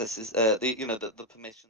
accesses, the permission.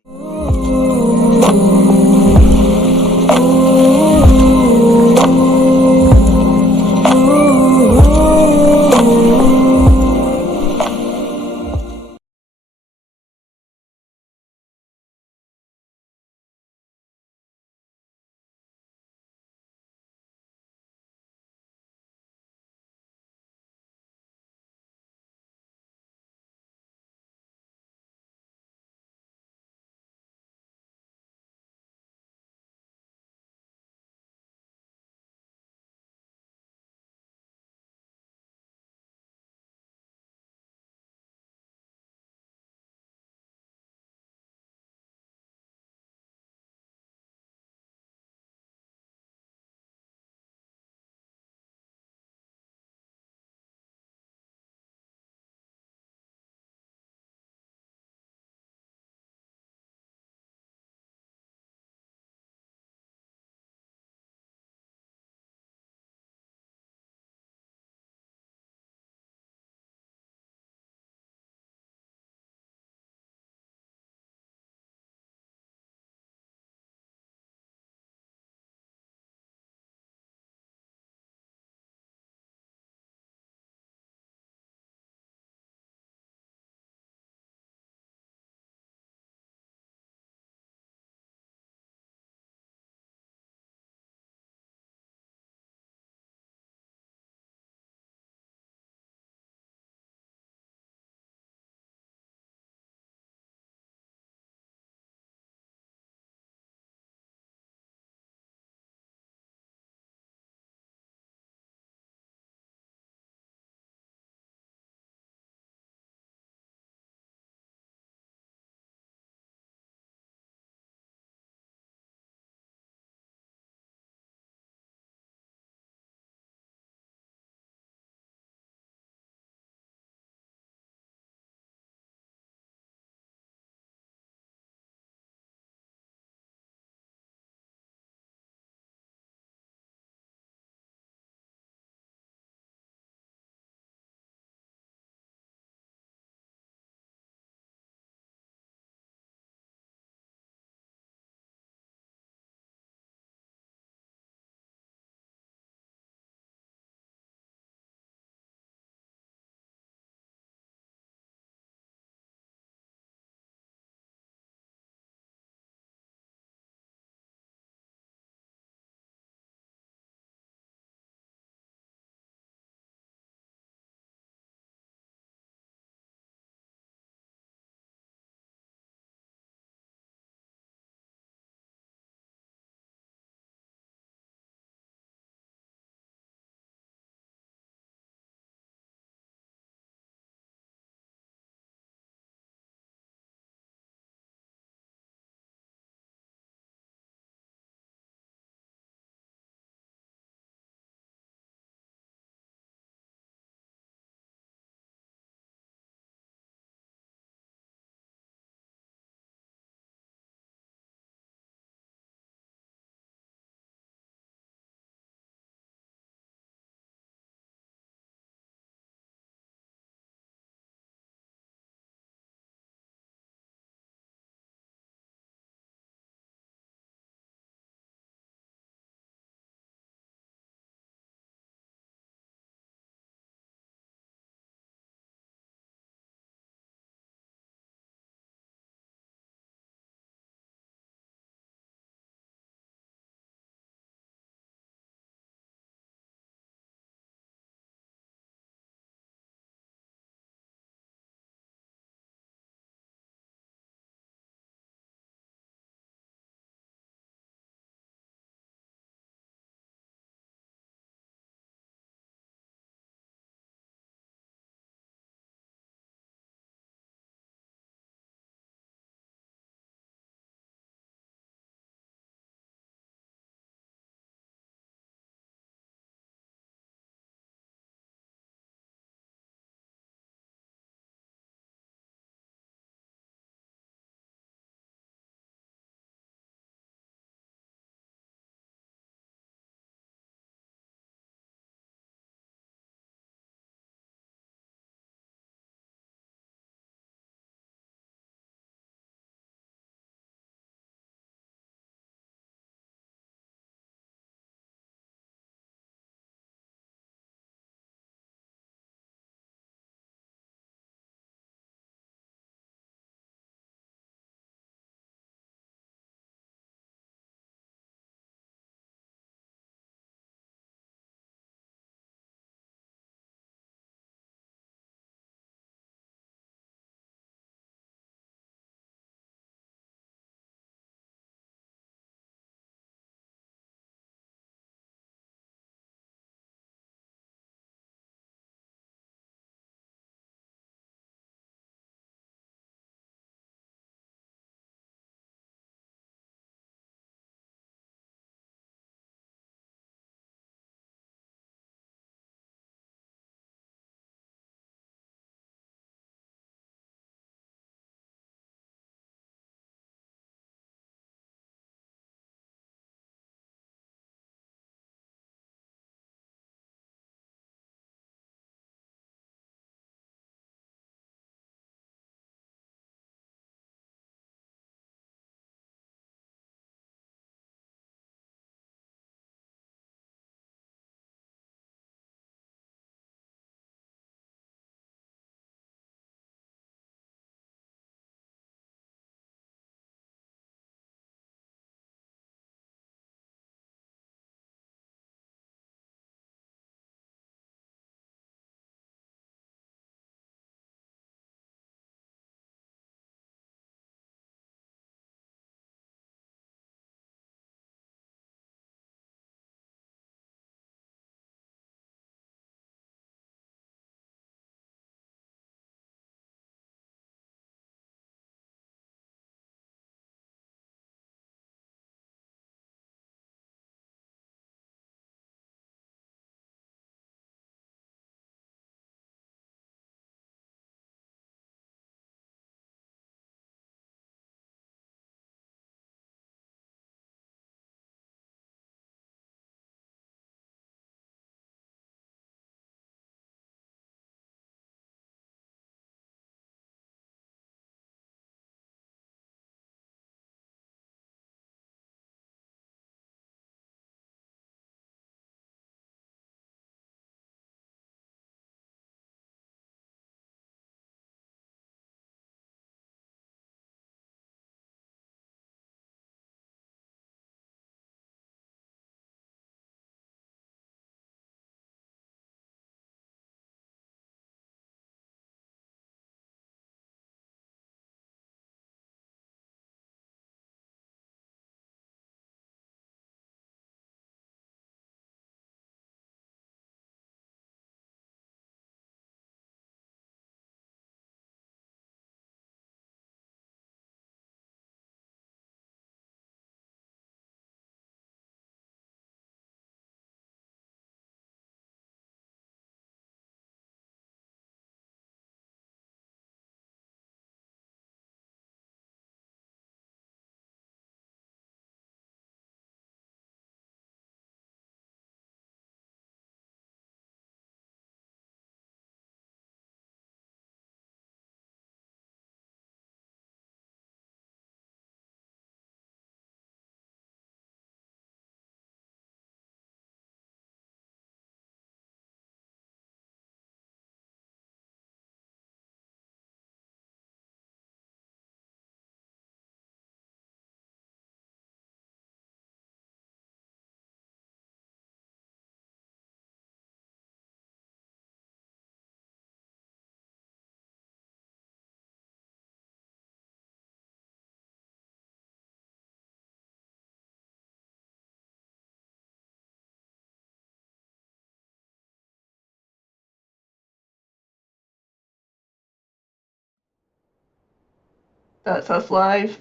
That's us live.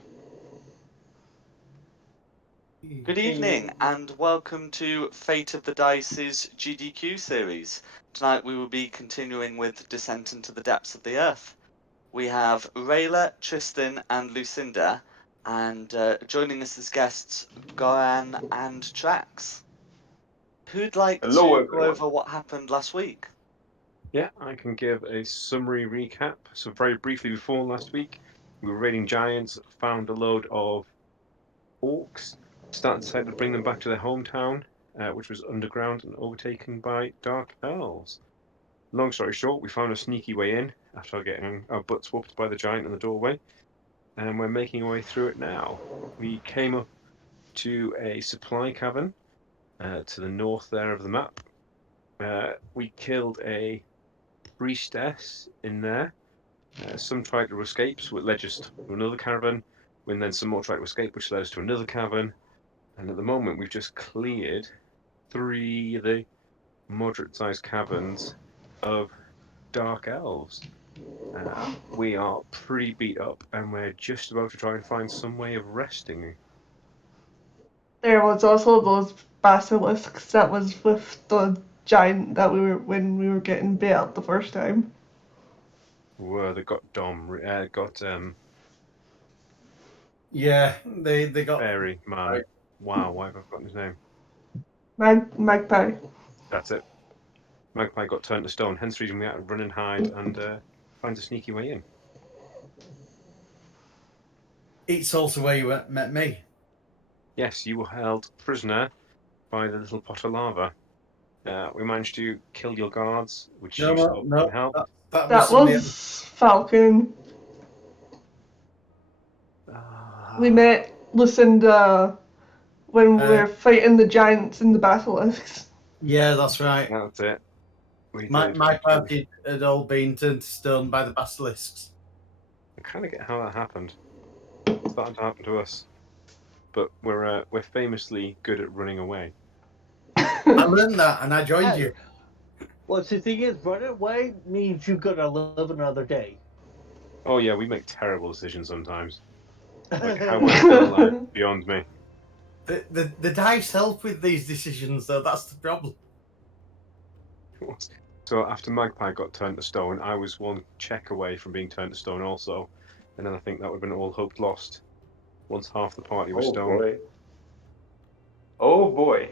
Good evening and welcome to Fate of the Dice's GDQ series. Tonight we will be continuing with Descent into the Depths of the Earth. We have Rayla, Tristan and Lucinda, and joining us as guests, Goran and Trax. Who'd like Hello, to go everyone. over what happened last week? Yeah, I can give a summary recap. So very briefly before last week, we were raiding giants, found a load of orcs, decided to bring them back to their hometown, which was underground and overtaken by dark elves. Long story short, we found a sneaky way in after getting our butts whooped by the giant in the doorway, and we're making our way through it now. We came up to a supply cavern to the north there of the map. We killed a priestess in there. Some tried to escape, so it led us to another cavern, and then some more tried to escape, which led us to another cavern. And at the moment, we've just cleared 3 of the moderate-sized caverns of dark elves. We are pretty beat up, and we're just about to try and find some way of resting. There was also those basilisks that was with the giant that when we were getting bit up the first time. Where they got Yeah, they got fairy man. Right. Wow, why have I forgotten his name? Magpie. That's it. Magpie got turned to stone, hence the reason we had to run and hide and find a sneaky way in. It's also where you met me. Yes, you were held prisoner by the little pot of lava. We managed to kill your guards, which you saw and helped. That was That somebody else. was Falcon. We met Lucinda when we were fighting the giants and the basilisks. Yeah, that's right. That's it. We My did. party had all been turned to stone by the basilisks. I kind of get how that happened. It's starting to happen to us, but we're famously good at running away. I learned that, and I joined you. Well, the thing is, running away means you're gonna live another day. Oh yeah, we make terrible decisions sometimes. Like how we're still alive beyond me. The dice help with these decisions, though. That's the problem. So after Magpie got turned to stone, I was 1 check away from being turned to stone also, and then I think that would have been all hope lost once half the party was stoned. Oh boy.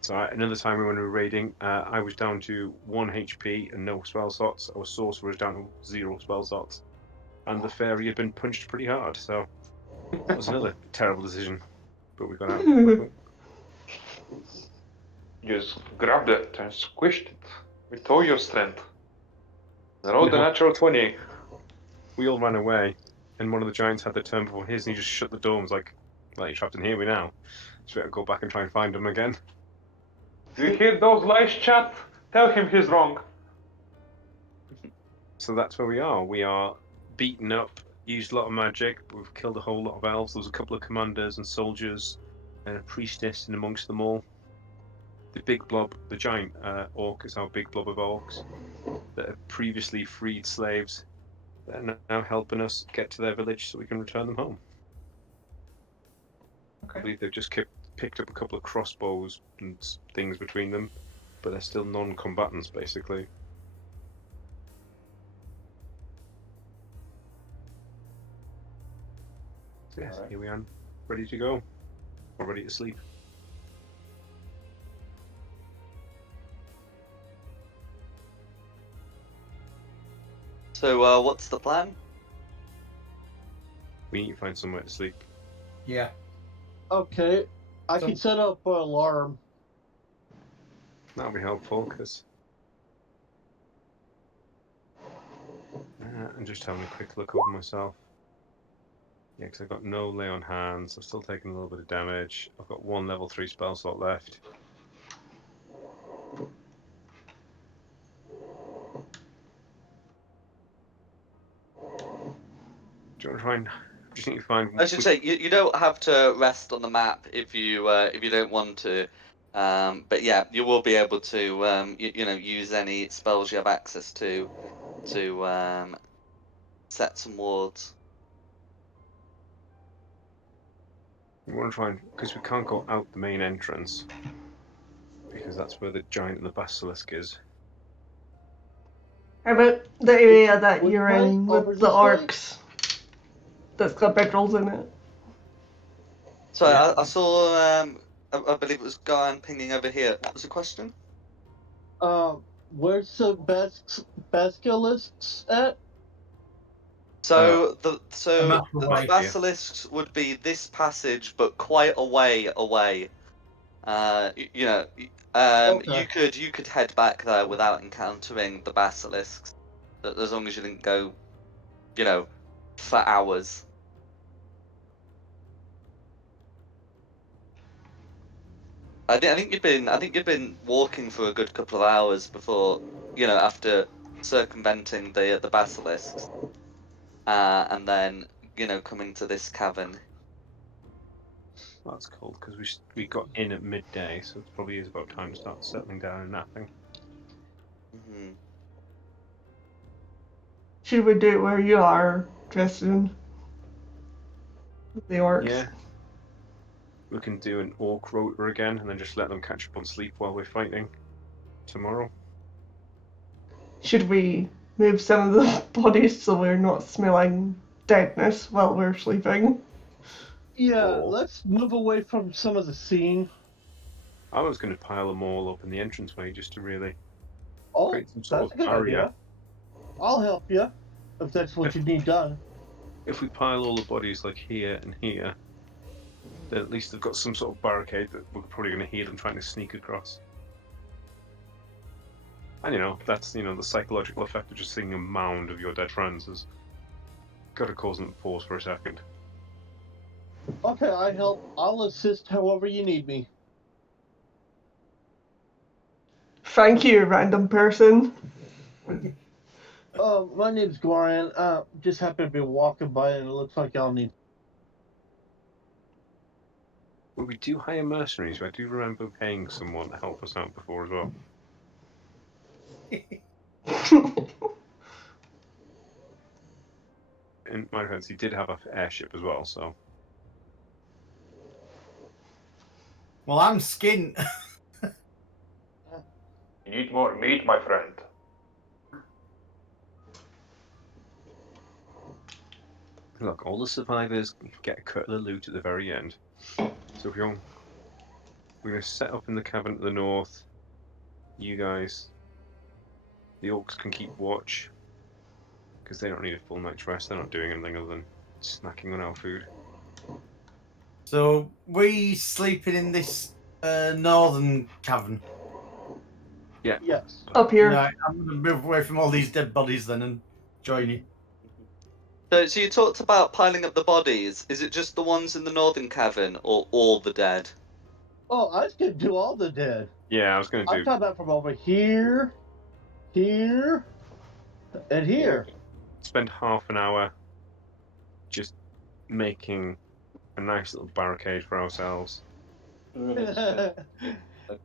So another time when we were raiding, I was down to 1 HP and no spell slots. Our sorcerer was down to 0 spell slots, and the fairy had been punched pretty hard. So that was another terrible decision, but we got out quickly. Just grabbed it and squished it with all your strength. Rolled a natural 20. We all ran away, and one of the giants had their turn before his, and he just shut the door and was like, "Well, you're trapped in here, we now." So we had to go back and try and find him again. Do you hear those lies, chat? Tell him he's wrong. So that's where we are. We are beaten up, used a lot of magic, but we've killed a whole lot of elves. There was a couple of commanders and soldiers, and a priestess in amongst them all. The big blob, the giant orc, is our big blob of orcs that have previously freed slaves that are now helping us get to their village so we can return them home. Okay. I believe they've just picked up a couple of crossbows and things between them, but they're still non-combatants, basically. So yes, Here we are, ready to go, or ready to sleep. So, what's the plan? We need to find somewhere to sleep. Yeah. Okay, I can set up an alarm. That'll be helpful, because I'm just having a quick look over myself. Yeah, because I've got no lay on hands. I'm still taking a little bit of damage. I've got 1 level 3 spell slot left. Do you want to try and? Just need to find. I should say you don't have to rest on the map if you don't want to, but yeah, you will be able to use any spells you have access to set some wards. We want to try and because we can't go out the main entrance because that's where the giant and the basilisk is. How about the area that Which you're way? in Over with the this way? orcs? That's got bedrolls in it. So Yeah. I saw, I believe it was Guyan pinging over here. What was the question? Where's the basilisks at? So A the map away. basilisks would be this passage, but quite a way away. You know, Okay. you could head back there without encountering the basilisks, as long as you didn't go, you know, for hours. I think you've been walking for a good couple of hours before, you know, after circumventing the basilisks, and then you know coming to this cavern. That's cool because we got in at midday, so it probably is about time to start settling down and napping. Hmm. Should we do it where you are, Tristan? With the orcs. Yeah. We can do an orc rotor again and then just let them catch up on sleep while we're fighting tomorrow. Should we move some of the bodies so we're not smelling deadness while we're sleeping? Yeah, Or- let's move away from some of the scene. I was going to pile them all up in the entranceway just to really Oh, create some sort that's a of good barrier. idea. I'll help you if that's what you need done. If we pile all the bodies like here and here, then at least they've got some sort of barricade that we're probably going to hear them trying to sneak across. And you know, that's the psychological effect of just seeing a mound of your dead friends has got to cause them to pause for a second. Okay, I help. I'll assist however you need me. Thank you, random person. My name's Goran. Just happened to be walking by and it looks like y'all need. Well, we do hire mercenaries. I do remember paying someone to help us out before as well. In my defense, he did have an airship as well, so. Well, I'm skint. You need more meat, my friend. Look, all the survivors get a cut of the loot at the very end. So if we're going to set up in the cavern to the north. You guys, the orcs can keep watch because they don't need a full night's rest. They're not doing anything other than snacking on our food. So we sleeping in this northern cavern. Yeah. Yes. Up here. Right, I'm gonna move away from all these dead bodies then and join you. So you talked about piling up the bodies. Is it just the ones in the northern cavern, or all the dead? Oh, I was gonna do all the dead. Yeah, I was going to I'm do. talking about from over here, here, and here. Spend half an hour just making a nice little barricade for ourselves. Plus,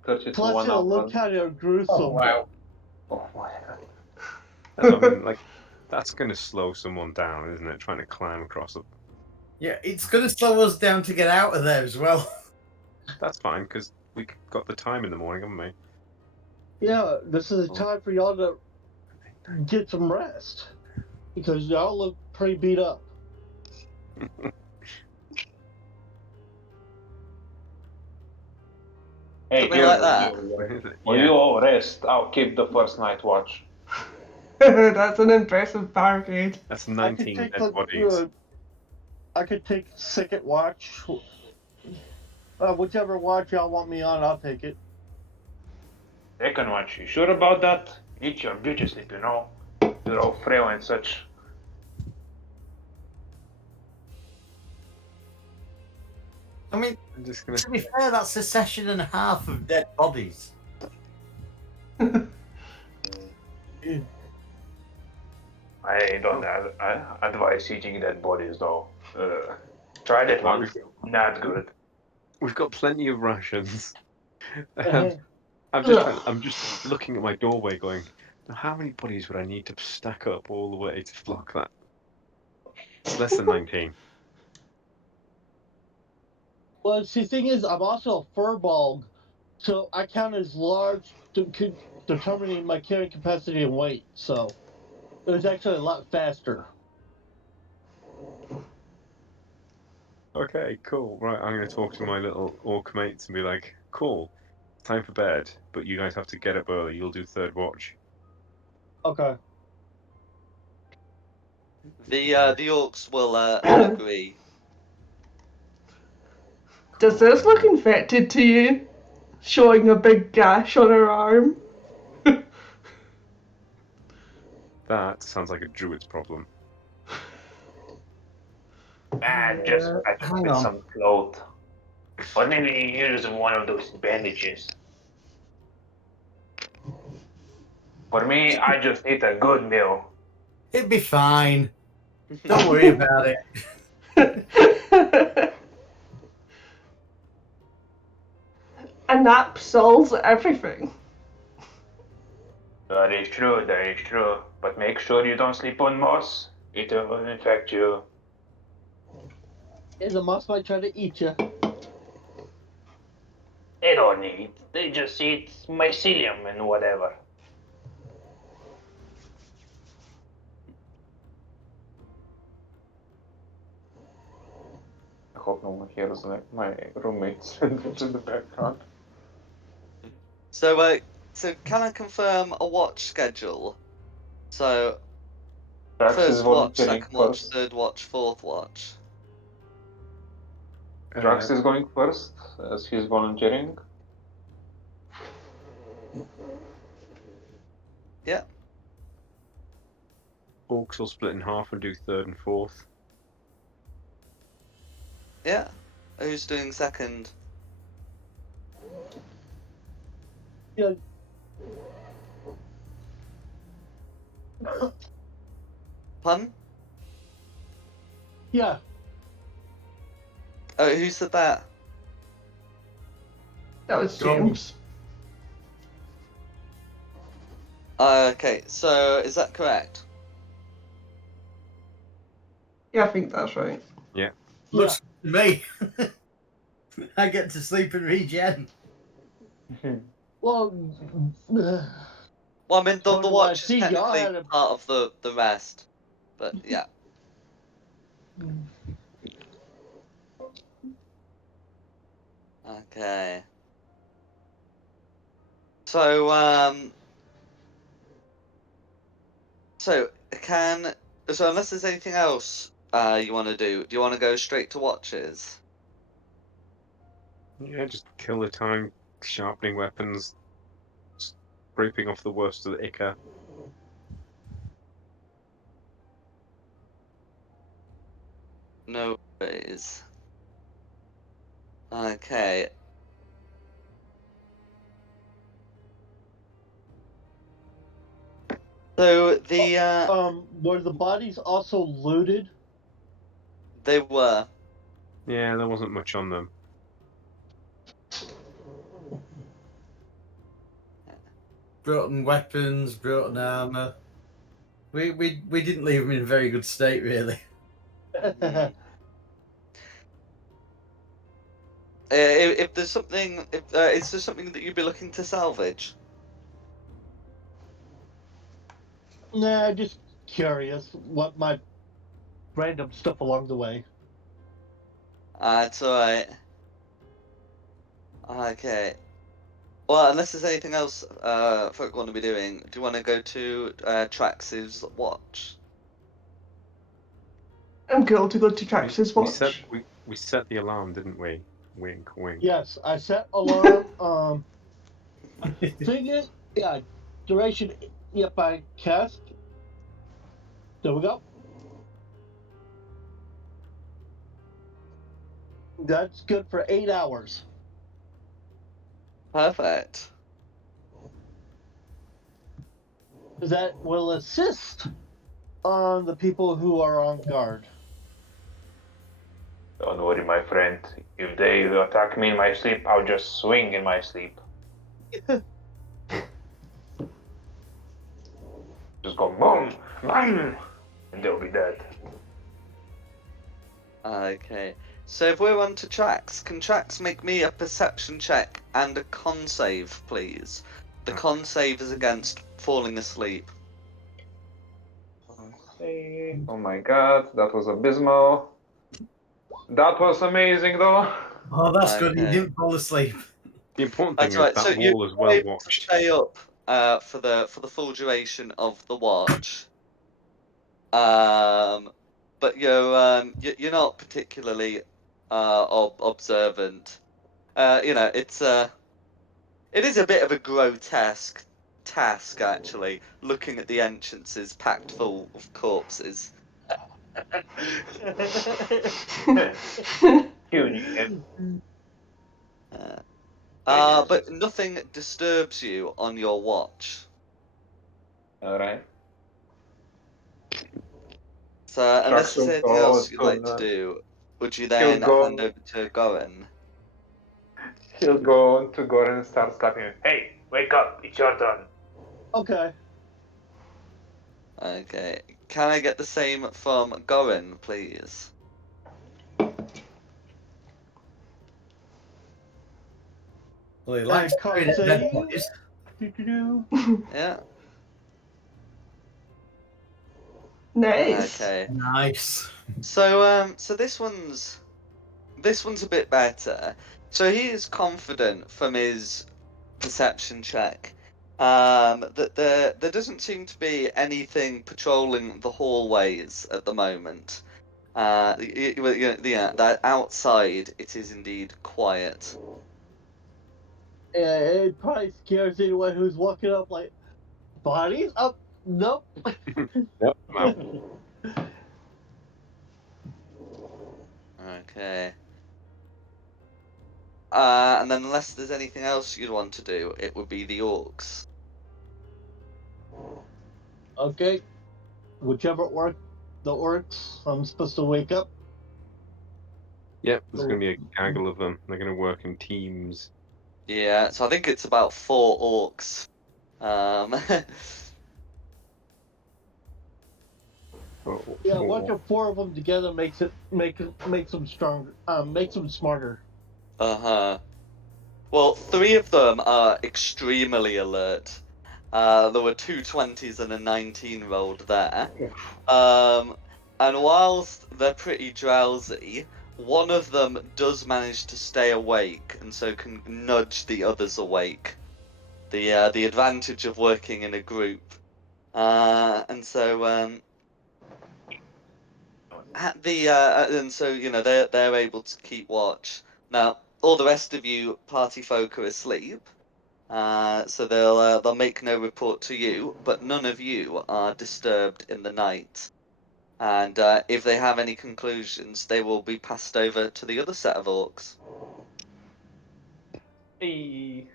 30 to 1 it'll hour. look kind of gruesome. Oh, wow. Oh, my God. I mean, like, that's going to slow someone down, isn't it? Trying to climb across it. Yeah, it's gonna slow us down to get out of there as well. That's fine because we got the time in the morning, haven't we? Yeah, this is a time for y'all to get some rest because y'all look pretty beat up. Hey, Something here, like that. While you all rest, I'll keep the first night watch. That's an impressive barricade. That's I could 19 take dead bodies. I could take second watch. Whichever watch y'all want me on, I'll take it. Second watch, you sure about that? Eat your beauty sleep, you know? You're all frail and such. I mean, I'm just gonna. to be fair, that's a session and a half of dead bodies. I don't advise eating dead bodies, though. Tried it once. Not good. We've got plenty of rations. Uh-huh. I'm just looking at my doorway, going, how many bodies would I need to stack up all the way to block that? Less than 19. Well, see, the thing is, I'm also a furball, so I count as large, determining my carrying capacity and weight. So it was actually a lot faster. Okay, cool. Right, I'm going to talk to my little orc mates and be like, cool, time for bed, but you guys have to get up early. You'll do third watch. Okay. The orcs will agree. Does this look infected to you? Showing a big gash on her arm. That sounds like a druid's problem. Man, just patch up hang with on. some cloth. Or maybe use one of those bandages. For me, I just need a good meal. It'd be fine. Don't worry about it. A nap solves everything. That is true, that is true. But make sure you don't sleep on moss. It will infect you. And the mouse might try to eat you. They don't eat. They just eat mycelium and whatever. I hope no one hears my roommates in the background. So can I confirm a watch schedule? So Drax is first watch, volunteering second watch, first. third watch, fourth watch. Drax is going first, as he's volunteering. Yeah. Orcs will split in half and do third and fourth. Yeah. Who's doing second? Yeah. Pun? Yeah. Oh, who said that? That was James. Okay, so is that correct? Yeah, I think that's right. Looks to me. I get to sleep and regen. Well, Well, I mean, the According to what watch I is see, y'all technically had a- part of the rest. But yeah. Okay. So so unless there's anything else you want to do you want to go straight to watches? Yeah, just kill the time, sharpening weapons, scraping off the worst of the ichor. No worries. Okay. So the were the bodies also looted? they were. Yeah, there wasn't much on them. Broken weapons, broken armor. We didn't leave them in a very good state, really. If there's something, is there something that you'd be looking to salvage? Nah, just curious what my random stuff along the way. It's alright. Okay. Well, unless there's anything else folk want to be doing, do you want to go to Trax's watch? I'm cool to go to Trax's watch. We set the alarm, didn't we? Wink, wink. Yes, I set alarm. Thing is, yeah, duration. Yep, I cast. There we go. That's good for 8 hours. Perfect. That will assist on the people who are on guard. Don't worry, my friend. If they attack me in my sleep, I'll just swing in my sleep. Just go boom, bang, and they'll be dead. Okay. So if we're on to Trax, can Trax make me a perception check and a con save, please? The con save is against falling asleep. Hey, oh my god, that was abysmal. That was amazing though. Oh, that's good. You Okay. didn't fall asleep. The important thing That's is right. that So you're wall is well able to watched. stay up for the full duration of the watch. But you're not particularly observant. It is a bit of a grotesque task actually, looking at the entrances packed full of corpses. Union. But nothing disturbs you on your watch. Alright. So unless there's will anything go else you'd like to to do, would you He'll then go- hand over to Goran? He'll go to Goran and start slapping him. Hey, wake up! It's your turn. Okay. Okay. Can I get the same from Goran, please? Well, he likes con staring at dead save? bodies. Yeah. Nice. Okay. Nice. So this one's a bit better. So he is confident from his perception check that there doesn't seem to be anything patrolling the hallways at the moment. That outside it is indeed quiet. Yeah, it probably scares anyone who's walking up like, bodies? Up? Nope. Yep, I'm out. Okay. And then unless there's anything else you'd want to do, it would be the orcs. Okay. Whichever the orcs, I'm supposed to wake up. Yep, there's going to be a gaggle of them. They're going to work in teams. Yeah, so I think it's about 4 orcs. Yeah, watching 4 of them together makes them stronger. Makes them smarter. Uh-huh. Well, 3 of them are extremely alert. There were 2 20s and a 19 rolled there. And whilst they're pretty drowsy, one of them does manage to stay awake, and so can nudge the others awake. The advantage of working in a group. And so they're able to keep watch. Now, all the rest of you party folk are asleep. So they'll make no report to you, but none of you are disturbed in the night. And if they have any conclusions, they will be passed over to the other set of orcs. Hey.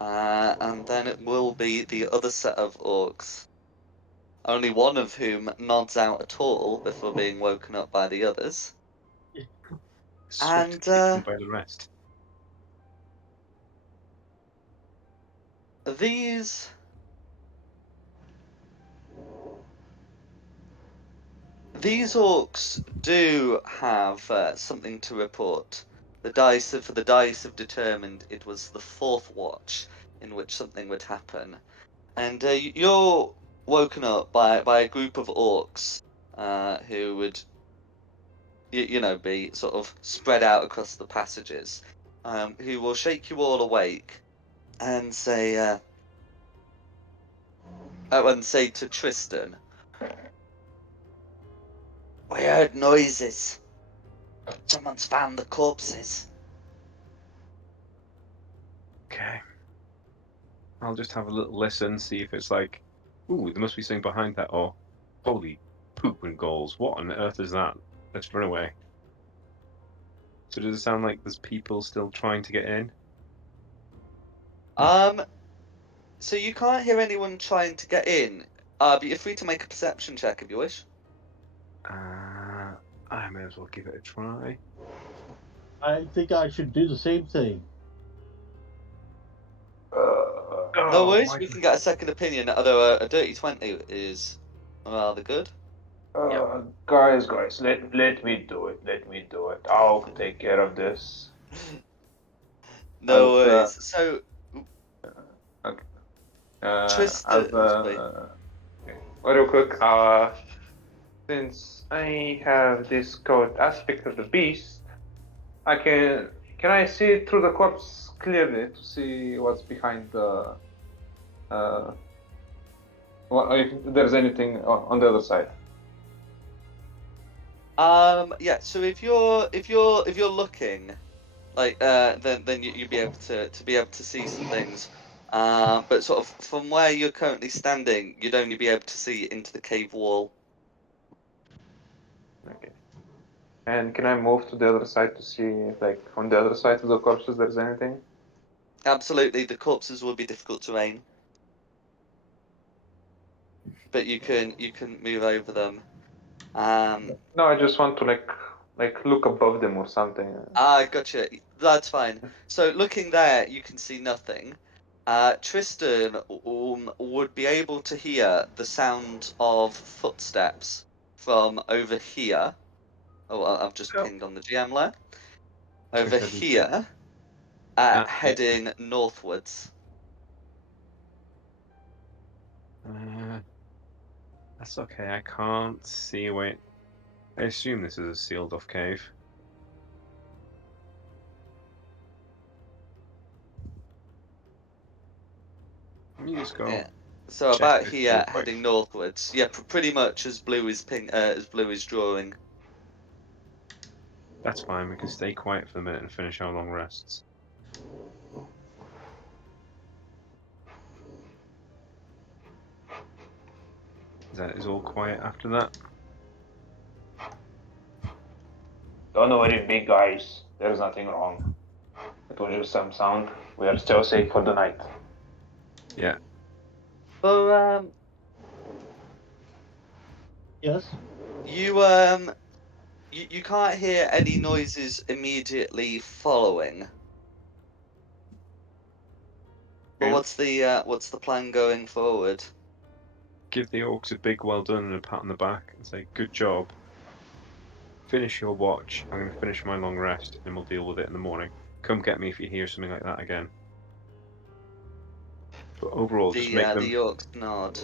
And then it will be the other set of orcs. Only one of whom nods out at all before being woken up by the others. Swift And taken by the rest. these orcs do have something to report. The dice have determined it was the 4th watch in which something would happen, and you're woken up by a group of orcs who would be sort of spread out across the passages, who will shake you all awake and say to Tristan, "We heard noises. Someone's found the corpses." Okay. I'll just have a little listen, see if it's like, ooh, there must be something behind that, or holy poop and goals, what on earth is that? Let's run away. So does it sound like there's people still trying to get in? So you can't hear anyone trying to get in. But you're free to make a perception check if you wish. I may as well give it a try. I think I should do the same thing. No worries, my we can get a second opinion, although a dirty 20 is rather good. Go Guys, let me do it. Let me do it. I'll take care of this. No I've, worries. So, okay. Tristan. Sorry. Okay. Real quick. Since I have this code aspect of the beast, I can I see through the corpse clearly to see what's behind the if there's anything on the other side. Yeah. So if you're looking, like, then you'd be able to be able to see some things. But sort of from where you're currently standing, you'd only be able to see into the cave wall. Okay. And can I move to the other side to see if, like, on the other side of the corpses there's anything? Absolutely, the corpses will be difficult to aim, but you can move over them. No, I just want to like look above them or something. Gotcha. That's fine. So looking there, you can see nothing. Tristan would be able to hear the sound of footsteps from over here. Oh, I've just Oh. pinged on the GM layer. Over Check that detail. here, Yeah. heading northwards. That's okay. I can't see a way. I assume this is a sealed off cave. Let me just go. Yeah. So check about this here, real quick. heading northwards. Yeah, pretty much as blue is drawing. That's fine. We can stay quiet for a minute and finish our long rests. Is all quiet after that? Don't worry, big guys. There's nothing wrong. It was just some sound. We are still safe for the night. Yeah. So Yes. you can't hear any noises immediately following. But Okay. what's the plan going forward? Give the orcs a big well done and a pat on the back and say, good job. Finish your watch. I'm going to finish my long rest and we'll deal with it in the morning. Come get me if you hear something like that again. But overall, just make The them Yorks nod.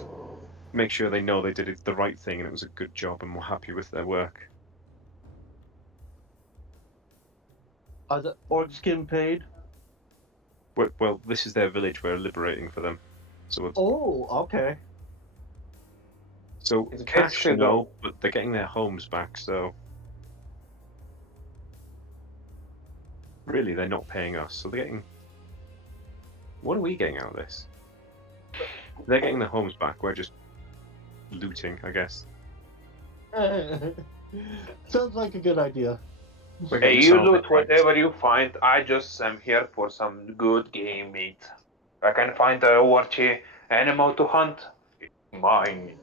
make sure they know they did the right thing and it was a good job and we're happy with their work. Are the orcs getting paid? Well, this is their village. We're liberating for them. So, Oh, okay. so It's cash, basically no, but they're getting their homes back. So, really, they're not paying us. So they're getting. What are we getting out of this? They're getting their homes back. We're just looting, I guess. Sounds like a good idea. We're Hey, getting you salvage loot rights. whatever you find. I just am here for some good game meat. I can find a orchy animal to hunt. Mine.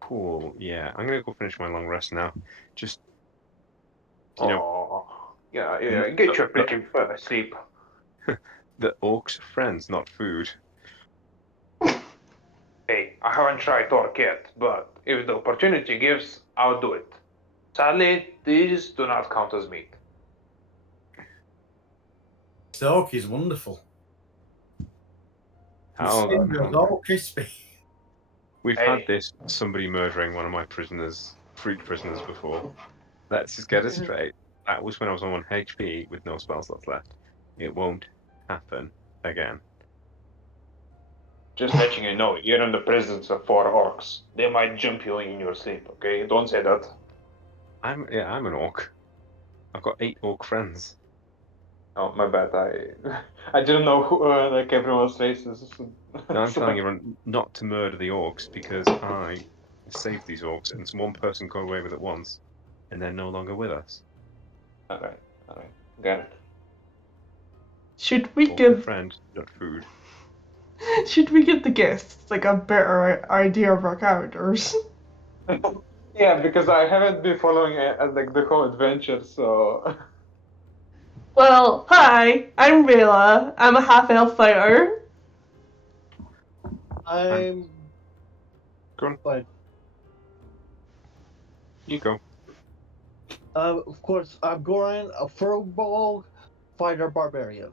Cool. Yeah, I'm gonna go finish my long rest now. Just, you know, Oh, yeah. Get your pretty sleep. the orcs are friends, not food. Hey, I haven't tried orc yet, but if the opportunity gives, I'll do it. Sadly, these do not count as meat. Stork is wonderful. The How skin was all crispy. We've Hey. had this somebody murdering one of my prisoners, freak prisoners before. Let's just get it straight. That was when I was on 1 HP with no spell slots left. It won't happen again. Just letting you know, you're in the presence of 4 orcs. They might jump you in your sleep, okay? Don't say that. I'm an orc. I've got 8 orc friends. Oh, my bad. I didn't know who, like everyone's faces. Now I'm telling everyone not to murder the orcs because I saved these orcs and one person got away with it once and they're no longer with us. Alright, got it. Should we Orc give friend, not food. the guests like a better idea of our characters? Yeah, because I haven't been following like the whole adventure, so. Well, hi, I'm Rayla. I'm a half-elf fighter. I'm Go on. fine. You go. Of course, I'm Goran, a Furbolg fighter barbarian.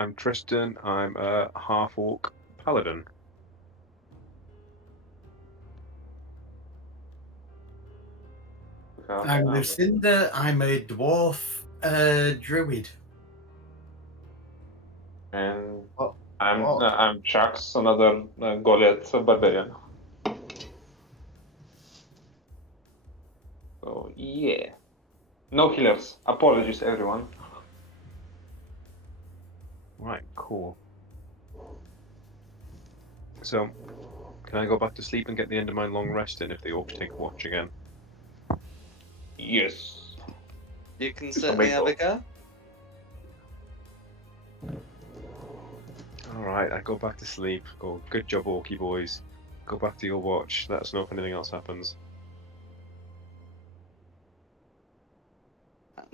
I'm Tristan. I'm a half-orc paladin. I'm Lucinda. I'm a dwarf druid. And Oh, I'm Jax, another Goliath barbarian. So yeah, no healers. Apologies, everyone. Right, cool. So, can I go back to sleep and get the end of my long rest in if the orcs take watch again? Yes. You can certainly have a go. Alright, I go back to sleep. Go, good job, orky boys. Go back to your watch. Let us know if anything else happens.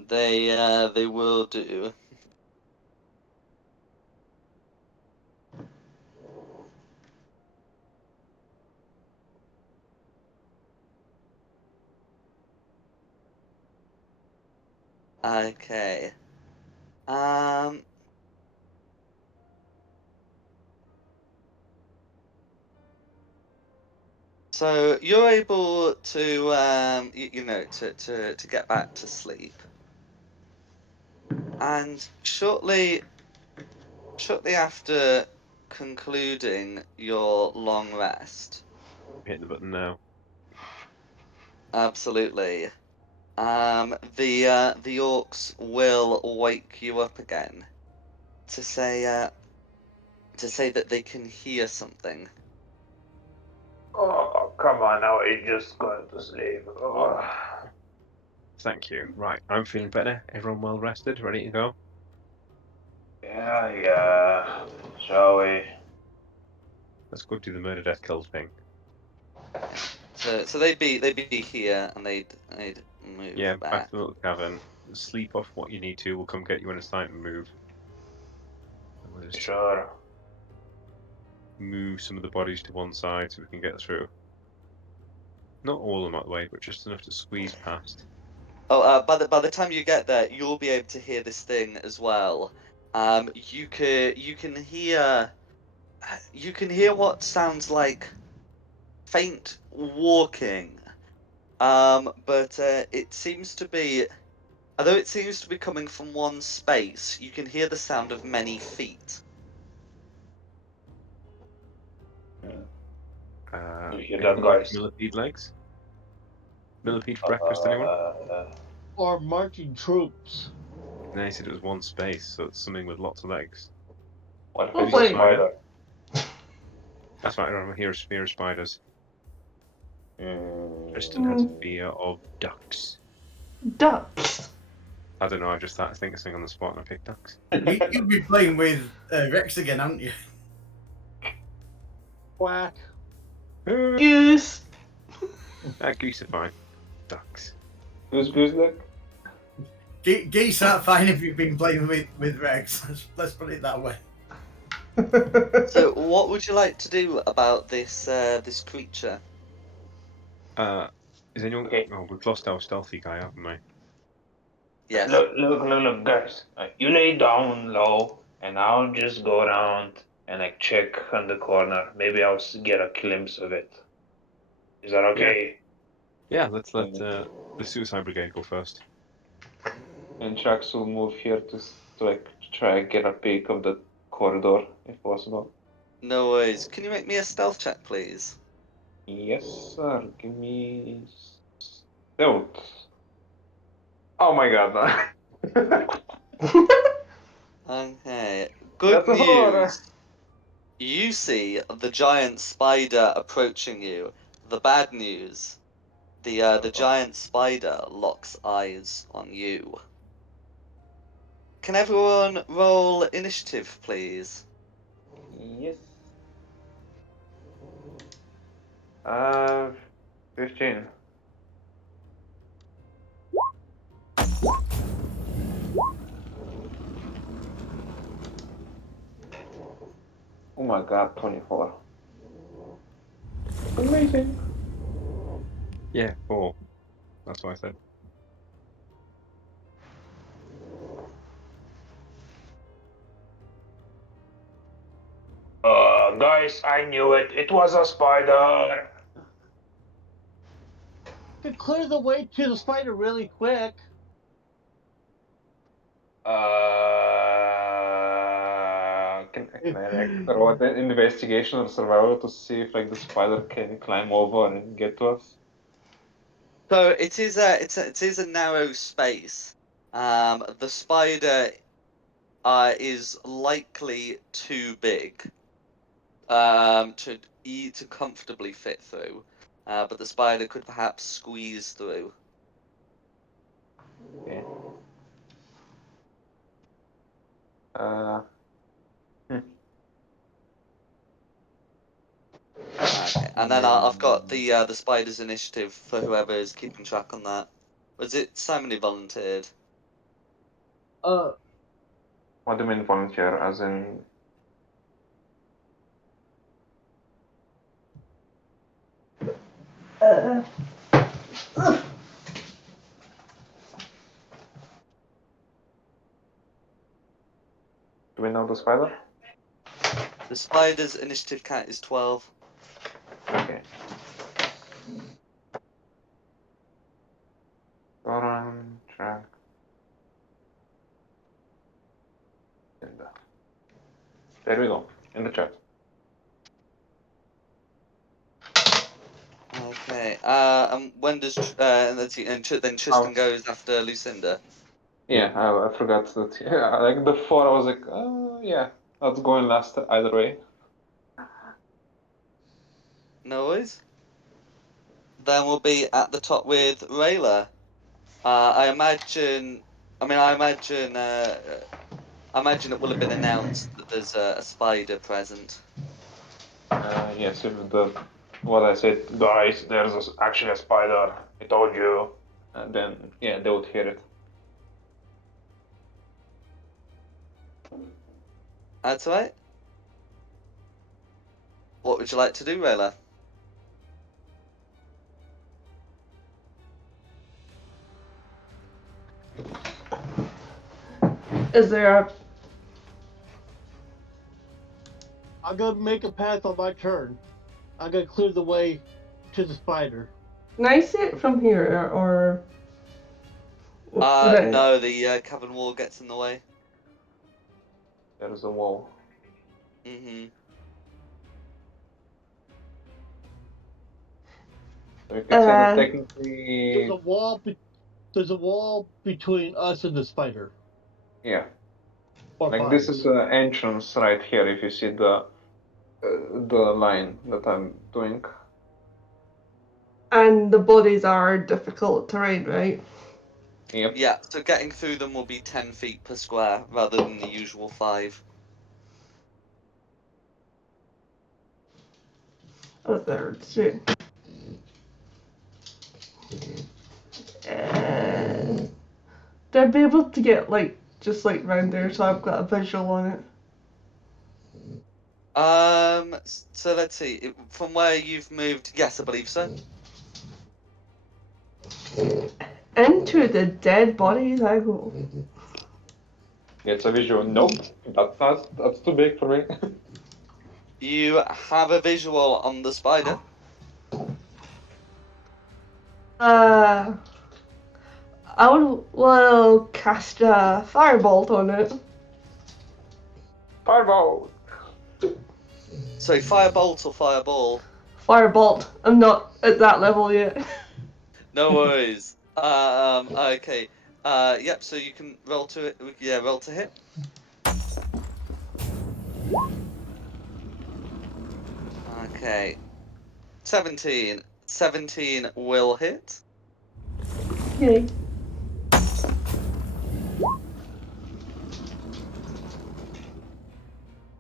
They will do. Okay. So you're able to you know to get back to sleep, and shortly after concluding your long rest, Hit the button now. absolutely, the orcs will wake you up again to say that they can hear something. Oh, come on now, I just got to sleep. Oh. Thank you. Right, I'm feeling better. Everyone well rested, ready to go? Yeah. Shall we? Let's go do the murder, death, kill thing. So they'd be here, and they'd move Yeah, back back. to the little cavern. Sleep off what you need to. We'll come get you when it's time to move. And we'll just Sure. move some of the bodies to one side so we can get through. Not all of them out of the way, but just enough to squeeze past. Oh, by the time you get there, you'll be able to hear this thing as well. You can hear what sounds like faint walking. But it seems to be, although it seems to be coming from one space, you can hear the sound of many feet. You hear that, Anything like guys? millipede legs? Millipede for breakfast, anyone? or marching troops. And then he said it was one space, so it's something with lots of legs. What if Oh, it's a wait. spider? That's right, I don't hear a fear of spiders. Mm. Tristan has a fear of ducks. Ducks. I don't know, I just started to think of something on the spot and I picked ducks. You'll be playing with Rex again, haven't you? Quack. Goose. Geese are fine. Ducks. Goose leg? Geese aren't fine if you've been playing with Rex. Let's put it that way. So, what would you like to do about this creature? Is anyone... Okay. Oh, we've lost our stealthy guy, haven't we? Yes. Look, guys. You lay down low, and I'll just go around and like check on the corner. Maybe I'll get a glimpse of it. Is that okay? Yeah, let's let the Suicide Brigade go first. And Jax will move here to like try and get a peek of the corridor if possible. No worries. Can you make me a stealth check, please? Yes, sir. Give me stealth. Oh my god. Okay. Good That's a horror. news. You see the giant spider approaching you. The bad news. The giant spider locks eyes on you. Can everyone roll initiative, please? Yes. 15. Oh my god, 24. Amazing. Yeah, 4. That's what I said. Guys, I knew it. It was a spider. Could clear the way to the spider really quick. Can I like roll an investigation or survival to see if like the spider can climb over and get to us? So it is a narrow space. The spider is likely too big to comfortably fit through, but the spider could perhaps squeeze through. Okay. Uh, Okay, and then I've got the spider's initiative for whoever is keeping track on that. Was it Simon who volunteered? what do you mean volunteer? As in, Uh, do we know the spider? The spider's initiative count is 12. Okay. Track. There we go. In the chat. Okay. When does then Tristan goes after Lucinda? Yeah, I forgot that. Yeah, like before I was like, yeah, that's going last either way. No worries. Then we'll be at the top with Rayla. I imagine. I imagine it will have been announced that there's a spider present. Yes, if what I said, guys, there's actually a spider. I told you. And then yeah, they would hear it. That's right. What would you like to do, Rayla? is there a I'm gonna make a path on my turn. I'm gonna clear the way to the spider. Can I see it from here, or would I- No, the cavern wall gets in the way. There's a wall. Mm-hmm. So you can say that There's technically, a wall. There's a wall between us and the spider. yeah. Or Like 5. this is an entrance right here. If you see the line that I'm doing. and the bodies are difficult terrain, right? Yep. Yeah, so getting through them will be 10 feet per square rather than the usual 5. Oh, there, shit. Do I be able to get like just like round there so I've got a visual on it? So let's see. From where you've moved, yes, I believe so. Into the dead bodies I go. Gets a visual. Nope. That's too big for me. You have a visual on the spider. I will cast a firebolt on it. Fireball. So firebolt or fireball? Firebolt. I'm not at that level yet. No worries. Okay. Yep. So you can roll to it. Yeah, roll to hit. Okay. 17. 17 will hit. Yay.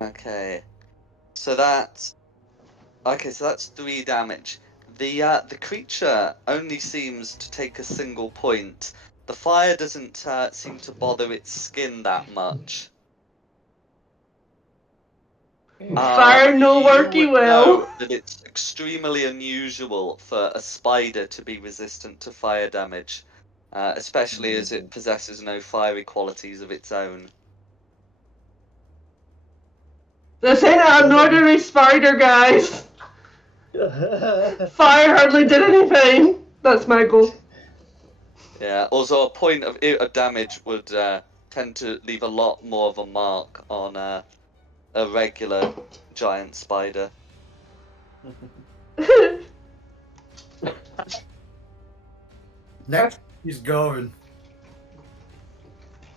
Okay. So that's 3 damage. The creature only seems to take a single point. The fire doesn't seem to bother its skin that much. Fire no you worky would well. know that it's extremely unusual for a spider to be resistant to fire damage, especially as it possesses no fiery qualities of its own. This ain't an ordinary spider, guys. Fire hardly did anything. That's my goal. Yeah. Also, a point of damage would tend to leave a lot more of a mark on a regular giant spider. Next is Goran. Come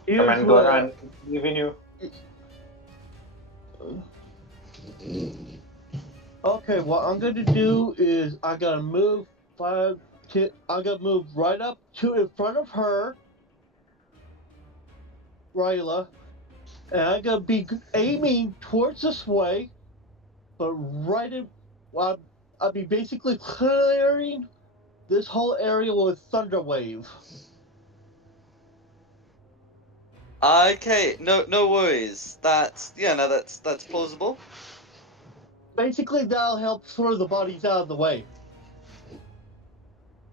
Here's on, what Goran. Believe in you. Okay, what I'm gonna do is I gotta move I gotta move right up to in front of her, Ryla, and I gotta be aiming towards this way, but right in. Well, I'll be basically clearing this whole area with thunder wave. Okay, no worries. That's that's plausible. Basically, that'll help throw the bodies out of the way.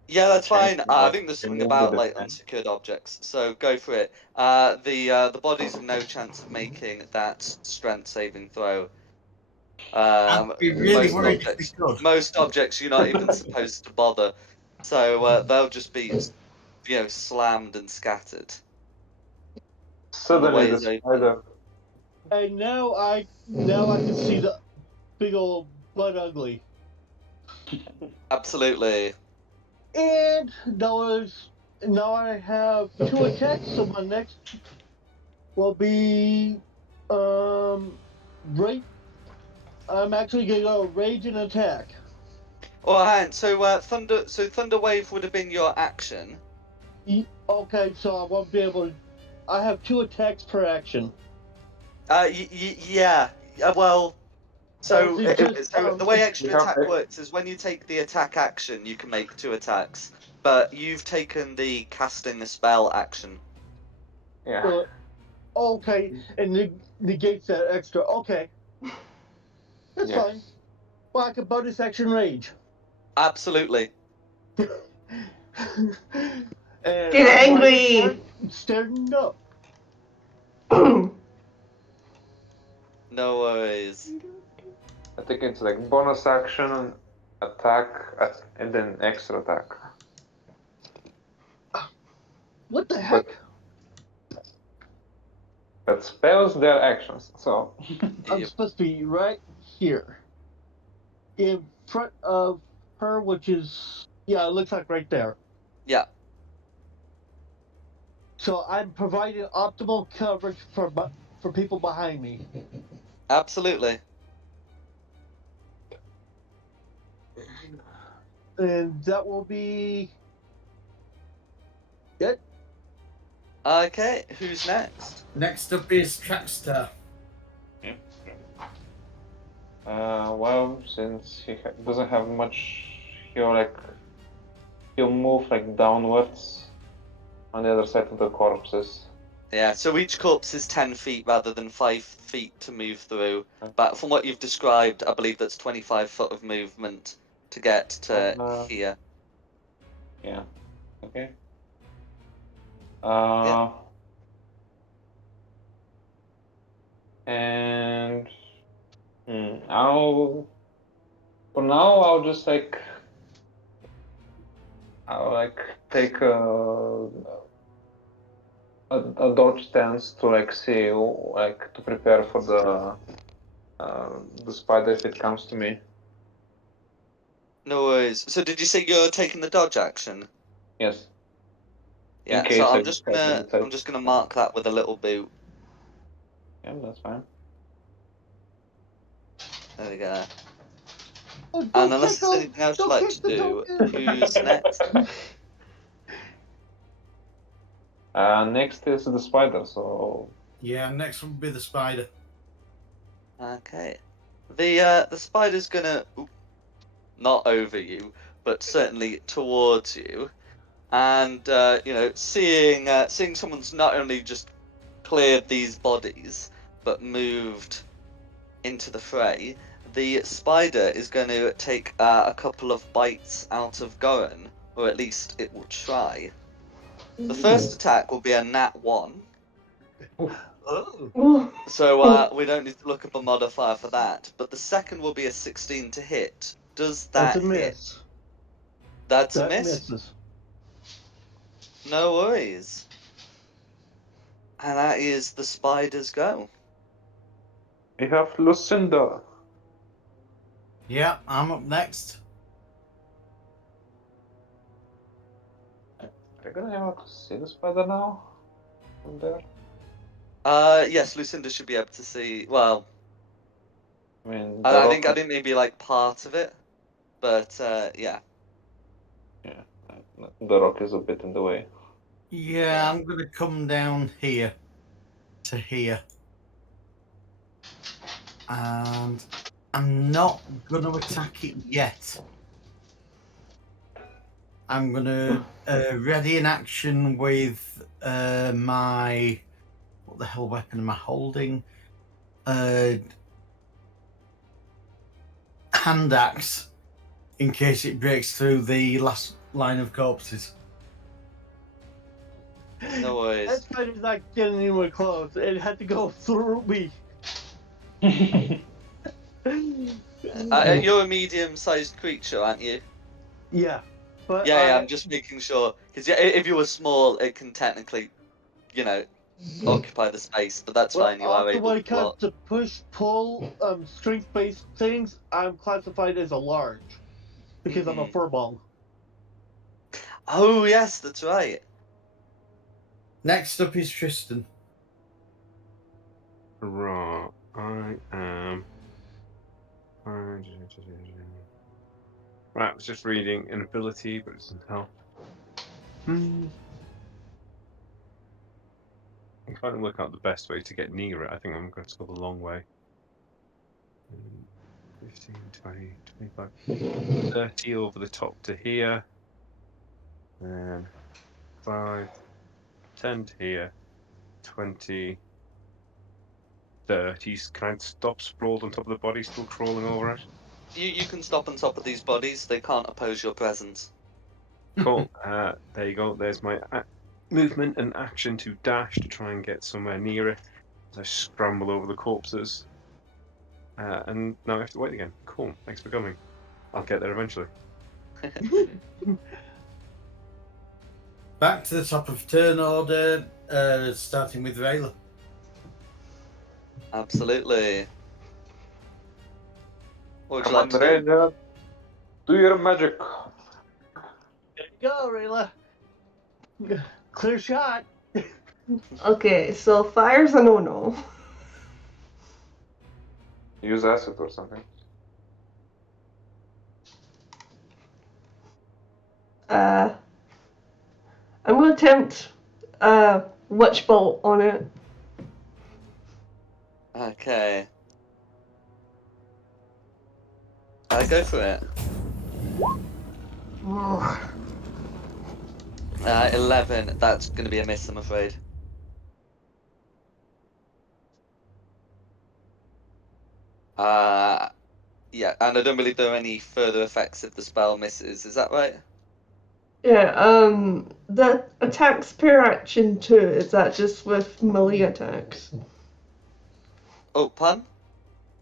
Yeah, that's fine. I think there's Can something move with about it, like man. unsecured objects, so go for it. The bodies have no chance of making that strength saving throw. I'd be really Most worried if they objects, could. you're not even supposed to bother, so they'll just be, slammed and scattered. And the Suddenly way the is open. spider. And now I can see the big old butt ugly. Absolutely. And now I have 2 attacks, so my next will be right. I'm actually gonna go rage and attack. Oh, hang on. So thunder wave would have been your action. Okay, so I won't be able to. I have 2 attacks per action. Yeah. Well. Or So, is it just the way extra You have attack X. works is when you take the attack action, you can make 2 attacks. But you've taken the casting a spell action. Yeah. Okay, and negates that extra. Okay, that's Yes. fine. Well, I can bonus action rage. Absolutely. And Get I'm going to angry. start standing up. No worries. I think it's like bonus action, attack, and then extra attack. What the heck? But spells, they're actions, so. I'm Yep. supposed to be right here. In front of her, which is. Yeah, it looks like right there. Yeah. So I'm providing optimal coverage for people behind me. Absolutely. And that will be. It. Okay. Who's next? Next up is Trackstar. Well, since he doesn't have much, he'll move like downwards on the other side of the corpses. Yeah. So each corpse is 10 feet rather than 5 feet to move through. But from what you've described, I believe that's 25 foot of movement to get to here. Yeah. Okay. Yeah. And I'll just I'll take a dodge stance to see to prepare for the spider if it comes to me. No worries. So did you say you're taking the dodge action? Yes. Yeah. case So I I'm just have to gonna decide. mark that with a little boot. Yeah, that's fine. There we go. Oh, And don't unless take there's off- anything else you'd don't like take to the do, token. who's next? Next is the spider, so. Yeah, next one will be the spider. Okay. The spider's gonna not over you, but certainly towards you, and seeing someone's not only just cleared these bodies, but moved into the fray, the spider is going to take a couple of bites out of Goran, or at least it will try. The first attack will be a nat 1, Oh. so we don't need to look up a modifier for that. But the second will be a 16 to hit. Does that That's a hit? miss. That's a That miss. misses. No worries. And that is the spider's go. We have Lucinda. Yeah, I'm up next. Are you gonna be able to see the spider now? From there? Yes, Lucinda should be able to see. Well, I mean, I think maybe like part of it, but yeah. Yeah, the rock is a bit in the way. Yeah, I'm going to come down here to here. And I'm not going to attack it yet. I'm going to ready an action with my... What the hell weapon am I holding? Hand axe, in case it breaks through the last line of corpses. No worries. That spider's not getting anywhere close. It had to go through me. You're a medium-sized creature, aren't you? Yeah. But Yeah, I'm just making sure. Because if you were small, it can technically, occupy the space, but that's fine. You are also able when to it comes block. to push-pull, strength-based things, I'm classified as a large. Because I'm a furball. Oh, yes, that's right. Next up is Tristan. Right, I am. Right, I was just reading an ability, but it doesn't help. I'm trying to work out the best way to get near it. I think I'm going to go the long way. 15, 20, 25, 30 over the top to here. And 5, 10 to here. 20, 30. Can I stop sprawled on top of the body, still crawling over it? You can stop on top of these bodies. They can't oppose your presence. Cool. There you go. There's my movement and action to dash to try and get somewhere near it as I scramble over the corpses. And now I have to wait again. Cool. Thanks for coming. I'll get there eventually. Back to the top of turn order, starting with Rayla. Absolutely. What would Come you on, like to do? Rayla. Do your magic. There you go, Rayla. Clear shot. Okay, so fire's a no-no. Use acid or something. I'm gonna attempt witch bolt on it. Okay. Go for it. 11. That's going to be a miss, I'm afraid. Yeah, and I don't believe there are any further effects if the spell misses. Is that right? Yeah, the attacks per action too, is that just with melee attacks? Oh, pun?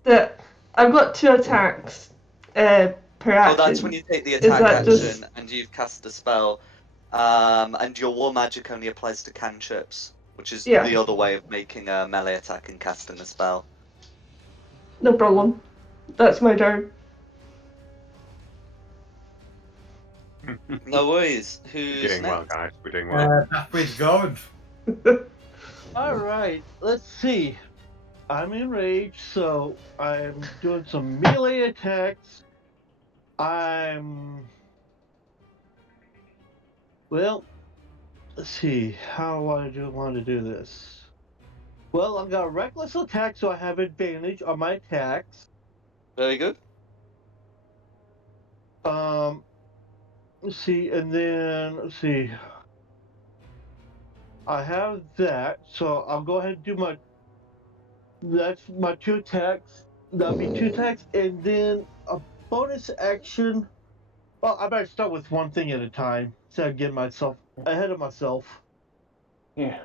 I've got 2 attacks per action. Oh, that's when you take the Is attack that action just... and you've cast a spell. And your war magic only applies to cantrips, which is Yeah. the other way of making a melee attack and casting a spell. No problem. That's my turn. No worries. Who's We're doing well, next? guys. We're doing well. Back with Gord. Alright, let's see. I'm enraged, so I'm doing some melee attacks. Well, let's see. How do I want to do this? Well, I've got a reckless attack, so I have advantage on my attacks. Very good. Let's see, and then, let's see. I have that, so I'll go ahead and do that's my 2 attacks. That'll be 2 attacks, and then a bonus action. Well, I better start with one thing at a time instead of getting myself ahead of myself. Yeah.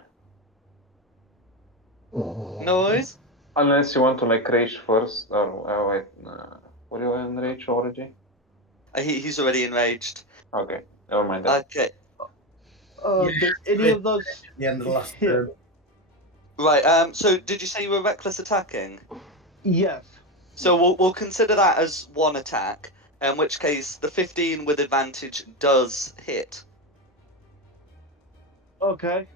No worries. Unless you want to make rage first. Wait. Were you in rage already? He's already enraged. Okay. Never mind that. Okay. Yeah, Does any of those At the end of the last hit? turn. Right. So did you say you were reckless attacking? Yes. So we'll consider that as one attack. In which case, the 15 with advantage does hit. Okay.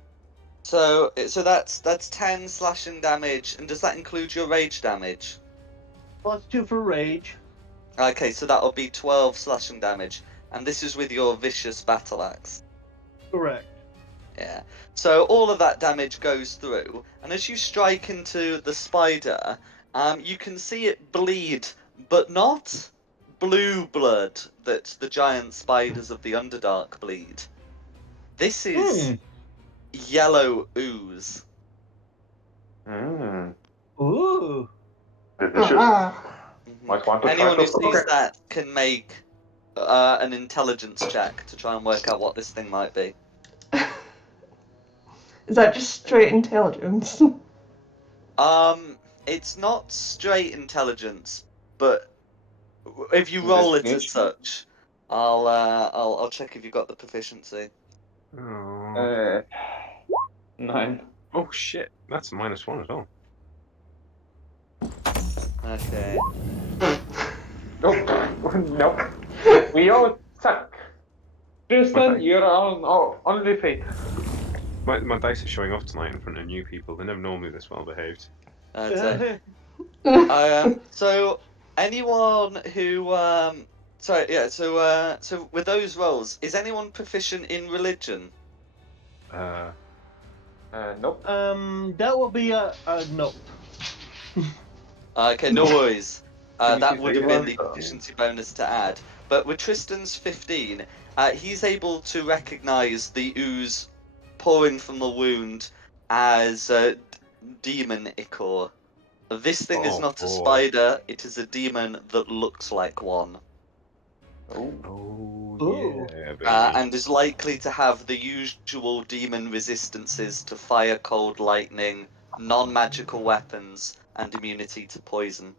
So that's 10 slashing damage, and does that include your rage damage? Plus 2 for rage. Okay, so that'll be 12 slashing damage, and this is with your vicious battle axe. Correct. Yeah. So all of that damage goes through, and as you strike into the spider, you can see it bleed, but not blue blood that the giant spiders of the Underdark bleed. This is yellow ooze. Mm. Ooh. Delicious. Uh-uh. Might want to Anyone try who to sees okay. that can make an intelligence check to try and work out what this thing might be. Is that just straight intelligence? It's not straight intelligence, but if you roll it as Investigation? such, I'll check if you got the proficiency. Oh. 9. Oh shit, that's a -1 as well. Okay. Nope. Nope. We all suck. Tristan, Okay. you're on only fate. My dice are showing off tonight in front of new people. They're never normally this well behaved. So anyone who so with those rolls, is anyone proficient in religion? Nope. That will be a nope. Okay, no worries. Can you That see would have Fable? been the proficiency bonus to add. But with Tristan's 15, he's able to recognise the ooze pouring from the wound as demon ichor. This thing is Oh, not a boy. spider, it is a demon that looks like one. Oh. Ooh. Yeah, baby. And is likely to have the usual demon resistances to fire, cold, lightning, non-magical weapons, and immunity to poison,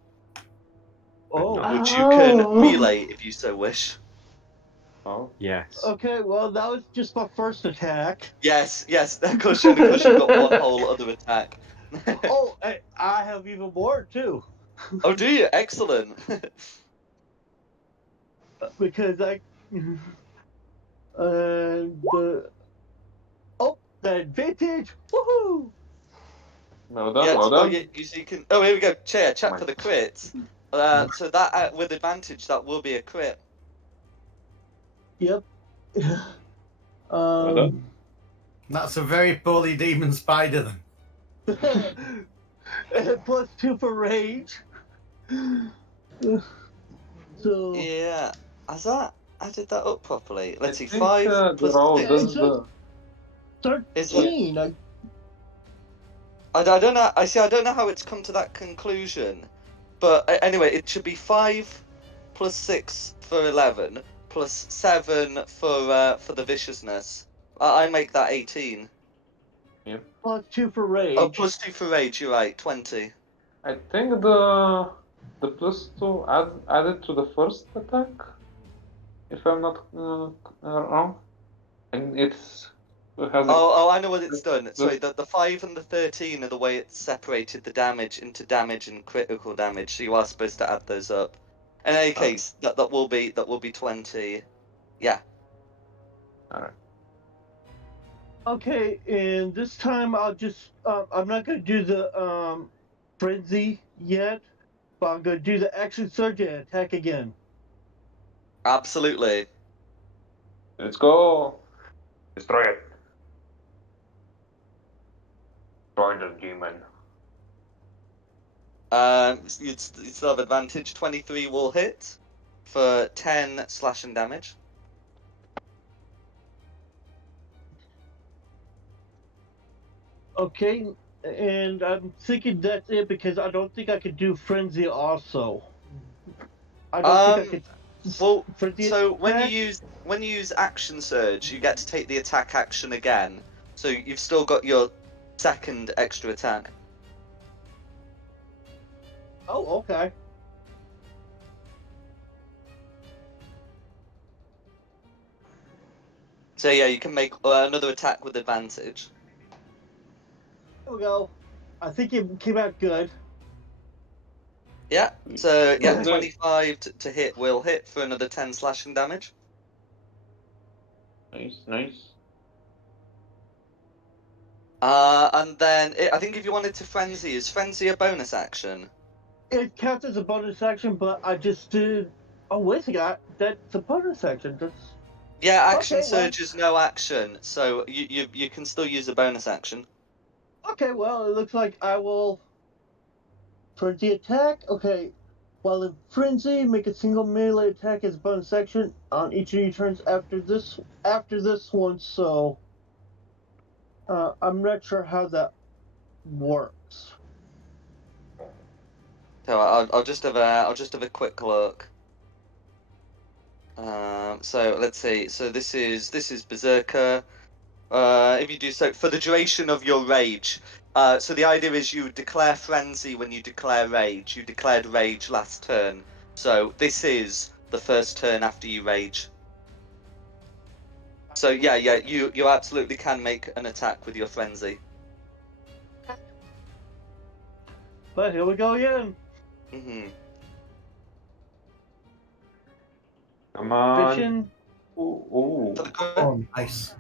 Oh. which you can Oh. relay if you so wish. Oh. Yes. Okay, well, that was just my first attack. Yes, of course you've got one whole other attack. Oh, I have even more, too. Oh, do you? Excellent. Because the advantage. Woohoo! Well done. Yes, Well done. you can. Oh, here we go. Check Right. for the crits. So that with advantage, that will be a crit. Yep. Well done. That's a very poorly demon spider then. And plus 2 for rage. So. Yeah. Has that added that up properly? Let's see. I think 5 the plus roll 6. does the. 13. I don't know. I don't know how it's come to that conclusion, but anyway, it should be 5 plus 6 for 11 plus 7 for the viciousness. I make that 18. Plus 2 for rage. Oh, plus 2 for rage. You're right. 20. I think the plus 2 added to the first attack, if I'm not wrong, and it's it has. Oh, I know what it's done. Sorry, the 5 and the 13 are the way it's separated the damage into damage and critical damage. So you are supposed to add those up. In any case, that will be 20. Yeah. Alright. Okay, and this time I'll just I'm not gonna do the frenzy yet, but I'm gonna do the action surge and attack again. Absolutely. Let's go. Destroy it. Destroy the demon. You'd still have advantage. 23 will hit for 10 slashing damage. Okay, And I'm thinking that's it because I don't think I could do frenzy also. I don't think I could. Well, Frenzy so when you attack? use action surge, you get to take the attack action again. So you've still got your second extra attack. Oh, okay. So yeah, you can make another attack with advantage. There we go. I think it came out good. Yeah. So yeah, Good. 25 to hit will hit for another 10 slashing damage. Nice, nice. And then I think if you wanted to frenzy, is frenzy a bonus action? It counts as a bonus action, but I just did. Oh, wait a second. That's a bonus action. That's. Yeah, action Okay, well. surge is no action, so you can still use a bonus action. Okay, well, it looks like I will. Frenzy attack? Okay. While in frenzy, make a single melee attack as a bonus action on each of your turns after this one, so I'm not sure how that works. So I'll just have a quick look. So let's see. So this is Berserker. If you do so for the duration of your rage. So the idea is you declare frenzy when you declare rage. You declared rage last turn. So this is the first turn after you rage. So yeah, you absolutely can make an attack with your frenzy. But here we go again. Mhm. Come on. Vision. Ooh. For the crit? Oh, nice.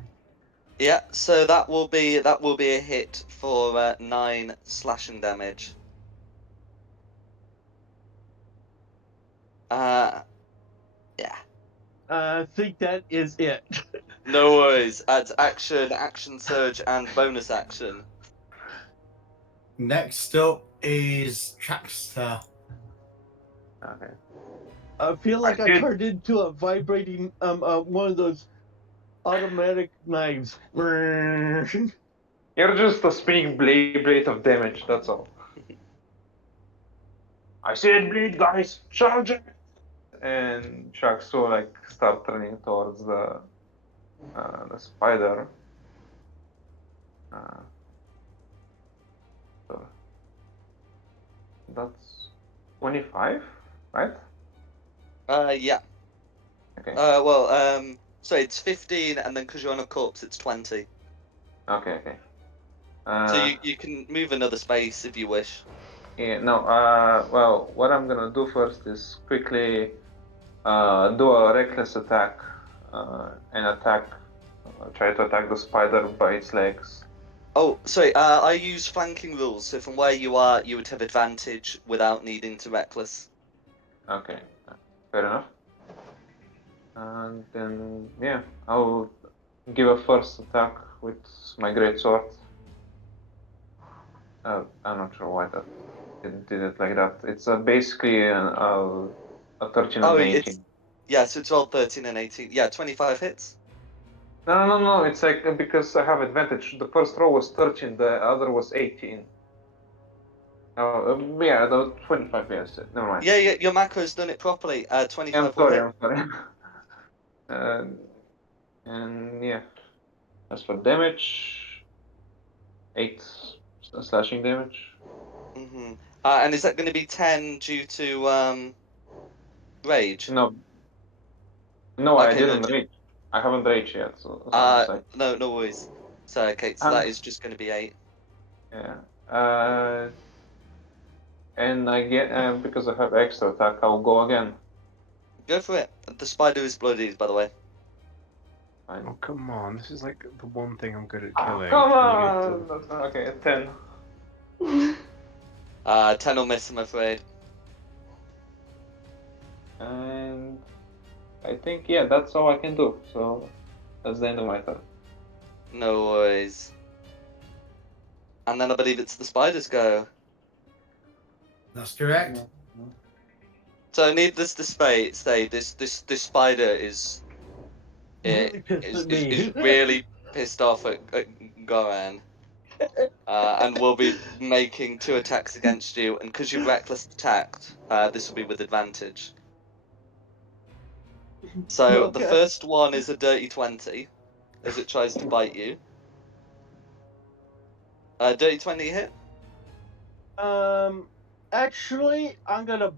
Yeah. So that will be a hit for 9 slashing damage. Yeah. I think that is it. No worries. Adds action surge, and bonus action. Next up is Trackster. Okay. I feel like I did- turned into a vibrating one of those automatic knives. You're just a spinning blade of damage, that's all. I said bleed, guys! Charge it! And Shaksu start running towards the spider. So that's 25, right? Yeah. Okay. So it's 15, and then because you're on a corpse, it's 20. Okay. So you can move another space if you wish. Yeah, no, well, what I'm gonna do first is quickly do a reckless attack and try to attack the spider by its legs. Oh, sorry. I use flanking rules, so from where you are, you would have advantage without needing to reckless. Okay, fair enough. And then, yeah, I'll give a first attack with my great sword. I'm not sure why that did it like that. It's basically a 13 Oh, and it's 18. yeah. So it's rolled 13 and 18. Yeah, 25 hits. No. It's because I have advantage. The first roll was 13, the other was 18. Oh, yeah, the 25, yes. Never mind. Yeah, your macro's done it properly. 25 I'm will sorry, hit. I'm sorry. And yeah, as for damage, 8 slashing damage. Mhm. And is that going to be 10 due to rage? No, I Okay, no. didn't rage. I haven't raged yet, so I'm just like, No worries. So okay, so and that is just going to be 8. yeah. And I get because I have extra attack, I'll go again. Go for it. The spider is bloodied, by the way. Fine. Oh, come on. This is like the one thing I'm good at Oh, killing. come and you get on! to- Okay, 10. 10 will miss, I'm afraid. And I think, yeah, that's all I can do. So that's the end of my turn. No worries. And then I believe it's the spiders go. That's correct. So needless to say, this spider is Really pissed at me. really pissed off at Goran. and will be making 2 attacks against you. And because you've reckless attacked, this will be with advantage. So the Okay. first one is a dirty 20, as it tries to bite you. Dirty 20 hit. Actually, I'm gonna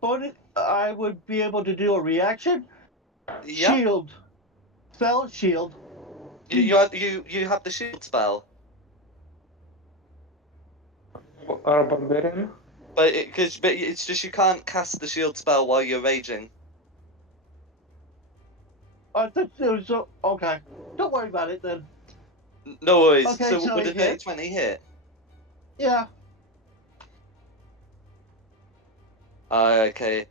put it. I would be able to do a reaction. Yeah. Shield. Spell shield. You have the shield spell, Or barbarian? but it's just you can't cast the shield spell while you're raging. I thought it was okay. Don't worry about it then. No worries. Okay, So so would a it dirty hit. 20 hit? Yeah. Okay.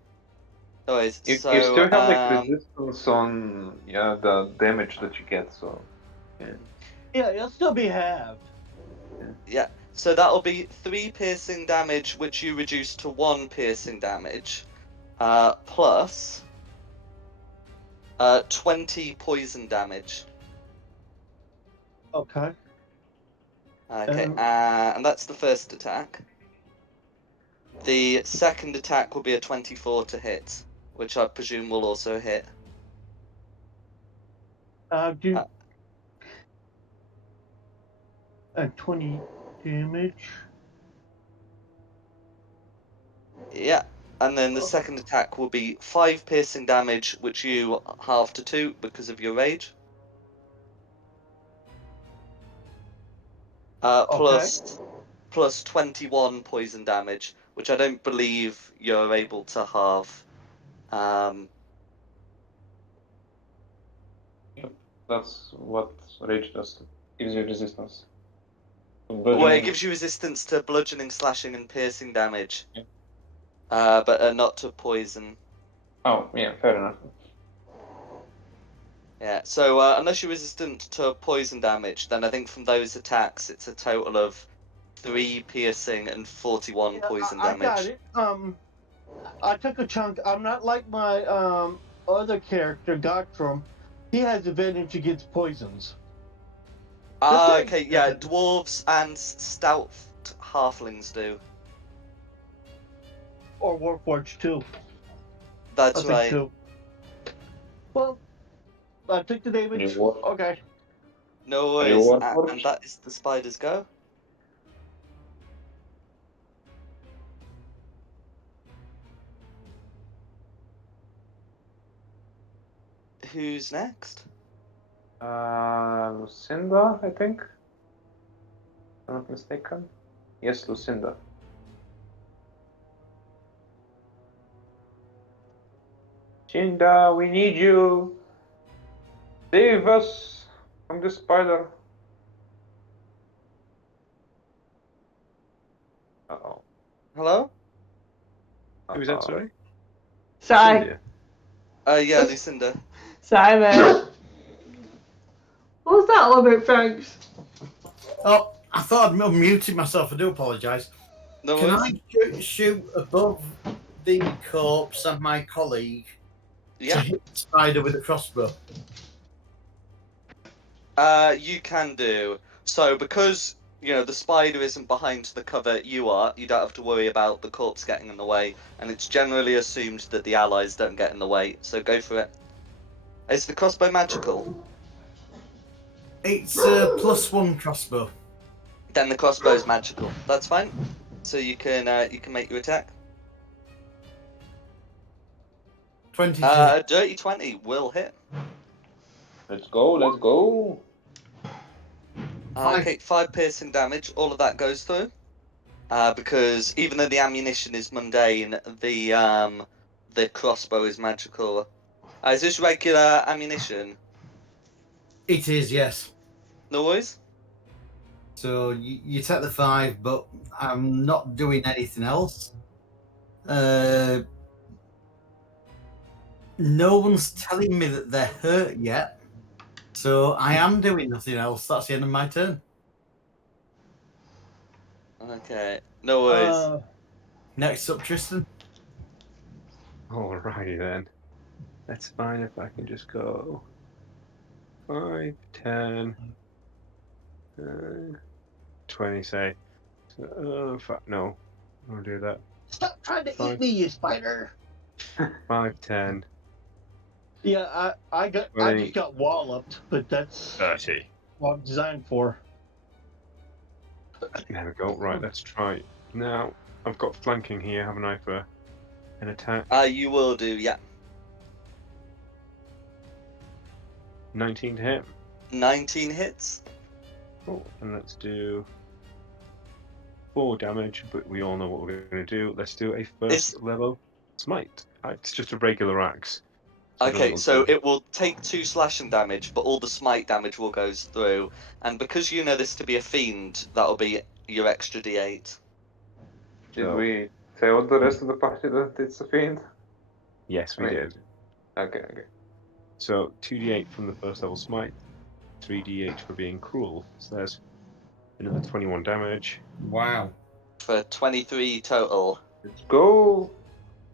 No worries. You So still have like resistance on the damage that you get, so Yeah, it'll still be halved. yeah. So that'll be 3 piercing damage, which you reduce to 1 piercing damage, plus 20 poison damage. Okay. Okay, and that's the first attack. The second attack will be a 24 to hit, which I presume will also hit. Do Uh, 20 damage. Yeah, and then the second attack will be 5 piercing damage, which you halve to 2 because of your rage. Okay. Plus 21 poison damage, which I don't believe you're able to halve. that's what rage does. Gives you resistance. Well, it Bludgeoning. gives you resistance to bludgeoning, slashing, and piercing damage, Yeah. but not to poison. Oh, yeah, fair enough. Yeah, so unless you're resistant to poison damage, then I think from those attacks it's a total of 3 piercing and 41 Yeah, poison I got damage. it. I took a chunk. I'm not like my other character, Gottrum. He has advantage against poisons. Okay, yeah, dwarves and stout halflings do. Or Warforged too. That's I think right. too. Well, I took the damage. You war- Okay. No Are you worries, Warforged? and that is the spider's go. Who's next? Lucinda, I think. If I'm not mistaken. Yes, Lucinda. Lucinda, we need you. Save us from the spider. Uh-oh. Hello? Who was that, sorry? Sorry. Cynthia. Yeah, Lucinda. Sorry, mate. What was that all about, Franks? Oh, I thought I'd unmuted myself. I do apologise. No Can worries. I shoot above the corpse of my colleague to Yeah. hit the spider with a crossbow? You can do. So because the spider isn't behind the cover you are, you don't have to worry about the corpse getting in the way, and it's generally assumed that the allies don't get in the way. So go for it. Is the crossbow magical? It's a +1 crossbow. Then the crossbow is magical. That's fine. So you can make your attack. 22. A dirty 20 will hit. Let's go, let's go. Okay, 5 piercing damage. All of that goes through. Because even though the ammunition is mundane, the crossbow is magical. Is this regular ammunition? It is, yes. No worries. So you take the 5, but I'm not doing anything else. No one's telling me that they're hurt yet. So I am doing nothing else. That's the end of my turn. Okay, no worries. Next up, Tristan. Alrighty then. Let's find if I can just go 5, 10, 20, say. Fuck, no. I won't do that. Stop trying to Fine. eat me, you spider! 5, 10, Yeah, I just got walloped, but that's 30. what I'm designed for. There we go. Right, let's try. Now, I've got flanking here, haven't I, for an attack? You will do, yeah. 19 to hit. 19 hits. Oh, and let's do 4 damage, but we all know what we're going to do. Let's do a first level smite. It's just a regular axe. Okay, so it will take 2 slashing damage, but all the smite damage will go through. And because you know this to be a fiend, that'll be your extra d8. Did we tell the rest of the party that it's a fiend? Yes, we did. Okay. So 2d8 from the first level smite, 3d8 for being cruel. So there's another 21 damage. Wow. For 23 total. Let's go.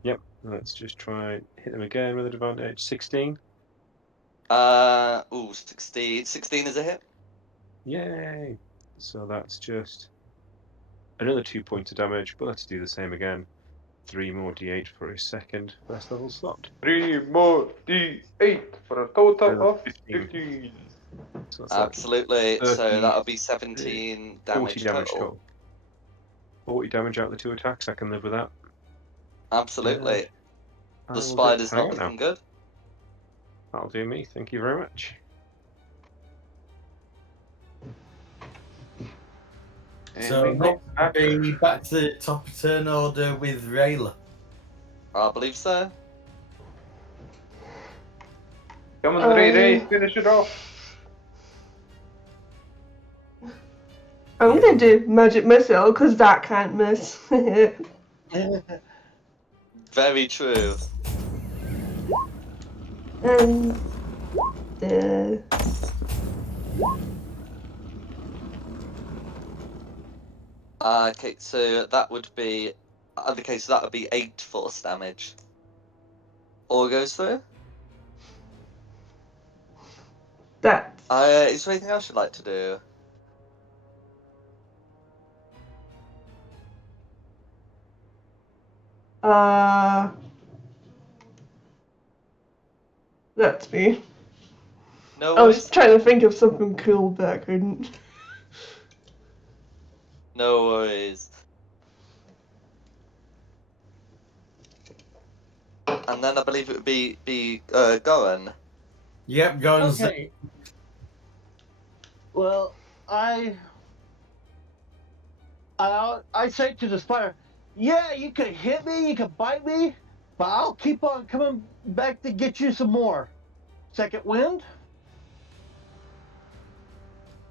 Yep. Let's just try hit them again with advantage. 16. 16. 16 is a hit. Yay! So that's just another 2 points of damage, but let's do the same again. 3 more d8 for a second first level slot. 3 more D8 for a total of 15. 15. So that's Absolutely. 30, So that'll be 17 40 damage damage total. total. 40 damage out of the 2 attacks. I can live with that. Absolutely. I The will spider's get not out now. looking good. That'll do me. Thank you very much. And So we go next back. will be back to the top of turn order with Rayla. I believe so. Come on, Ray, finish it off. I'm gonna do magic missile because that can't miss. Very true. And Okay, so that would be. Okay, so that would be 8 force damage. All goes through. that. Is there anything else you'd like to do? That's me. No I was worries. trying to think of something cool, but I couldn't. No worries. And then I believe it would be Goran. Yep, go and Okay. Well, I say to the spider, yeah, you can hit me, you can bite me, but I'll keep on coming back to get you some more. Second wind?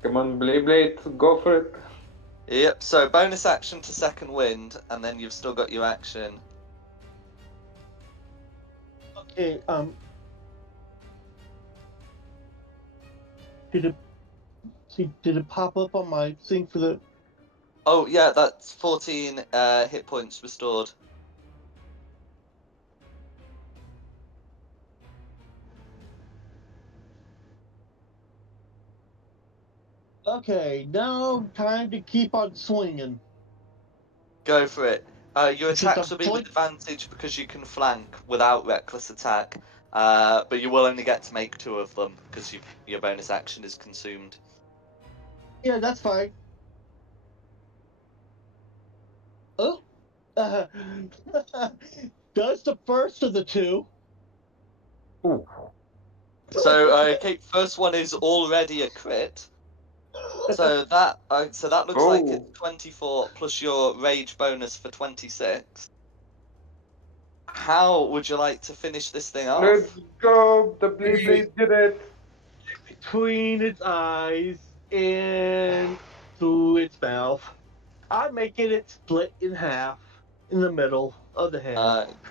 Come on, Blade, go for it. Yep. So bonus action to second wind, and then you've still got your action. Okay, did it pop up on my thing for the... Oh yeah, that's 14 hit points restored. Okay, now time to keep on swinging. Go for it. Your Since attacks I'm will be with advantage because you can flank without reckless attack, but you will only get to make 2 of them because your bonus action is consumed. Yeah, that's fine. Oh, that's the first of the 2. Ooh. So okay, first one is already a crit. So that looks like Oh. it's 24 plus your rage bonus for 26. How would you like to finish this thing off? Let's go. The Blade did it. Between its eyes and through its mouth. I'm making it split in half in the middle of the head.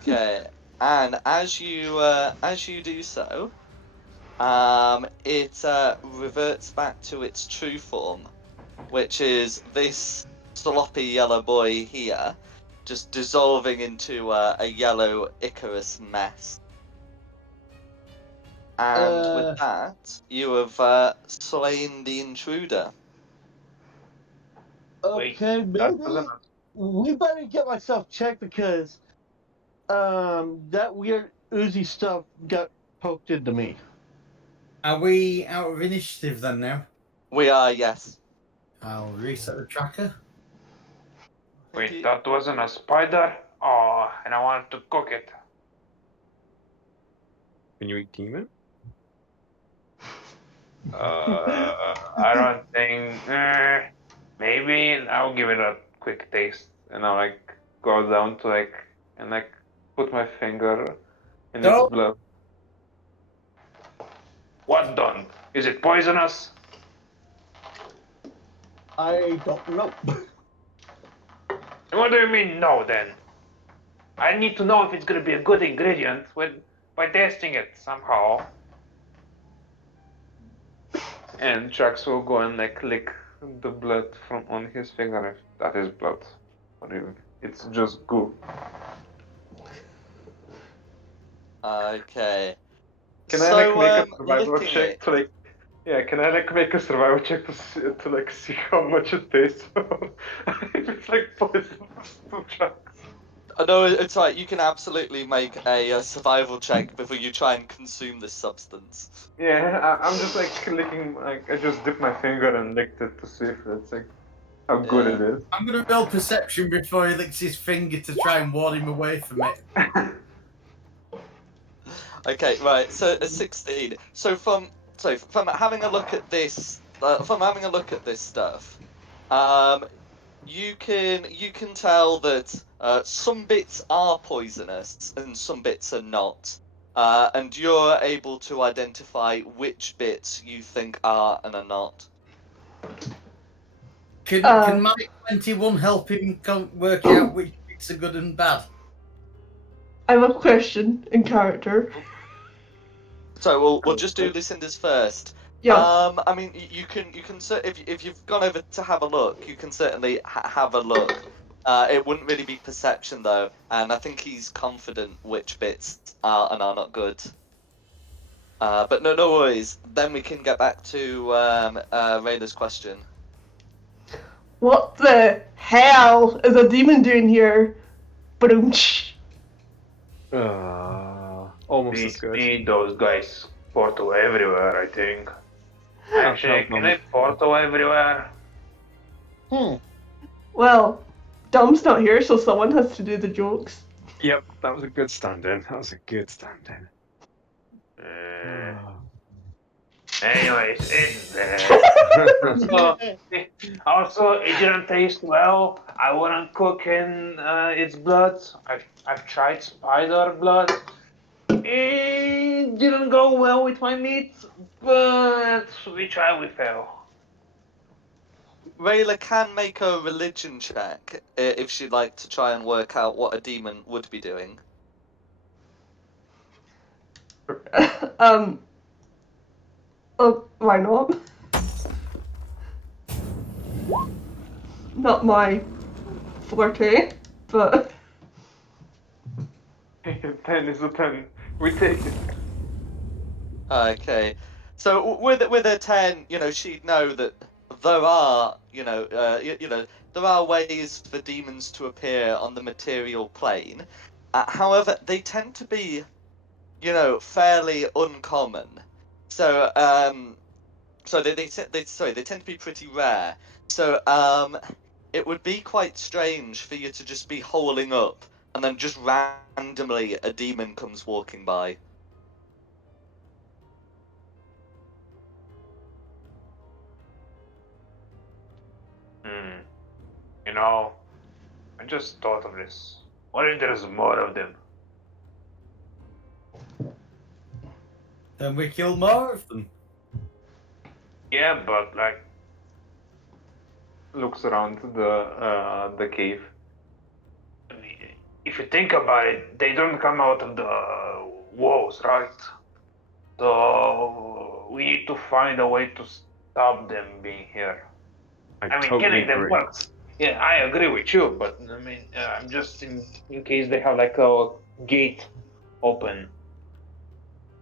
Okay, and as you do so, it reverts back to its true form, which is this sloppy yellow boy here, just dissolving into a yellow Icarus mess. And with that, you have slain the intruder. Okay, That maybe wasn't we better get myself checked because that weird Uzi stuff got poked into me. Are we out of initiative then now? We are, yes. I'll reset the tracker. Thank Wait, you. that wasn't a spider? Oh, and I wanted to cook it. Can you eat demon? I don't think. Maybe I'll give it a quick taste, and I'll like go down to like and like put my finger in its Don't. blood. What done? Is it poisonous? I don't know. What do you mean no then? I need to know if it's gonna be a good ingredient by tasting it somehow. And Jax will go and like lick the blood from on his finger if that is blood. Or if it's just goo. Okay. Can I like make a So, survival licking check it. to like yeah, can I like make a survival check to like see how much it tastes? If it's like poisonous to Jax. No, it's right. You can absolutely make a survival check before you try and consume this substance. Yeah, I'm just like licking like I just dipped my finger and licked it to see if it's like how good it is. I'm going to roll perception before he licks his finger to try and ward him away from it. Okay, right. So a 16. From having a look at this, stuff, you can tell that some bits are poisonous and some bits are not, and you're able to identify which bits you think are and are not. Can my 21 help him work out which bits are good and bad? I have a question in character. So we'll just do Lucinda's first. Yeah. I mean, you can if you've gone over to have a look, you can certainly have a look. It wouldn't really be perception though, and I think he's confident which bits are and are not good. But no worries. Then we can get back to Rayla's question. What the hell is a demon doing here? Boom. Almost as good. See those guys portal everywhere, I think. Actually, can I portal everywhere? Well, Dom's not here, so someone has to do the jokes. Yep, that was a good stand-in. That was a good stand-in. Anyways, it's there. Also, it didn't taste well. I wouldn't cook in its blood. I've tried spider blood. It didn't go well with my meat, but we try, we fail. Rayla can make a religion check if she'd like to try and work out what a demon would be doing. Oh, why not? Not my forte, but 10 is a 10. We take it. Okay, so with a 10, she'd know that there are, there are ways for demons to appear on the material plane. However, they tend to be, fairly uncommon. So, they tend to be pretty rare. So, it would be quite strange for you to just be holing up and then just randomly a demon comes walking by. You know, I just thought of this. What if there's more of them? Then we kill more of them. Yeah, but like, looks around the cave. I mean, if you think about it, they don't come out of the walls, right? So we need to find a way to stop them being here. I mean, totally killing them agree. works. Yeah, I agree with you, but I mean, I'm just in case they have like a gate open.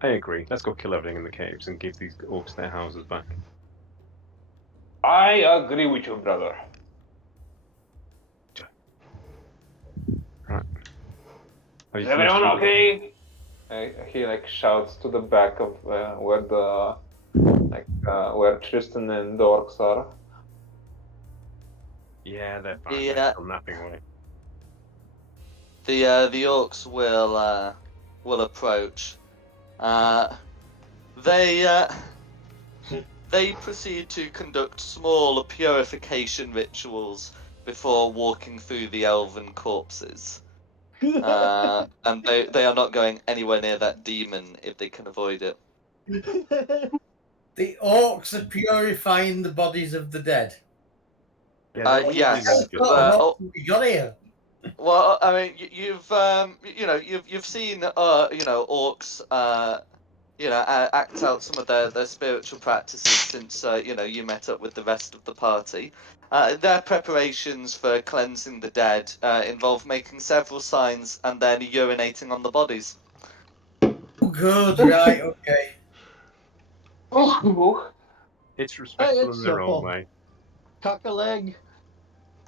I agree. Let's go kill everything in the caves and give these orcs their houses back. I agree with you, brother. Are Is you everyone finished with it? okay? He like shouts to the back of where the where Tristan and the orcs are. Yeah, they're fine. The They're still napping away. the orcs will approach. They they proceed to conduct small purification rituals before walking through the elven corpses. And they are not going anywhere near that demon if they can avoid it. The orcs are purifying the bodies of the dead. Yeah, they're Yes, weaving and What adjusting. orcs have we got here? well, I mean, you've seen orcs act out some of their spiritual practices since you met up with the rest of the party. Their preparations for cleansing the dead involve making several signs and then urinating on the bodies. Oh, good, right, okay. It's respectful it's in their own simple. way. Cock a leg.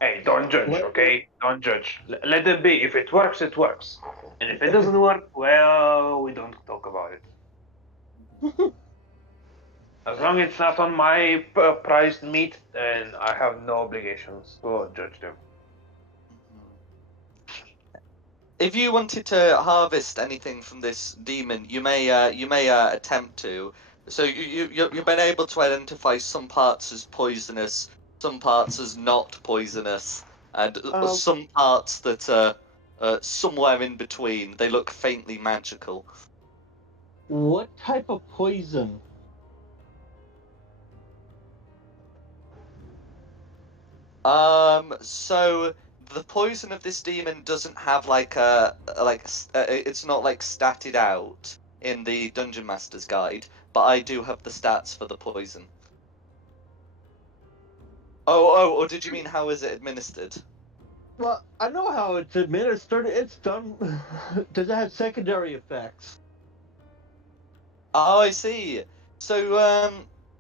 Hey, don't judge, Let- okay? Don't judge. Let it be. If it works, it works. And if it doesn't work, well, we don't talk about it. As long as it's not on my prized meat, then I have no obligations to judge them. If you wanted to harvest anything from this demon, you may attempt to. So you've been able to identify some parts as poisonous, some parts as not poisonous, and some parts that are somewhere in between. They look faintly magical. What type of poison? So the poison of this demon doesn't have it's not like statted out in the Dungeon Master's Guide, but I do have the stats for the poison. Or did you mean how is it administered? Well, I know how it's administered. It's done. Does it have secondary effects? Oh, I see. So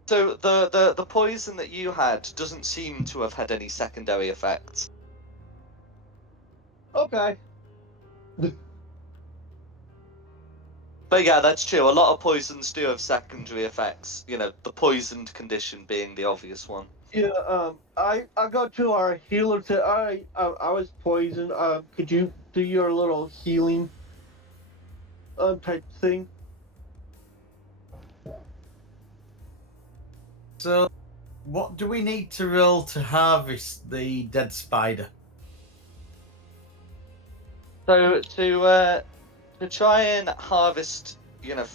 so the poison that you had doesn't seem to have had any secondary effects. Okay. But yeah, that's true. A lot of poisons do have secondary effects. You know, the poisoned condition being the obvious one. Yeah. I go to our healer. I was poisoned. Could you do your little healing type thing? So, what do we need to roll to harvest the dead spider? So to try and harvest,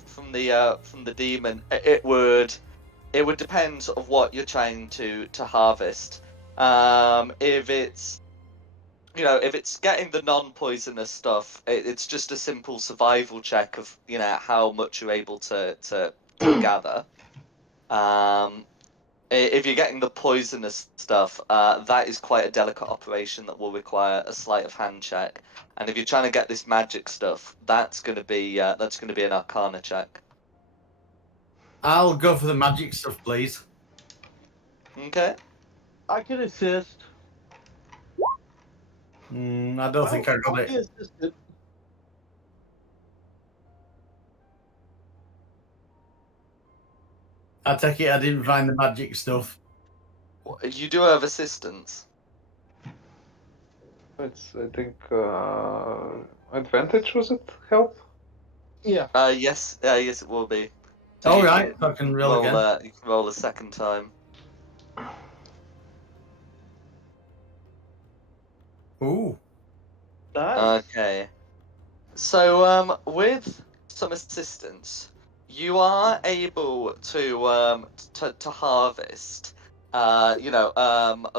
from the demon, it would depend of what you're trying to harvest. If it's if it's getting the non-poisonous stuff, it's just a simple survival check of how much you're able to gather. If you're getting the poisonous stuff, that is quite a delicate operation that will require a sleight of hand check. And if you're trying to get this magic stuff, that's going to be an Arcana check. I'll go for the magic stuff, please. Okay. I can assist. I don't think I got I'll it. be assistant. I take it I didn't find the magic stuff. You do have assistance. It's, I think, advantage, was it? Help? Yeah. Yes, it will be. All you right, I can roll again. You can roll a second time. Ooh. Nice. Okay. So with some assistance, you are able to harvest a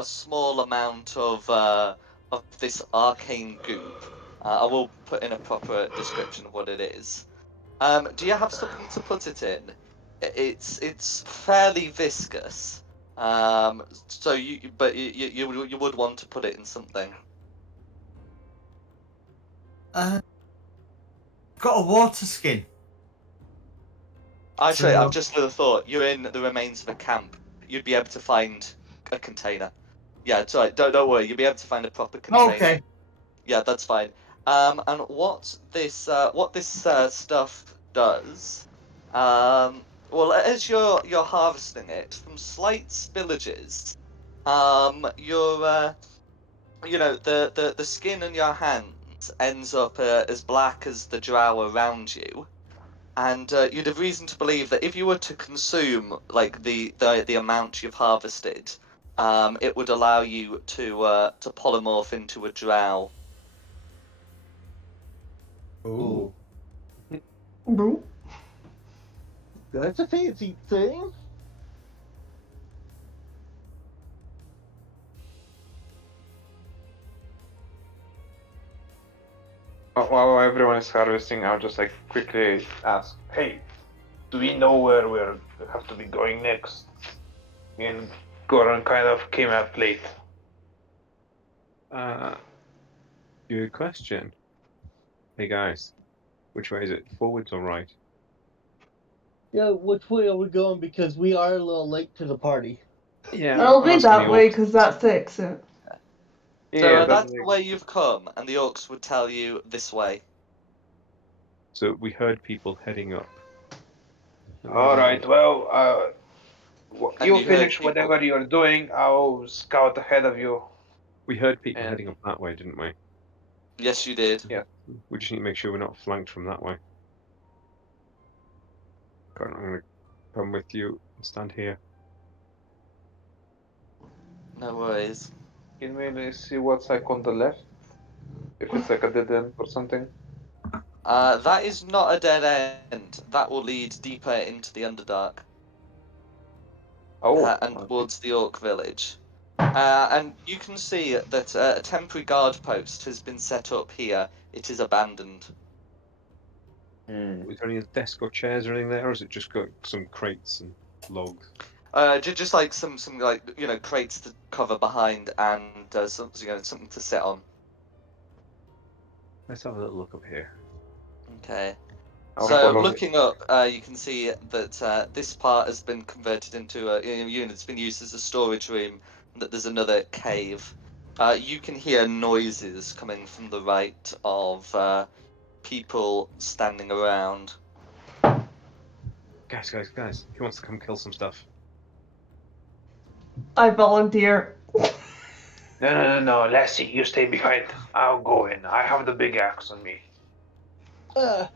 small amount of this arcane goop. I will put in a proper description of what it is. Do you have something to put it in? It's fairly viscous. So you would want to put it in something. Got a water skin. Actually, So- I've just had a thought. You're in the remains of a camp. You'd be able to find a container. Yeah, it's alright. Don't worry. You'll be able to find a proper container. Okay. Yeah, that's fine. And what this stuff does, well, as you're harvesting it from slight spillages, the skin on your hands ends up as black as the drow around you. And you'd have reason to believe that if you were to consume like the amount you've harvested, it would allow you to polymorph into a drow. Ooh. Boo. That's a fancy thing. While everyone is harvesting, I'll just like quickly ask, hey, do we know where we have to be going next? And Goran kind of came up late. Good question. Hey guys, which way is it? Forwards or right? Yeah, which way are we going? Because we are a little late to the party. Yeah, It'll I'm be asking that the way orcs. because that's the exit. So that's the way you've come, and the orcs would tell you this way. So we heard people heading up. All right, well, And you you heard finish people- whatever you're doing. I'll scout ahead of you. We heard people And- heading up that way, didn't we? Yes, you did. Yeah. We just need to make sure we're not flanked from that way. I'm going to come with you and stand here. No worries. Can we see what's like on the left? If it's like a dead end or something? That is not a dead end. That will lead deeper into the Underdark. Oh, And okay. towards the Orc village. And you can see that a temporary guard post has been set up here. It is abandoned. Is there any desk or chairs or anything there, or is it just got some crates and logs? Just like some like crates to cover behind and something to sit on. Let's have a little look up here. Okay. I'll So follow looking up, you can see that this part has been converted into a unit. It's been used as a storage room. And that there's another cave. You can hear noises coming from the right of people standing around. Guys, who wants to come kill some stuff? I volunteer. No, Lassie, you stay behind. I'll go in. I have the big axe on me. Oh,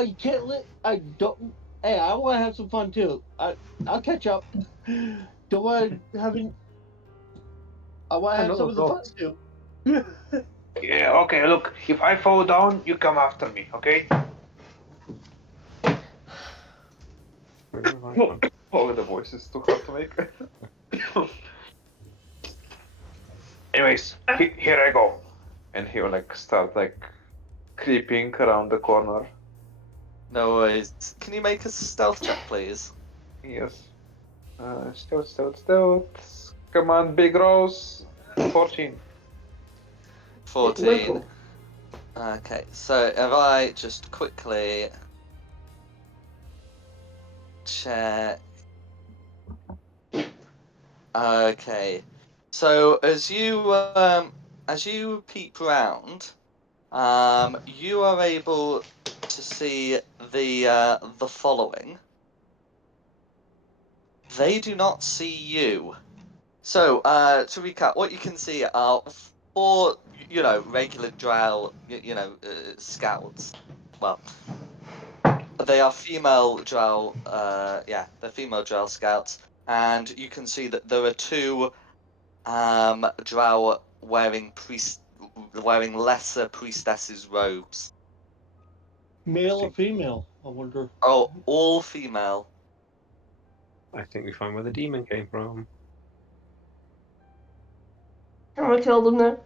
you can't let. I don't. Hey, I want to have some fun too. I'll catch up. Don't want to have any. I want to have some of the fun too. Yeah, okay, look, if I fall down, you come after me, okay? Oh, the voice is too hard to make. Anyways, here I go. And he will like start like creeping around the corner. No worries. Can you make a stealth check, please? Yes. Stealth. Come on, big Rose. 14. 14. Little. Okay, so if I just quickly check. Okay, so as you peep round, you are able to see the following. They do not see you. So, to recap, what you can see are 4, regular drow, scouts. Well, they are female drow. They're female drow scouts, and you can see that there are 2 drow wearing lesser priestesses robes. Male or female? I wonder. Oh, all female. I think we find where the demon came from. I'm gonna kill them now.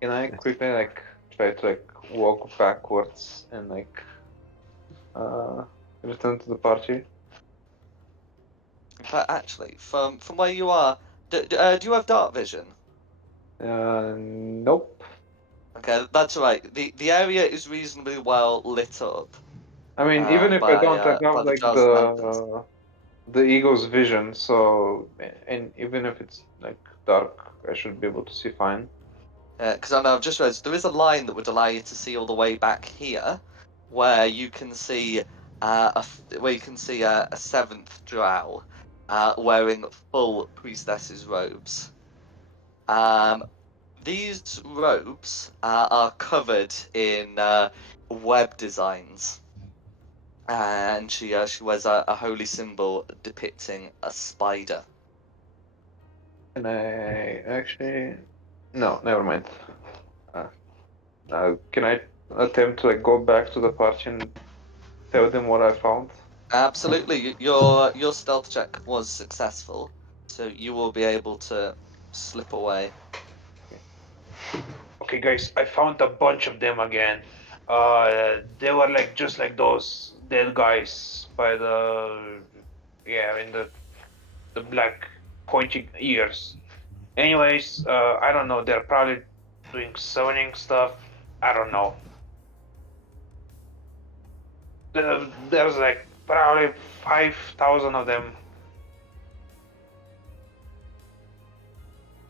Can I quickly like try to like walk backwards and like return to the party? In fact, actually, from where you are, do you have dark vision? Nope. Okay, that's right. The area is reasonably well lit up. I mean, even if I don't, I by have the like Drows' lanterns. the eagle's vision. So, and even if it's like dark, I should be able to see fine. Because I know I've just realised there is a line that would allow you to see all the way back here, where you can see a seventh drow wearing full priestess's robes. These robes are covered in web designs, and she wears a holy symbol depicting a spider. Can I actually? No, never mind. Can I attempt to go back to the party and tell them what I found? Absolutely, your stealth check was successful, so you will be able to slip away. Okay, guys, I found a bunch of them again. They were like just like those dead guys by the in the black pointy ears. Anyways, I don't know. They're probably doing summoning stuff. I don't know. There's like probably 5,000 of them.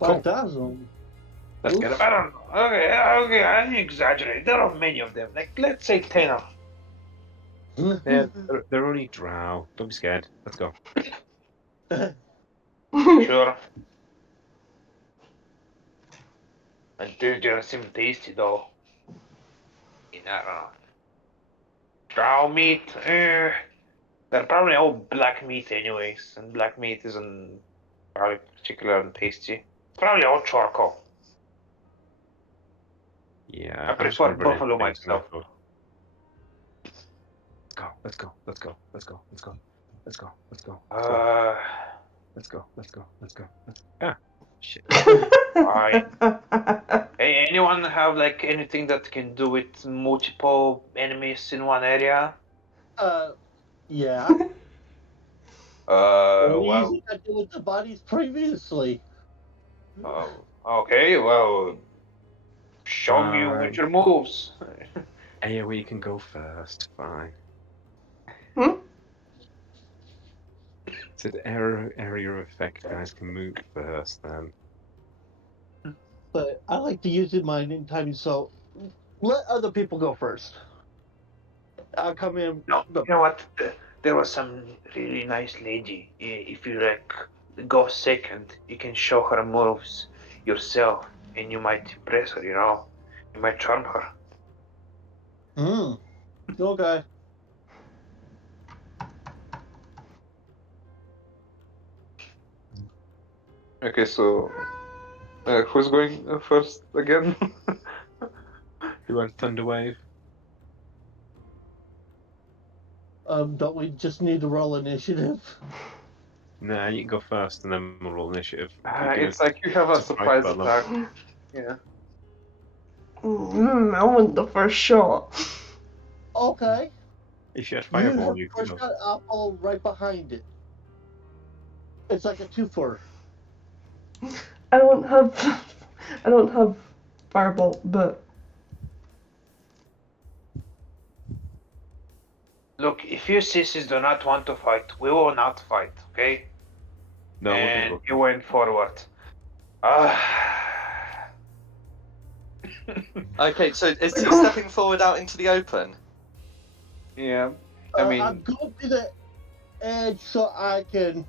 5,000. Let's get I them. don't know. Okay, I exaggerate. There are many of them. Like let's say 10 of them. Yeah, they're only drow. Don't be scared. Let's go. Sure. And they seem tasty though. I don't know. Drow meat, they're probably all black meat anyways, and black meat isn't probably particularly tasty. It's probably all charcoal. Yeah, I I'm just prefer gonna run into buffalo things myself. now. Let's go. Let's go. Let's go. Let's go. Let's go. Let's go. Let's go. Let's go. Let's go. Let's go. Ah, shit. Fine. Hey, anyone have like anything that can do with multiple enemies in one area? Yeah. Well, Easy I did with the bodies previously. okay, well, show me with your moves. AoE can go first. Fine. Hmm? So the area of effect guys can move first then. But I like to use it mine in time, so let other people go first. I'll come in. No, you know what? There was some really nice lady. If you like go second, you can show her moves yourself, and you might impress her. You know, you might charm her. Okay. Okay, so who's going first again? You want Thunderwave? Don't we just need to roll initiative? Nah, you can go first and then we'll roll initiative. It's like you have a surprise button. attack. Yeah. I want the first shot. Okay. If you had You Fireball, have you first could. shot, I'll follow right behind it. It's like a two-for. I don't have fireball, but Look, if you sissies do not want to fight, we will not fight, okay? No, And we'll you went forward. Okay, so is he stepping forward out into the open? Yeah, I mean, I'm going to the edge so I can.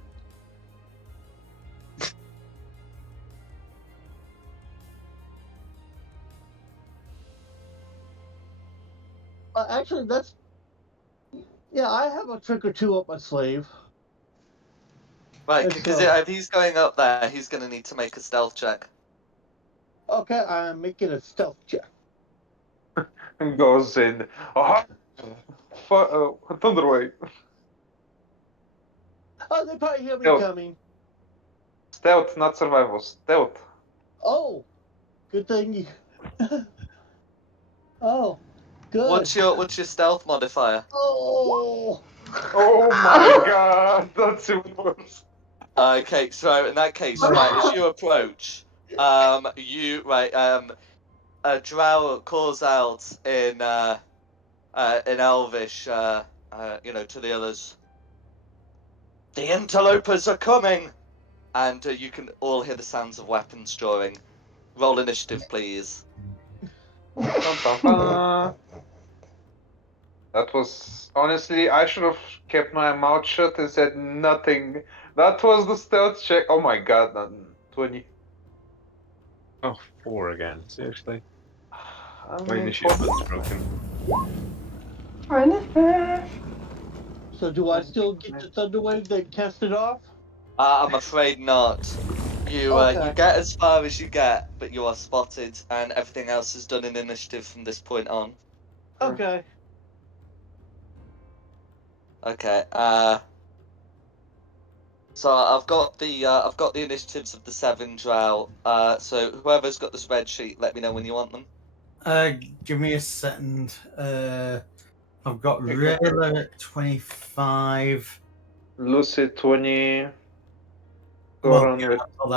Actually, that's. Yeah, I have a trick or two up my sleeve. Right, Let's because go. if he's going up there, he's going to need to make a stealth check. Okay, I'm making a stealth check. goes in. Thunderwave. Oh, they probably hear me Stealth. coming. Stealth, not survival. Stealth. Oh, good thing you. Oh, good. What's your stealth modifier? Oh. Oh my god, that's even worse. Okay, so in that case, right, as you approach, a drow calls out in Elvish, to the others. The interlopers are coming, and you can all hear the sounds of weapons drawing. Roll initiative, please. That was honestly, I should have kept my mouth shut and said nothing. That was the stealth check. Oh my god, 20. Oh, 4 again. Seriously? I My mean, initiative button's broken. So do I still get the thunder wave that cast it off? I'm afraid not. You Okay. get as far as you get, but you are spotted, and everything else is done in initiative from this point on. Okay. Okay. So I've got the initiatives of the 7 drow. So whoever's got the spreadsheet, let me know when you want them. Give me a second. I've got Okay. Rayla at 25. Lucy 20. Well, Goran yeah, with I saw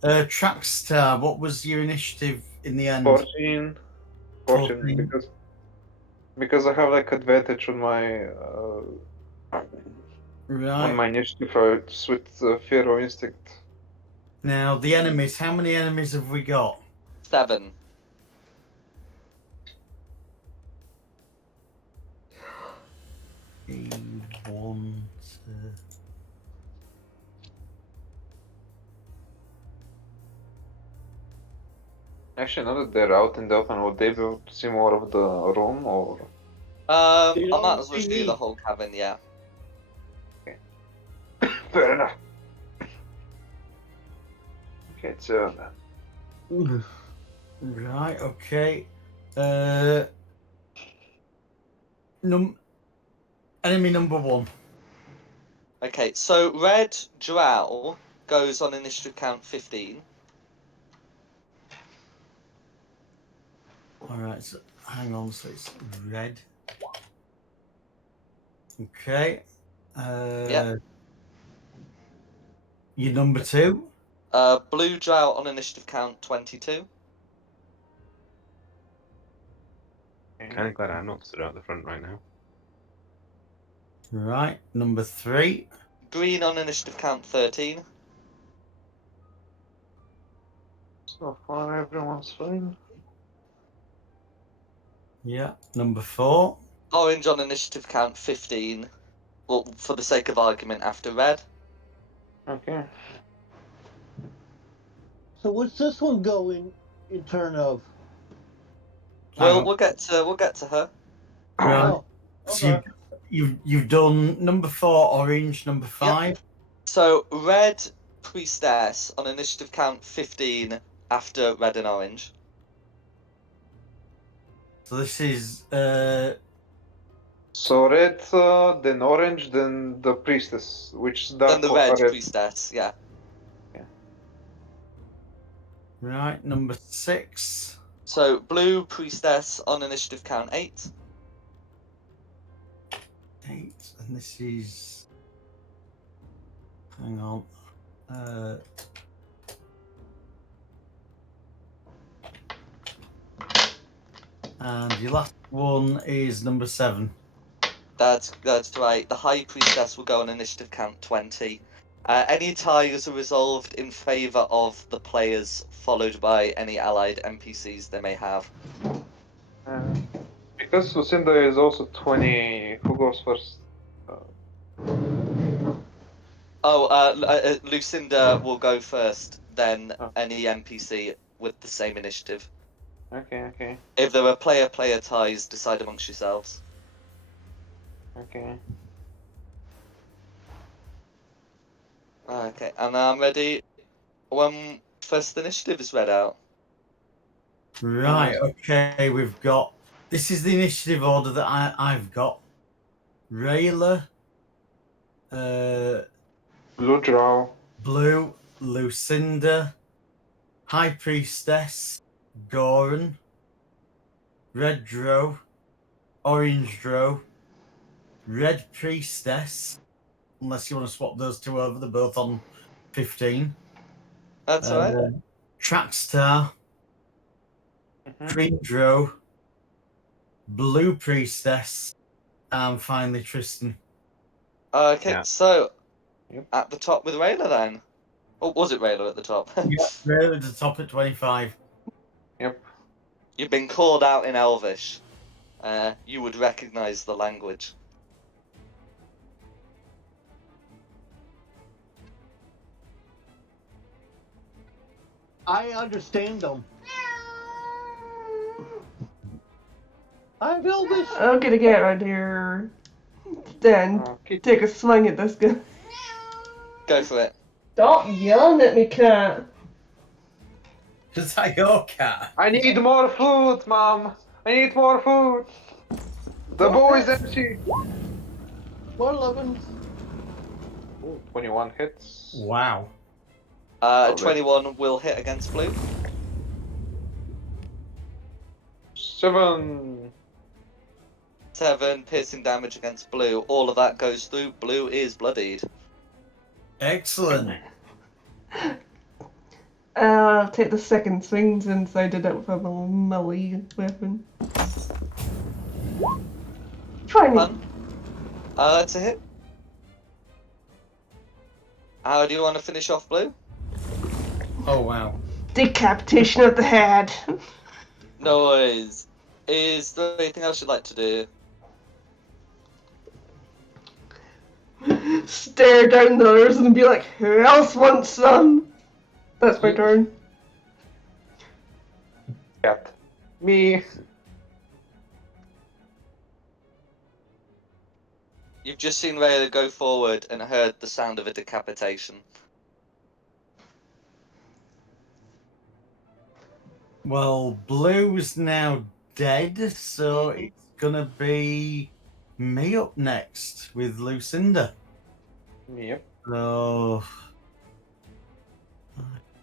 that. Trackstar, what was your initiative in the end? 14. 14 14. because I have like advantage on my Right. initiative it's with fear or instinct. Now, the enemies. How many enemies have we got? 7. One, two. Actually, now that they're out in the open, would they be able to see more of the room or? I They might don't as well see show you the me. whole cabin. Yeah. Fair enough. Okay, so Right, okay. Enemy number 1. Okay. So red drow goes on initiative count 15. Alright, so hang on, so it's red. Okay. Yep. Your number 2? Blue drow on initiative count 22. Kind of glad I'm not stood out the front right now. Right, number 3. Green on initiative count 13. so far everyone's fine. Yeah, number 4. Orange on initiative count 15. Well, for the sake of argument, after red. Okay. So what's this one going in turn of? Hang on. We'll get to her. Right. Oh, So okay. you've done number 4, orange, number 5. So red priestess on initiative count 15 after red and orange. So this is So red, then orange, then the priestess, which is Then dark the red priestess, yeah. right, number 6. So blue priestess on initiative count 8. 8, and this is, hang on, and your last one is number 7. That's right. The high priestess will go on initiative count 20. Any ties are resolved in favor of the players, followed by any allied NPCs they may have. Because Lucinda is also 20, who goes first? Lucinda will go first, then Oh. any NPC with the same initiative. Okay. If there are player ties, decide amongst yourselves. Okay. Okay, and I'm ready when first initiative is read out. Right, okay, we've got, this is the initiative order that I've got. Rayla, Blue Drow. Blue, Lucinda, High Priestess, Goran, Red Drow, Orange Drow, Red Priestess, unless you want to swap those two over, they're both on 15. That's all right. Trackstar, Green Drow, Blue Priestess, and finally Tristan. Okay, Yeah. so Yep. at the top with Rayla then. Or was it Rayla at the top? Yeah, Rayla at the top at 25. Yep. You've been called out in Elvish. You would recognise the language. I understand them. I'm Elvish. I'm gonna get around here. Then Okay. take a swing at this guy. Go for it. Stop yelling at me, cat. Is that your cat? I need more food, Mom. I need more food. The bowl is empty. More 11. Ooh, 21 hits. Wow. 21 will hit against blue. 7. 7 piercing damage against blue. All of that goes through. Blue is bloodied. Excellent. I'll take the second swing since I did it with a melee weapon. Try me. Fun. That's a hit. How do you want to finish off blue? Oh, wow. Decapitation of the head. Noise. Is there anything else you'd like to do? Stare down the others and be like, who else wants some? That's my turn. Cat. Me. You've just seen Rayla go forward and heard the sound of a decapitation. Well, Blue's now dead, so it's gonna be me up next with Lucinda. Yep. So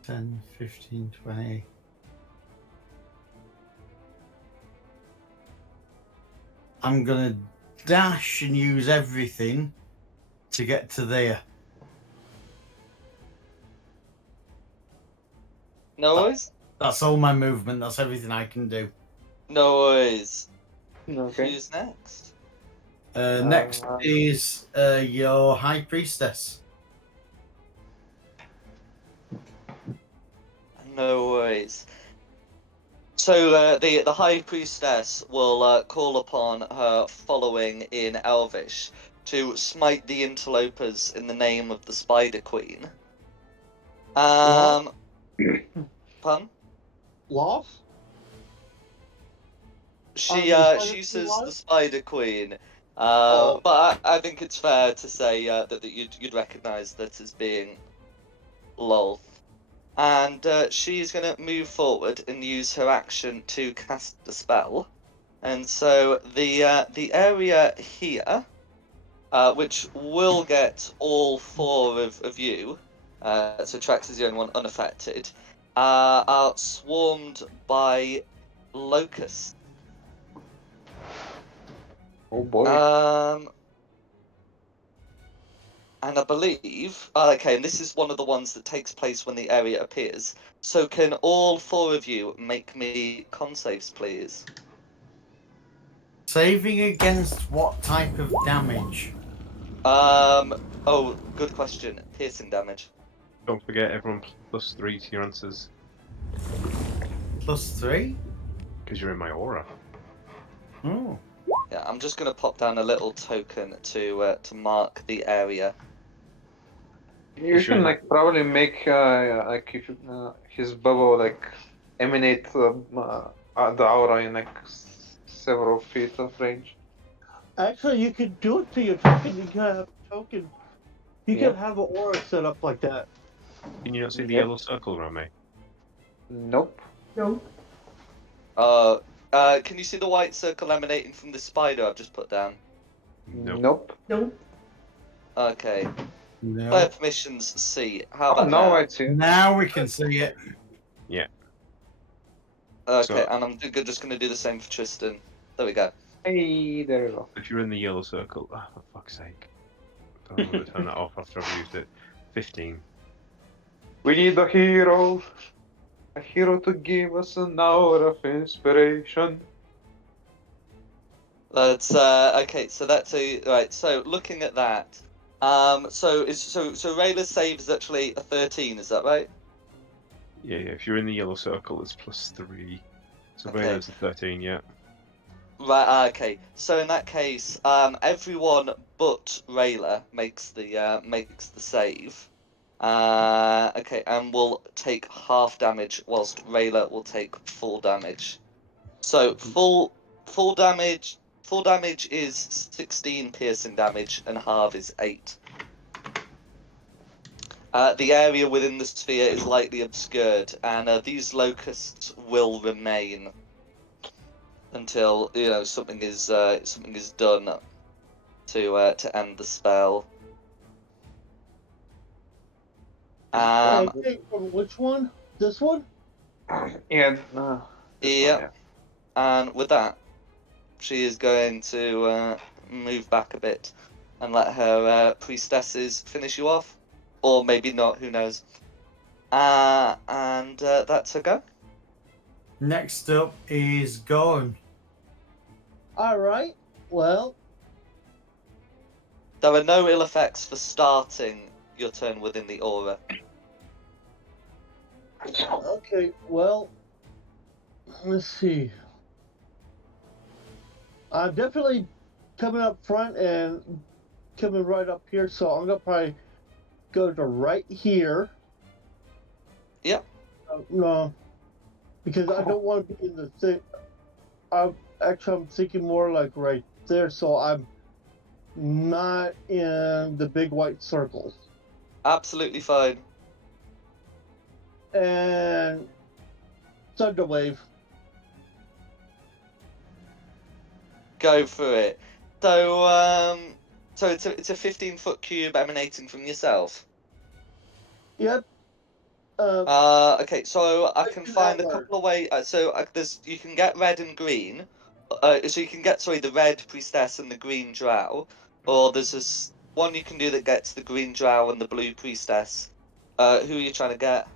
10, 15, 20. I'm gonna dash and use everything to get to there. No worries? That's all my movement. That's everything I can do. No worries. Okay. Who's next? Next is your High Priestess. No worries. So the High Priestess will call upon her following in Elvish to smite the interlopers in the name of the Spider Queen. Pardon? Loth? She the says Spider the Spider Queen, but I think it's fair to say that you'd recognise that as being Lolth. And she's going to move forward and use her action to cast a spell. And so the area here, which will get all 4 of you, so Trax is the only one unaffected, are swarmed by locusts. Oh boy. And I believe, okay, and this is one of the ones that takes place when the area appears. So can all 4 of you make me con saves, please? Saving against what type of damage? Oh, good question. Piercing damage. Don't forget, everyone +3 to your answers +3? because you're in my aura. Oh. Yeah, I'm just gonna pop down a little token to mark the area. You Sure. can like probably make like if his bubble like emanate the aura in like several feet of range. Actually, you could do it to your token. You can have a token. You Yep. can have an aura set up like that. Can you not see the Yep. yellow circle around me? Nope. No. Can you see the white circle emanating from the spider I've just put down? Nope. Nope. No. Okay. No. Player permissions C. How Oh, about now now? I see. Now we can see it. Okay, So- and I'm just gonna do the same for Tristan. There we go. Hey, there we go. If you're in the yellow circle, oh, for fuck's sake. I'm going to turn that off after I've used it. 15. We need a hero to give us an hour of inspiration. That's okay. So that's right. So looking at that, so Rayla's save is actually a 13. Is that right? Yeah, if you're in the yellow circle, it's +3. So Okay. Rayla's at 13, yeah. Right. Okay. So in that case, everyone but Rayla makes the save. Okay, and will take half damage, whilst Rayla will take full damage. So full damage is 16 piercing damage, and half is 8. The area within the sphere is lightly obscured, and these locusts will remain until something is done to end the spell. Okay, which one? This one? Yeah, no. This one, Yeah, yeah. and with that, she is going to move back a bit and let her priestesses finish you off, or maybe not. Who knows? And that's her go. Next up is Gorn. Alright, well, There are no ill effects for starting your turn within the aura. okay, well, let's see. I'm definitely coming up front and coming right up here, so I'm gonna probably go to right here. Yep. No, because I don't want to be in the thing. I'm thinking more like right there, so I'm not in the big white circle. Absolutely fine. And Thunderwave. Go for it. So it's a 15-foot cube emanating from yourself. Yep. Okay, so I can find a couple of ways. You can get red and green. So you can get the red priestess and the green drow, or there's this one you can do that gets the green drow and the blue priestess. Who are you trying to get?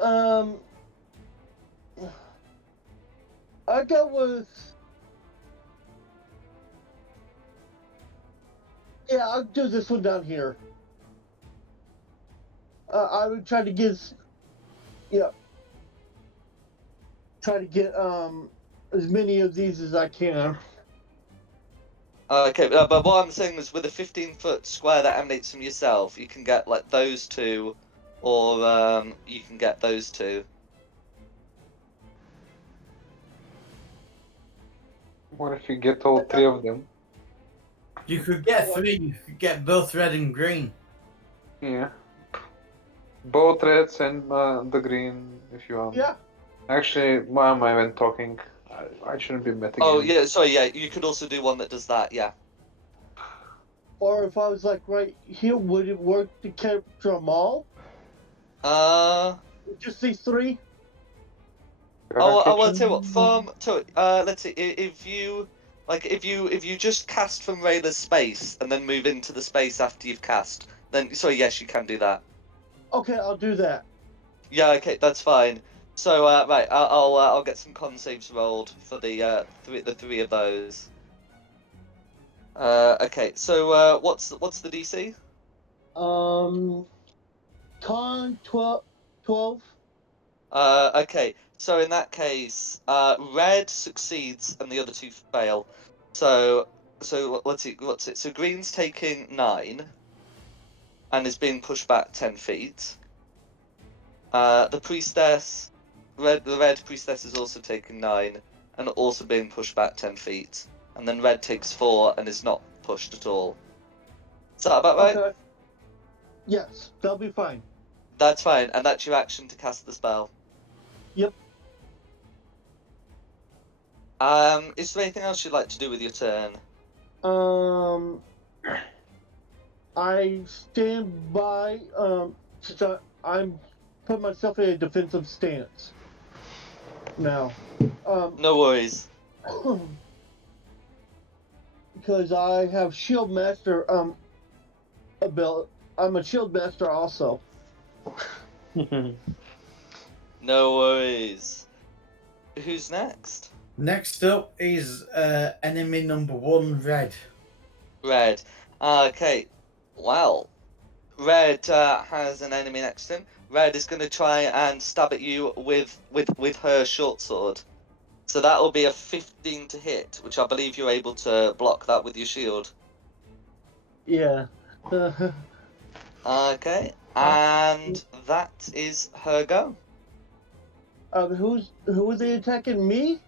I go with. Yeah, I'll do this one down here. I would try to get. Yeah. Try to get as many of these as I can. Okay, but what I'm saying is with a 15-foot square that emanates from yourself, you can get like those two, or you can get those two. What if you get all 3 of them? You could get 3. You could get both red and green. Yeah. Both reds and the green, if you want. Yeah. Actually, why am I even talking? I shouldn't be metagaming. Oh yeah, sorry, yeah. You could also do one that does that, yeah. Or if I was like right here, would it work to capture them all? Just these 3? I'll tell you what. Let's see. If you just cast from Rayla's space and then move into the space after you've cast, then yes, you can do that. Okay, I'll do that. Yeah, okay, that's fine. So right, I'll get some con saves rolled for the 3 of those. Okay, so what's the DC? Con 12. Okay, so in that case, red succeeds and the other 2 fail. So let's see, what's it? So green's taking 9 and is being pushed back 10 feet. The red priestess is also taking 9 and also being pushed back 10 feet. And then red takes 4 and is not pushed at all. Is that about right? Okay. Yes, that'll be fine. That's fine, and that's your action to cast the spell. Yep. Is there anything else you'd like to do with your turn? I stand by. Since I'm putting myself in a defensive stance now. No worries. Because I have Shield Master ability. I'm a Shield Master also. No worries. Who's next? Next up is enemy number 1, red. Red. Okay. Well, Red has an enemy next to him. Red is going to try and stab at you with her short sword. So that will be a 15 to hit, which I believe you're able to block that with your shield. Yeah. Okay, and that is her go. Who was they attacking me?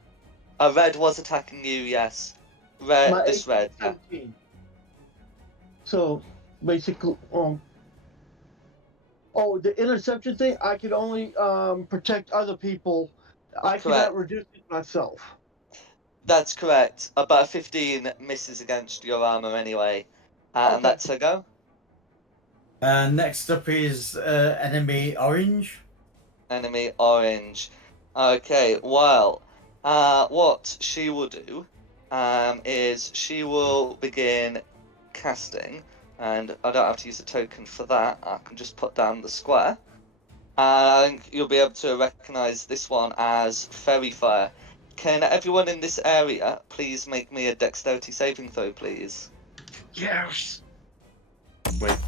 Red was attacking you, yes. My This red. Yeah. 17. So basically, oh, the interception thing. I could only protect other people. I cannot Correct. reduce it myself. That's correct. But a 15 misses against your armor anyway. And Okay. that's her go. Next up is enemy orange. Enemy orange. Okay, well, what she will do is she will begin casting, and I don't have to use a token for that. I can just put down the square. I think you'll be able to recognize this one as Fairy Fire. Can everyone in this area please make me a dexterity saving throw, please? Yes. Wait.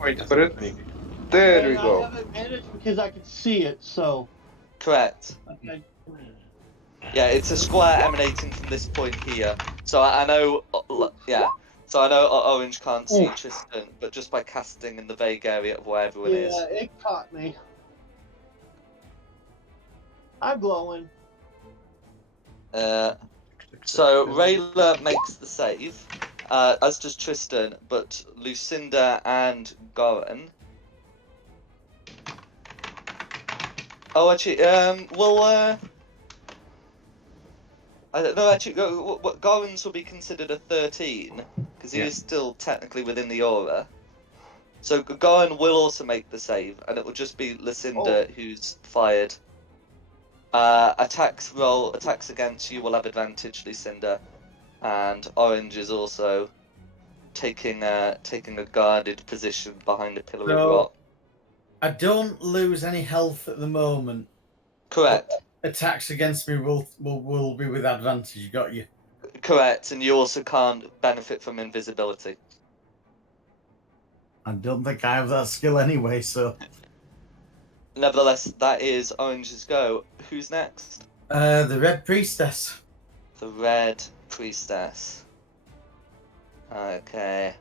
Wait for it. Any- There we And I go. have advantage because I can see it. So. Correct. Okay. Yeah, it's a square emanating from this point here. So I know, yeah. So I know Orange can't see Oof. Tristan, but just by casting in the vague area of where everyone is. Yeah, it caught me. I'm glowing. So Rayla makes the save, as does Tristan, but Lucinda and Goran. Oh, actually, well, I don't know. Actually, Goran's will be considered a 13 because he Yeah. is still technically within the aura. So Goran will also make the save, and it will just be Lucinda who's fired. Attacks against you will have advantage, Lucinda, and Orange is also taking a guarded position behind a pillar of So rock. I don't lose any health at the moment. Correct. Attacks against me will be with advantage. Got you. Correct, and you also can't benefit from invisibility. I don't think I have that skill anyway. So Nevertheless, that is Orange's go. Who's next? the red priestess. The Red Priestess. Okay.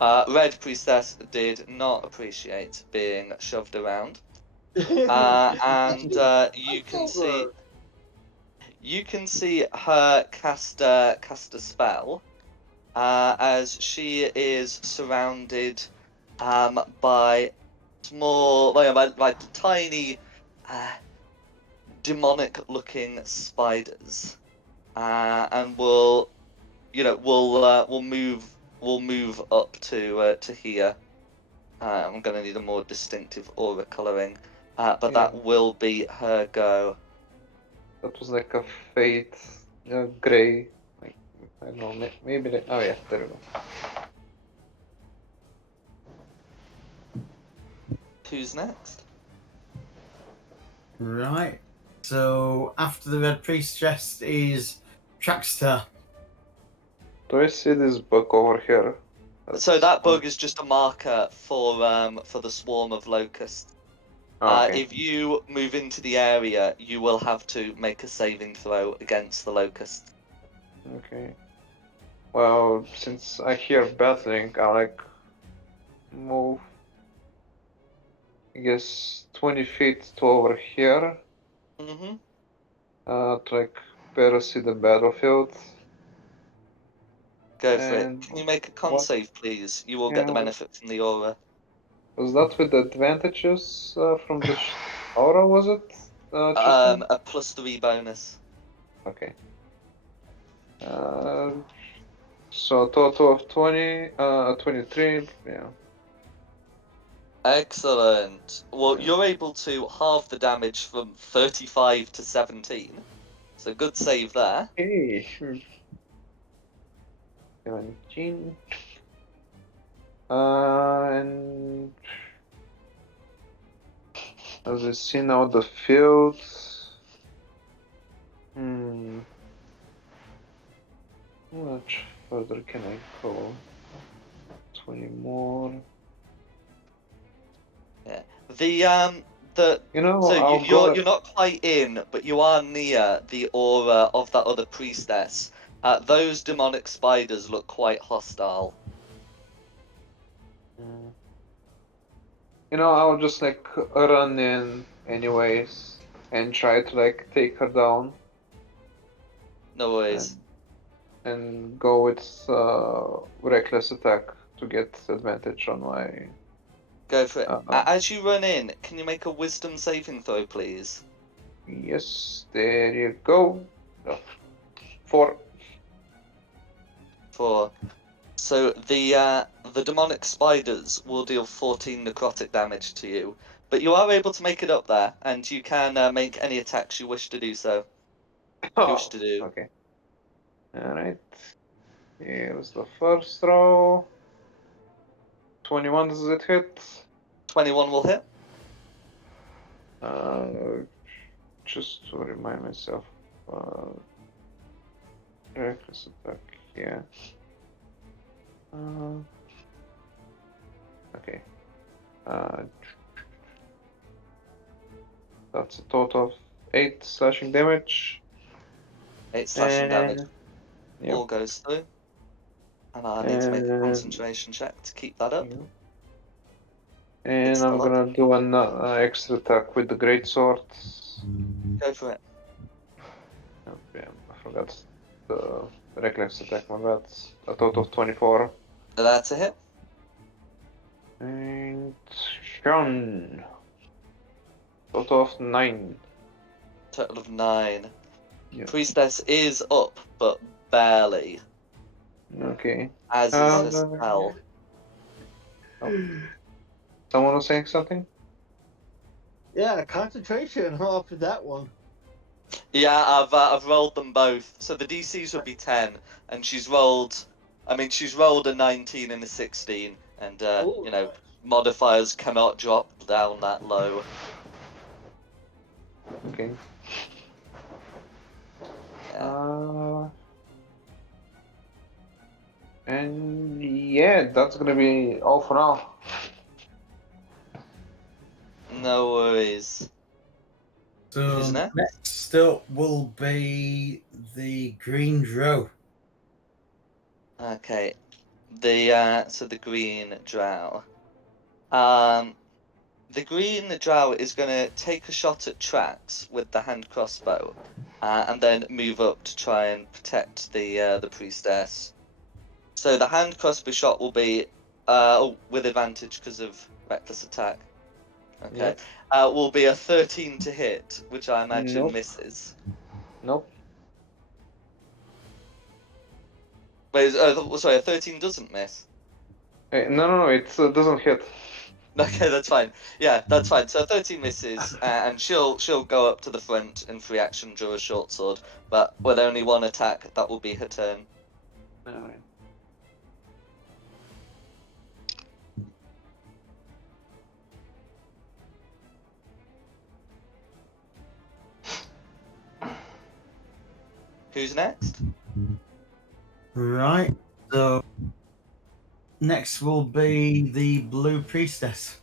Red Priestess did not appreciate being shoved around. And you can see her cast a spell as she is surrounded by small, by tiny, demonic-looking spiders, and will move up to here. I'm going to need a more distinctive aura coloring, but Yeah. that will be her go. That was like a fate, gray. Like, I don't know, maybe. Oh yeah, there we go. Who's next? Right. So after the red priestess is Trackstar. Do I see this bug over here? So that bug is just a marker for the swarm of locusts. Okay. If you move into the area, you will have to make a saving throw against the locust. Okay. Well, since I hear battling, I move. I guess 20 feet to over here. Mm-hmm. To better see the battlefield. Go for it. And Can you make a con what- save, please? You will get the Yeah. benefit from the aura. Was that with advantages from the aura? Was it? Tristan? A +3 bonus. Okay. So total of 20, 23. Yeah. Excellent. Well, Yeah. you're able to halve the damage from 35 to 17. So good save there. Hey. 17. And as I see now the field. How much further can I go? 20 more. The so I'll you're not quite in, but you are near the aura of that other priestess. Those demonic spiders look quite hostile. I'll just like run in anyways and try to like take her down No worries. and go with reckless attack to get advantage on my. Go for it. Uh-huh. As you run in, can you make a wisdom saving throw, please? Yes, there you go. 4. So the demonic spiders will deal 14 necrotic damage to you, but you are able to make it up there, and you can make any attacks you wish to do so. You wish to do. Okay. Alright. Here's the first throw. 21, does it hit? 21 will hit. Just to remind myself. Reckless attack, yeah. Okay. That's a total of 8 slashing damage. 8 slashing damage. Yep. All goes through. And I need to make a concentration check to keep that up. Yep. And It's I'm still up. gonna do an extra attack with the great sword. Go for it. Oh, yeah, I forgot the reckless attack. My bad. A total of 24. That's a hit. And Sean. Total of 9. Total of 9. Yeah. Priestess is up, but barely. Okay. As is her spell. Someone was saying something? Yeah, concentration off of that one. Yeah, I've rolled them both. So the DCs would be 10, and she's rolled a 19 and a 16, and modifiers cannot drop down that low. Okay. Yeah. And yeah, that's gonna be all for now. No worries. So Who's next? next up will be the green drow. Okay. The green drow. The green drow is gonna take a shot at Trax with the hand crossbow, and then move up to try and protect the priestess. So the hand crossbow shot will be with advantage because of reckless attack. Okay. Yep. Will be a 13 to hit, which I imagine Nope. misses. Nope. Wait, sorry, a 13 doesn't miss. No, it doesn't hit. Okay, that's fine. Yeah, that's fine. So 13 misses, and she'll go up to the front and free action draw a short sword. But with only one attack, that will be her turn. Alright. Who's next? Right. So next will be the blue priestess.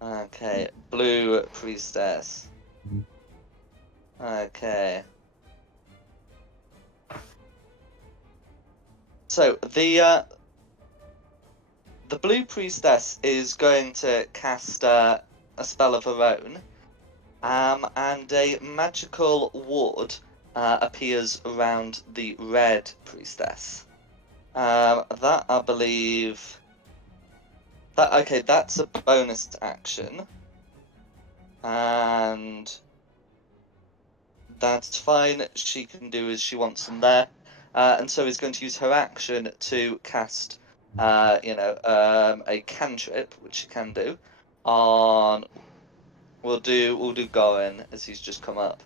Okay, blue priestess. Okay. So the blue priestess is going to cast a spell of her own, and a magical ward appears around the red priestess. That I believe. That's a bonus action, and that's fine. She can do as she wants in there, and so is going to use her action to cast, a cantrip, which she can do. On, we'll do Goran as he's just come up.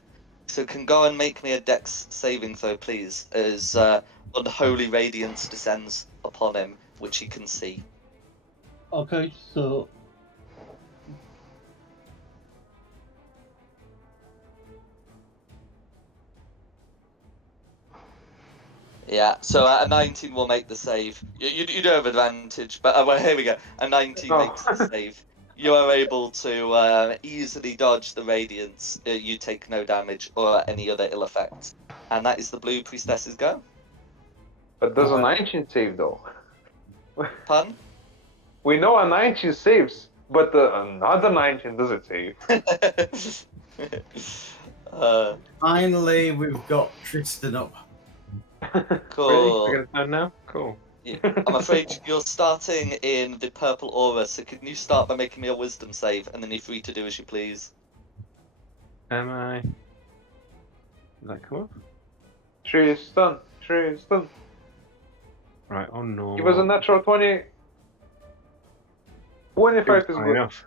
So can Goran make me a Dex saving throw, please, as unholy radiance descends upon him, which he can see. Okay, so Yeah, so a 19 will make the save. You do have advantage, but well, here we go. A 19 No. makes the save. You are able to easily dodge the radiance. You take no damage or any other ill effects. And that is the blue priestess's go. But does a 19 save though? Pardon? We know a 19 saves, but another 19 doesn't save. Finally, we've got Tristan up. Really? Cool. I get it done now? Cool. Yeah, I'm afraid you're starting in the purple aura, so can you start by making me a wisdom save, and then you're free to do as you please. Am I? Did that come up? Tristan. Right, oh no. Give us a natural 20. 25 is High good. enough.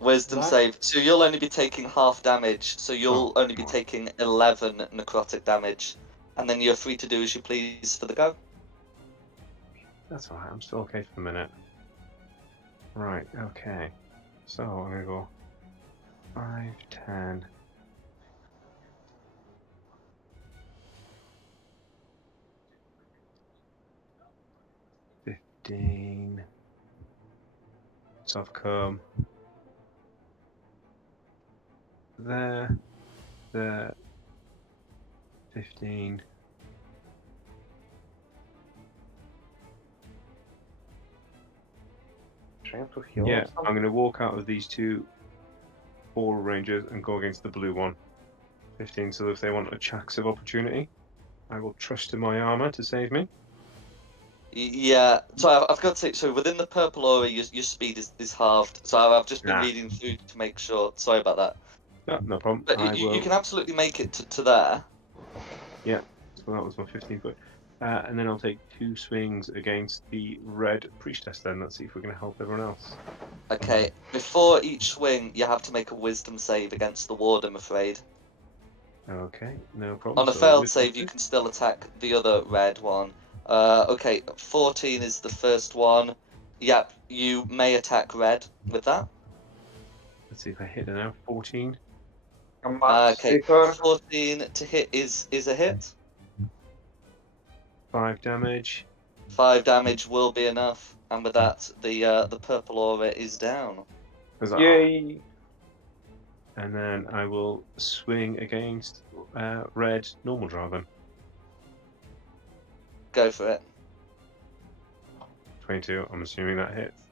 Wisdom Right. save. So you'll only be taking half damage, so you'll Oh, only be come on. taking 11 necrotic damage. And then you're free to do as you please for the go. That's alright, I'm still okay for the minute. Right, okay. So I'm gonna go 5, 10. Soft comb. There. 15. Trying to heal Yeah, or something? I'm going to walk out of these two four rangers and go against the blue one. 15, so if they want attacks of opportunity, I will trust in my armor to save me. Yeah, so I've got to say, so within the purple aura, your speed is halved. So I've just been reading through to make sure. Sorry about that. No problem. But I you will. can absolutely make it to there. Yeah, so that was my 15 foot. And then I'll take 2 swings against the red priestess then. Let's see if we can help everyone else. Okay, before each swing, you have to make a wisdom save against the ward, I'm afraid. Okay, no problem. On a So failed wisdom save, you can still attack the other red one. Okay, 14 is the first one. Yep, you may attack red with that. Let's see if I hit it now. 14. A max Okay, hitter. 14 to hit is a hit. 5 damage. 5 damage will be enough, and with that, the purple aura is down. Huzzah. Yay! And then I will swing against red normal dragon. Go for it. 22. I'm assuming that hits.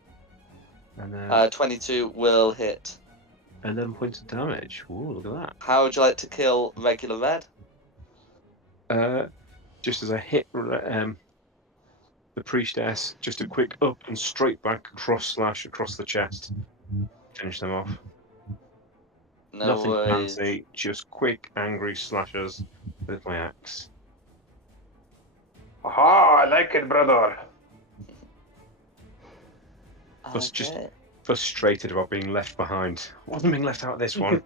And then 22 will hit. 11 points of damage. Ooh, look at How would you like to kill regular red? that. Just as I hit the priestess, just a quick up and straight back cross slash across the chest. Finish them off. No Nothing worries. fancy, just quick angry slashes with my axe. Aha, I like it, brother. Plus just Okay. frustrated about being left behind. Wasn't being left out of this one.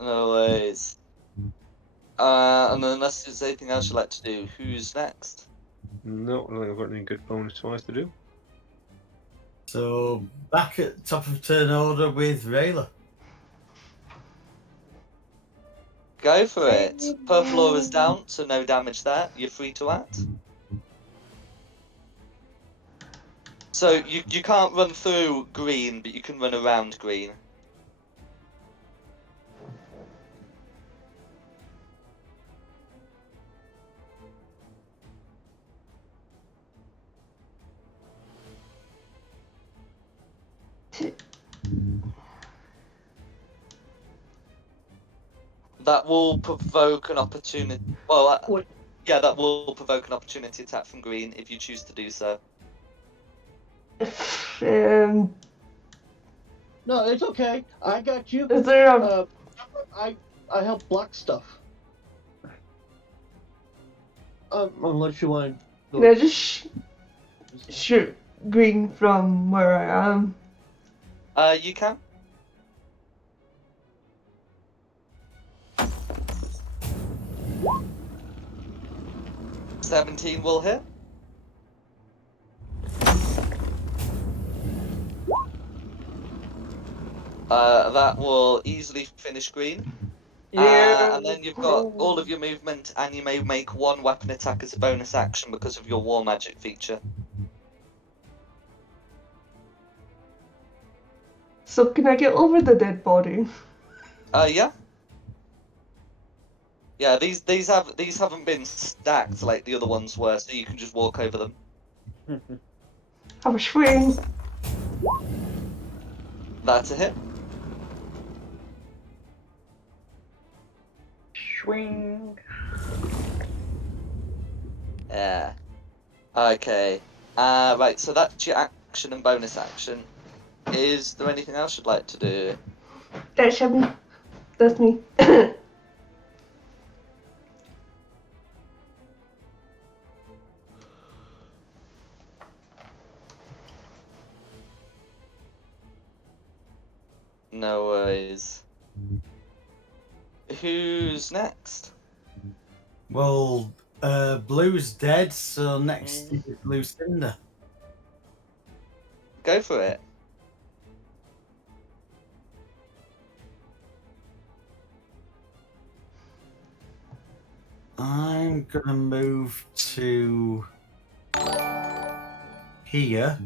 No worries. And then unless there's anything else you'd like to do, who's next? No, I don't think I've got any good bonus wise to do. So back at top of turn order with Rayla. Go for it. Purple aura's down, so no damage there. You're free to act. So you can't run through green, but you can run around green. That will provoke an opportunity. Well, Wait. yeah, that will provoke an opportunity attack from green if you choose to do so. No, it's okay. I got you. Is there a I help block stuff. Unless you want to. can I just shoot green from where I am? You can. $17 will hit. That will easily finish green. And then you've got all of your movement, and you may make one weapon attack as a bonus action because of your war magic feature. So can I get over the dead body? Yeah. Yeah, these haven't been stacked like the other ones were, so you can just walk over them. Have a swing. That's a hit. Swing. Yeah. Okay. Right, so that's your action and bonus action. Is there anything else you'd like to do? That's me. That's me. No worries. Who's next? Well, Blue's dead, so next is Lucinda. Go for it. I'm gonna move to here.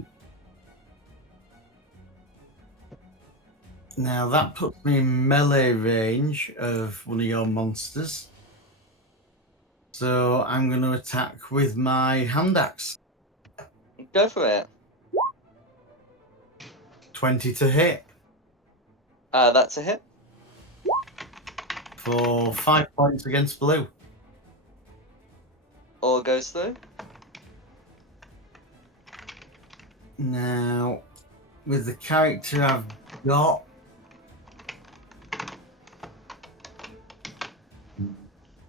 Now that puts me in melee range of one of your monsters. So I'm going to attack with my hand axe. Go for it. 20 to hit That's a hit. for 5 points against Blue. All goes through. Now, with the character I've got,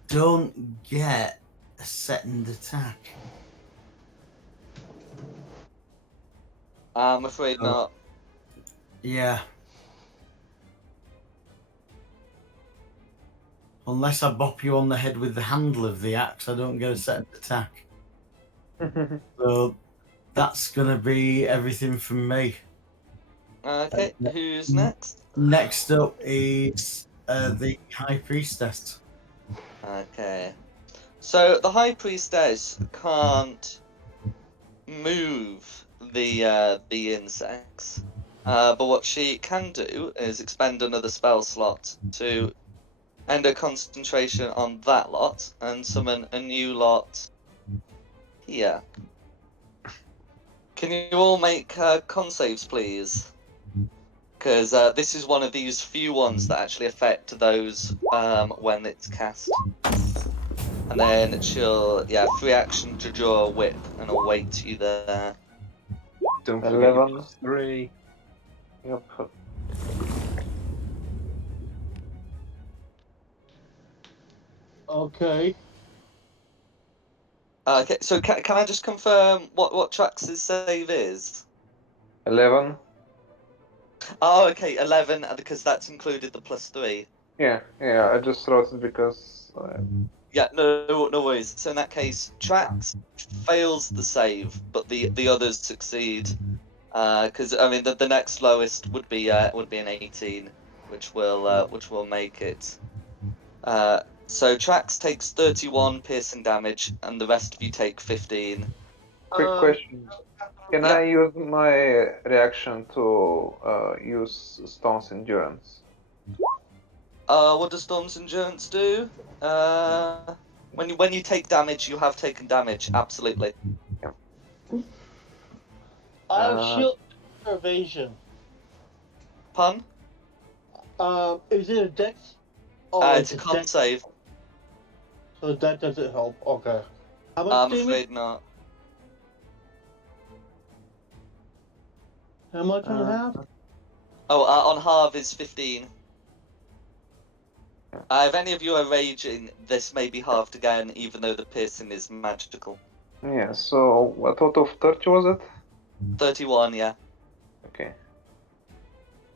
don't get a second attack. I'm afraid not. Yeah. Unless I bop you on the head with the handle of the axe, I don't get a second attack. So that's going to be everything from me. Okay, who's next? Next up is the High Priestess. Okay. So the High Priestess can't move the insects, but what she can do is expend another spell slot to end her concentration on that lot and summon a new lot here. Can you all make con saves, please? Because this is one of these few ones that actually affect those when it's cast. And then she'll, free action to draw a whip and await you there. Don't forget your 11. +3. Yep. Okay. Okay, so can I just confirm what Trax's save is? 11. Oh, okay, 11, because that's included the +3. Yeah, I just wrote it because. Yeah, no worries. So in that case, Trax fails the save, but the others succeed. Because I mean, the next lowest would be an 18, which will make it. So Trax takes 31 piercing damage, and the rest of you take 15. Quick question. Can Yeah. I use my reaction to use Stone's Endurance? What does Storm's Endurance do? When you take damage, you have taken damage. Absolutely. I have shield or evasion. Pun? Is it a dex? Oh, It's a con dex, save. so that doesn't help. Okay. How much I'm damage? afraid not. How much on half? Oh, on halve is 15. If any of you are raging, this may be halved again, even though the piercing is magical. Yeah, so what out of 30 was it? 31, yeah. Okay.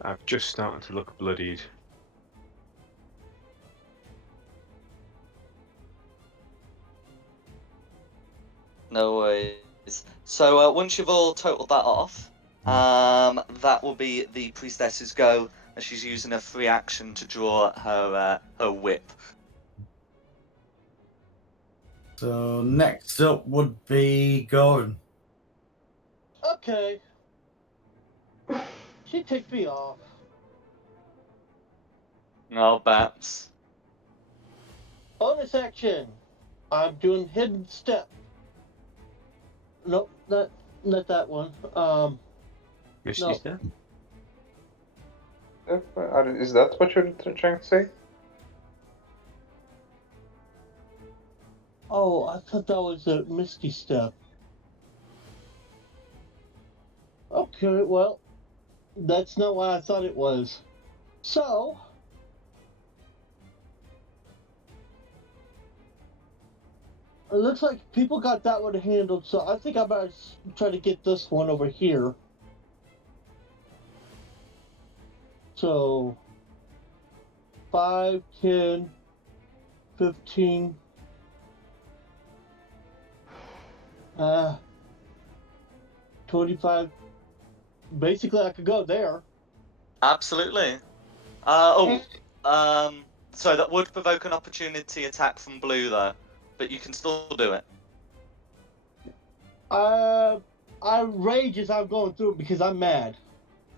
I've just started to look bloodied. No worries. So once you've all totaled that off, that will be the priestess's go. as she's using a free action to draw her whip. So next up would be Gordon. Okay. She ticked me off. Oh, Babs. Bonus action. I'm doing hidden step. Nope, not that one. Misty No. Step? Is that what you're trying to say? Oh, I thought that was a Misty Step. Okay, well, that's not what I thought it was. So, it looks like people got that one handled, so I think I better try to get this one over here. So, 5, 10, 15, 25. Basically, I could go there. Absolutely. So that would provoke an opportunity attack from blue, though, but you can still do it. I rage as I'm going through it because I'm mad.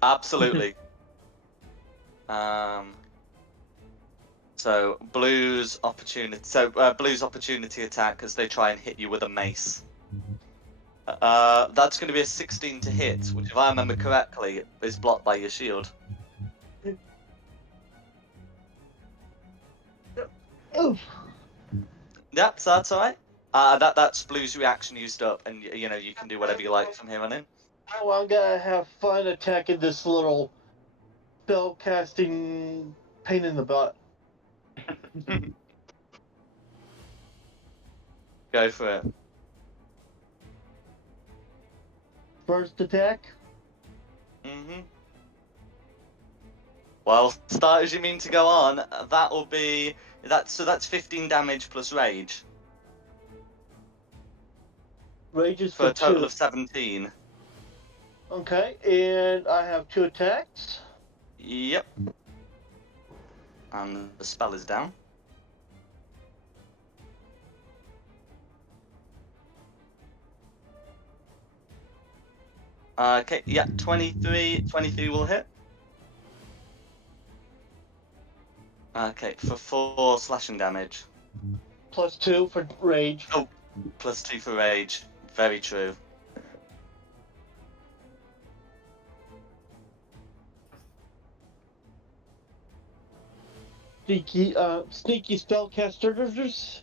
Absolutely. So blue's opportunity attack as they try and hit you with a mace. That's going to be a 16 to hit, which, if I remember correctly, is blocked by your shield. Oof. Yep, so that's all right. That's blue's reaction used up, and you know you can do whatever you like from here on in. Oh, I'm gonna have fun attacking this little spell casting pain in the butt. Go for it. First attack. Well, start as you mean to go on. That will be that's 15 damage plus rage Rage is for a total 2. of 17. Okay, and I have 2 attacks. Yep. And the spell is down. Okay, yeah, 23 will hit. Okay, for 4 slashing damage. Plus 2 for rage. Oh, plus 2 for rage. Very true. Sneaky spellcasters.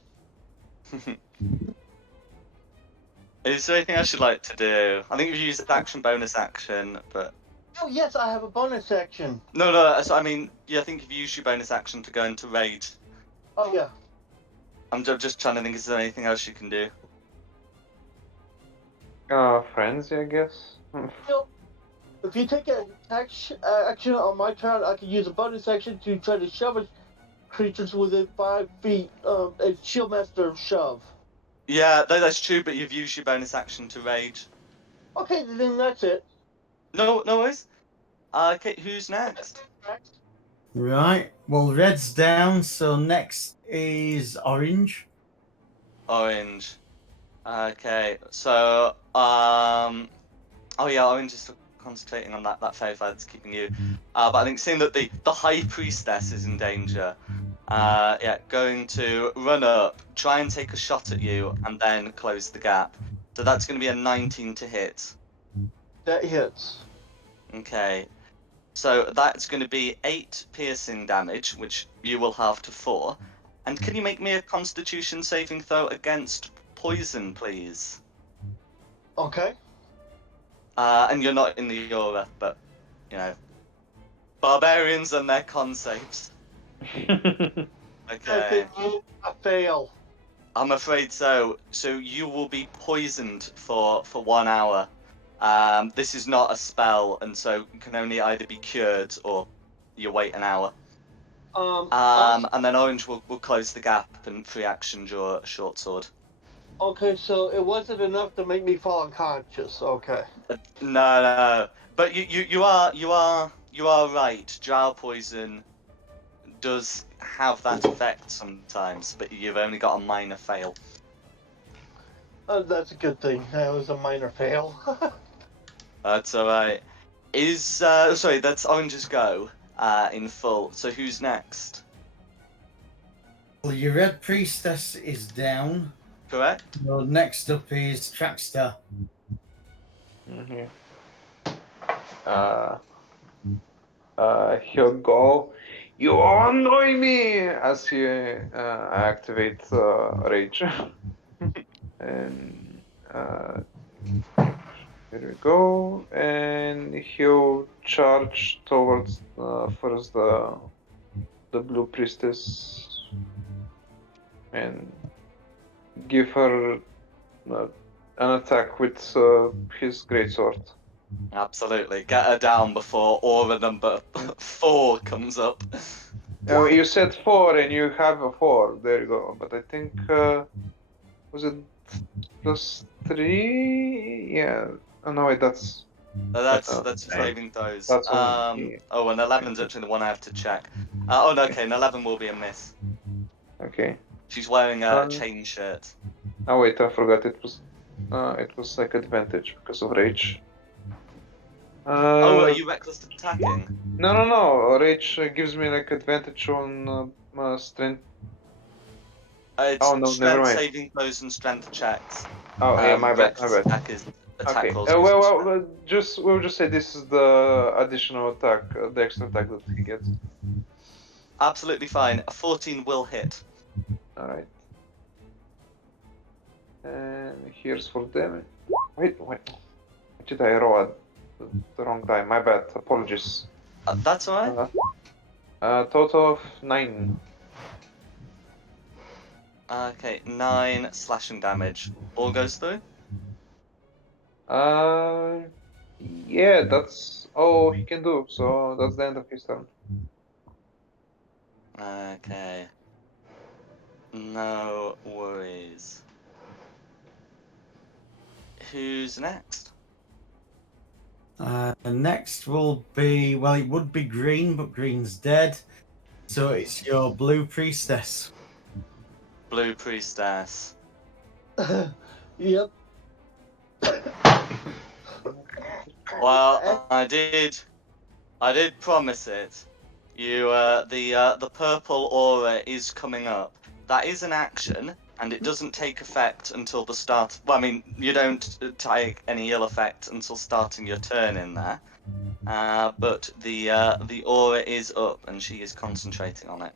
Is there anything I should like to do? I think you've used action, bonus action, but... Oh yes, I have a bonus action. No, so, I mean, yeah, I think you've used your bonus action to go into rage. Oh yeah. I'm just trying to think, is there anything else you can do? Frenzy, I guess. If you take an action on my turn, I can use a bonus action to try to shove creatures within 5 feet. A Shieldmaster shove. Yeah, that's true, but you've used your bonus action to rage. Okay, then that's it. No worries. Okay, who's next? Right. Well, red's down, so next is orange. Orange. Okay, so oh yeah, orange is still concentrating on that fairy fire that's keeping you. But I think seeing that the high priestess is in danger, yeah, going to run up, try and take a shot at you, and then close the gap. So that's going to be a 19 to hit. That hits. Okay, so that's going to be 8 piercing damage, which you will have to 4. And can you make me a Constitution saving throw against poison, please? Okay. And you're not in the Eura, but, you know, barbarians and their con saves. Okay. I fail. I'm afraid so. So you will be poisoned for 1 hour. This is not a spell, and so it can only either be cured or you wait an hour. And then Orange will close the gap and free action draw a short sword. Okay, so it wasn't enough to make me fall unconscious. Okay. No. But you are you are right. Drow poison does have that effect sometimes, but you've only got a minor fail. That's a good thing. That was a minor fail. That's alright. Sorry, that's Orange's go in full. So who's next? Well, your red priestess is down. Correct? Well, next up is Trackstar. Mhm. He'll go. You annoy me as he activates rage. And here we go. And he'll charge towards first the blue priestess and give her an attack with his greatsword. Absolutely. Get her down before aura number 4 comes up. You said 4 and you have a 4. There you go. But I think was it +3? Yeah. Oh no, wait, that's That's uh, that's saving throws. that's on. Oh, and 11's actually the one I have to check. Oh no, okay, and 11 will be a miss. Okay. She's wearing a chain shirt. Oh wait, I forgot it was like advantage because of rage. Oh, are you reckless attacking? No. Rage gives me like advantage on strength. It's Oh no, never strength mind. saving throws and strength checks. Oh yeah, my bad. Reckless attack is attack Okay. rolls using strength. We'll just say this is the additional attack, the extra attack that he gets. Absolutely fine. A 14 will hit. All right. And here's for damage. Wait. Did I roll the wrong die? My bad. Apologies. That's alright. Total of 9. Okay, 9 slashing damage. All goes through? Yeah, that's all he can do. So that's the end of his turn. Okay. No worries. Who's next? Next will be, well, it would be green, but green's dead. So it's your blue priestess. Blue priestess. Yep. Well, I did promise it. You, the purple aura is coming up. That is an action, and it doesn't take effect until the start. Well, I mean, you don't take any ill effect until starting your turn in there. But the aura is up, and she is concentrating on it.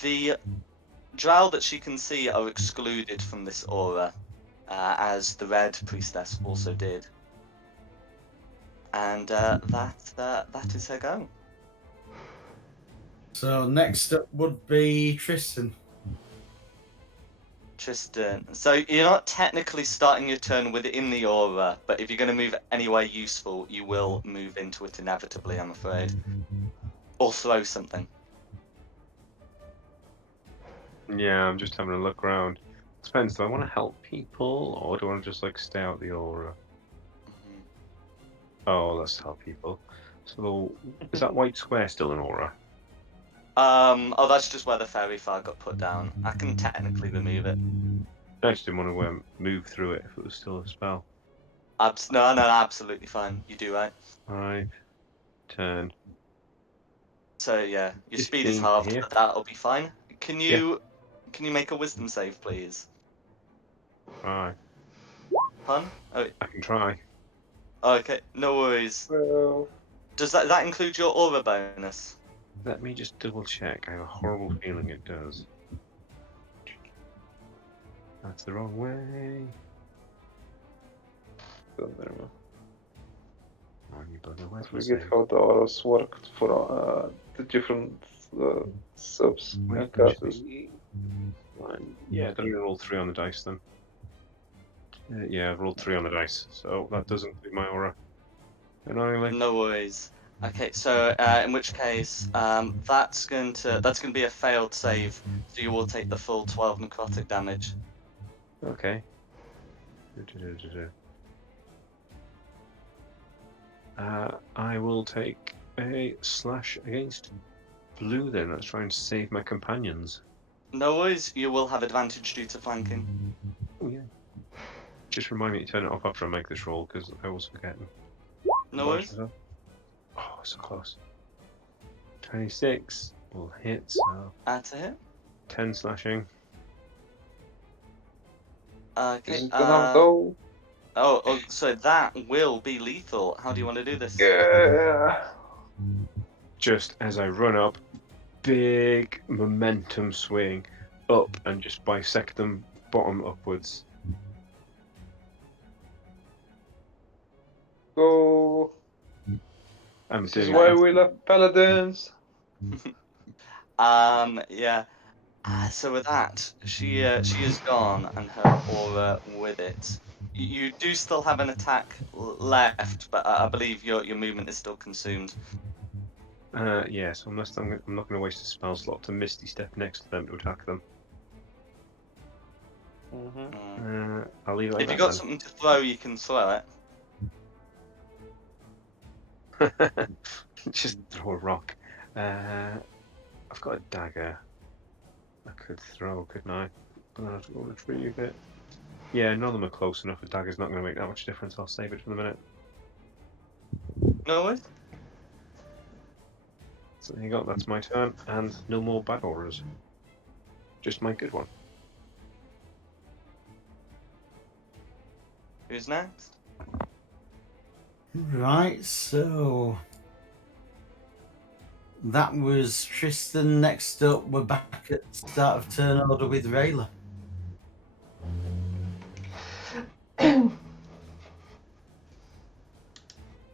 The drow that she can see are excluded from this aura, as the red priestess also did. And that is her go. So next up would be Tristan. Tristan. So you're not technically starting your turn within the aura, but if you're going to move anywhere useful, you will move into it inevitably, I'm afraid. Or throw something. Yeah, I'm just having a look around. Depends, do I want to help people or do I want to just like stay out the aura? Mhm. Oh, let's help people. So, is that white square still an aura? Oh, that's just where the fairy fire got put down. I can technically remove it. I just didn't want to move through it if it was still a spell. No, absolutely fine. You do right. 5, 10. So yeah, your speed is 15 halved, here. but that'll be fine. Can you make a wisdom save, please? Alright, Pun? Oh, I can try. okay, no worries. Well, Does that include your aura bonus? Let me just double check. I have a horrible feeling it does. That's the wrong way. don't know. Oh, you bugger, where's I my forget save? how the auras worked for the different subs Wait, and classes. Yeah, then I rolled 3 on the dice then. Yeah, I've rolled 3 on the dice, so that does include my aura. Annoyingly. No worries. Okay, so in which case, that's going to be a failed save, so you will take the full 12 necrotic damage. Okay. I will take a slash against blue then. Let's try and save my companions. No worries, you will have advantage due to flanking. Oh, yeah. Just remind me to turn it off after I make this roll, because I was forgetting. No worries. Oh, so close. 26 will hit, so That's a hit. 10 slashing. Okay. Is it gonna go? Oh, so that will be lethal. How do you want to do this? Yeah. Just as I run up, big momentum swing up and just bisect them bottom upwards. Go. I'm This is doing why it. we love paladins. Yeah. So with that, she is gone and her aura with it. You do still have an attack left, but I believe your movement is still consumed. Yes, unless I'm not going to waste a spell slot to Misty Step next to them to attack them. I'll leave it like If you that got something to throw, you can throw it. then. Just throw a rock. I've got a dagger. I could throw, couldn't I? But then I have to go retrieve it. Yeah, none of them are close enough. A dagger's not going to make that much difference. I'll save it for the minute. No worries. So there you go. That's my turn, and no more bad auras. Just my good one. Who's next? Right, so that was Tristan. Next up, we're back at start of turn order with Rayla.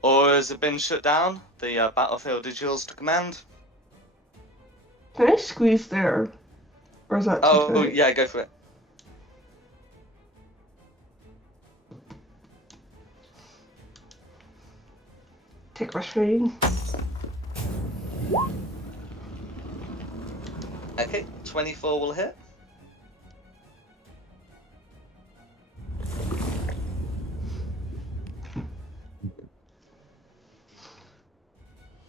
Or has it been shut down? The battlefield is yours to command. Can I squeeze there? Or is that too Oh, tight? yeah, go for it. Take my swing. Okay, 24 will hit.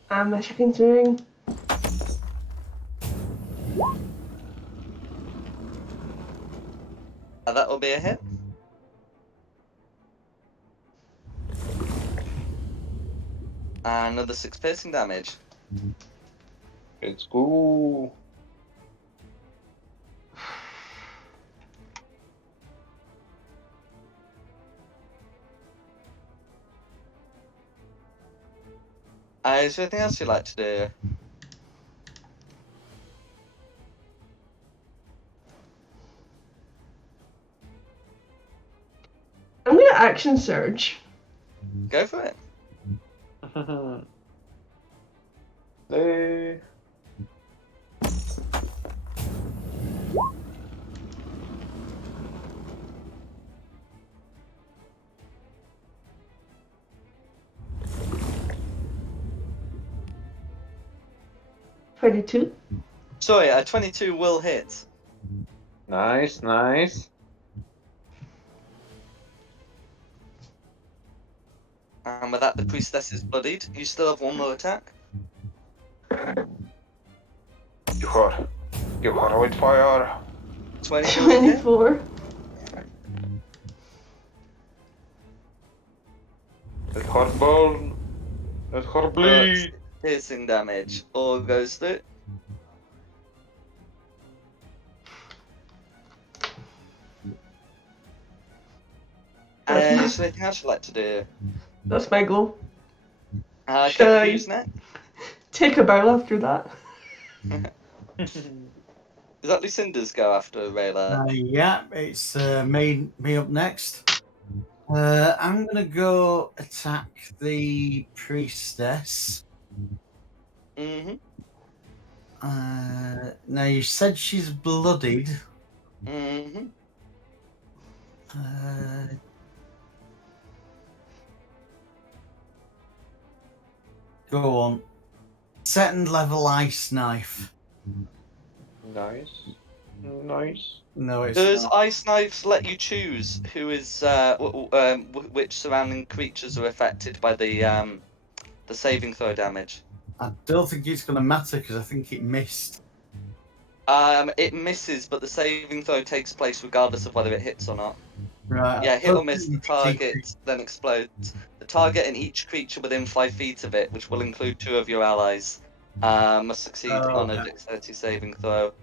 And my second swing. That will be a hit. And another 6 piercing damage. Let's go. Is there anything else you'd like to do? I'm gonna action surge. Go for it. Hey. $22. Sorry, a 22 will hit. Nice, nice. And with that, the priestess is bloodied. You still have one more attack. Give her with fire. 24 will hit. 24. Let her burn. Let her bleed. Piercing damage. All goes through. Is there anything else you'd like to do? That's my goal. Can I- you use next? Take a bow after that. Is that Lucinda's go after Rayla? Yeah, it's me up next. I'm gonna go attack the priestess. Mm-hmm. Now you said she's bloodied. Mm-hmm. Go on. Second level ice knife. Nice. Nice. No, it's Does not. ice knives let you choose who is which surrounding creatures are affected by the The saving throw damage. I don't think it's going to matter because I think it missed. It misses, but the saving throw takes place regardless of whether it hits or not. Right. Yeah, hit or miss, the TP. target then explodes. The target and each creature within 5 feet of it, which will include 2 of your allies, must succeed on a Okay. dexterity saving throw.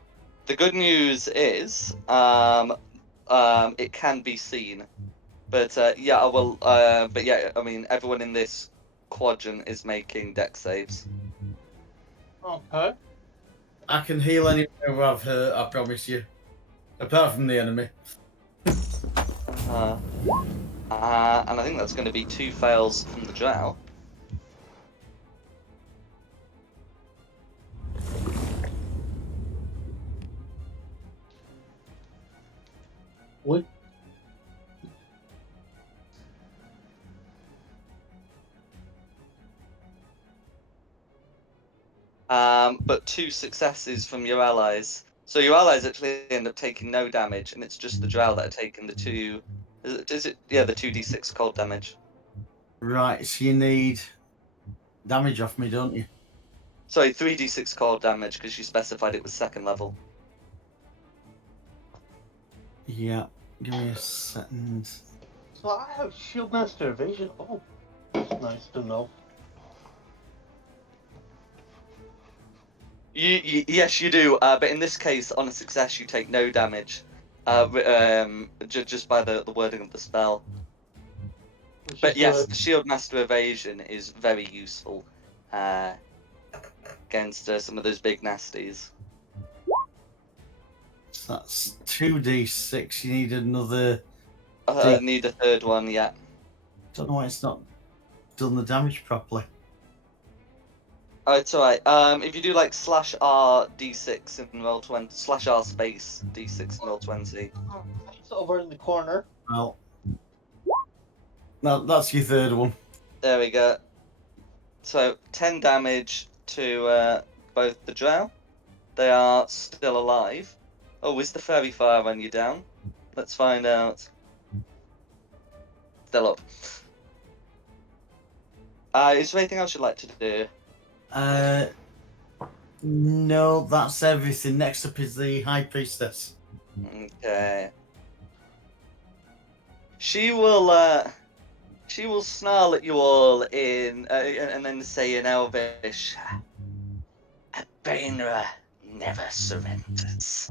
The good news is, it can be seen. But yeah, I will. But yeah, I mean, everyone in this quadrant is making dex saves. Okay. I can heal anyone who I've hurt, I promise you. Apart from the enemy. And I think that's going to be 2 fails from the drow. What? But 2 successes from your allies. So your allies actually end up taking no damage, and it's just the drow that are taking the 2. Is it? Yeah, the 2d6 cold damage. Right, so you need damage off me, don't you? Sorry, 3d6 cold damage because you specified it was 2nd level. Yeah. Give me a second. So I have Shield Master Evasion. Oh, that's nice to know. Yes, you do. But in this case, on a success, you take no damage. Just by the wording of the spell. Which But is yes, good. Shield Master Evasion is very useful against some of those big nasties. So that's 2d6. You need another. Need a 3rd one yet. Don't know why it's not done the damage properly. Oh, it's alright. If you do like /R d6 and roll 20, /R space d6 and roll 20. It's over in the corner. Well, no, that's your 3rd one. There we go. So 10 damage to both the drow. They are still alive. Oh, is the fairy fire run you down? Let's find out. Still up. Is there anything else you'd like to do? No, that's everything. Next up is the High Priestess. Okay. She will snarl at you all and then say in Elvish, "A Bainra never surrenders,"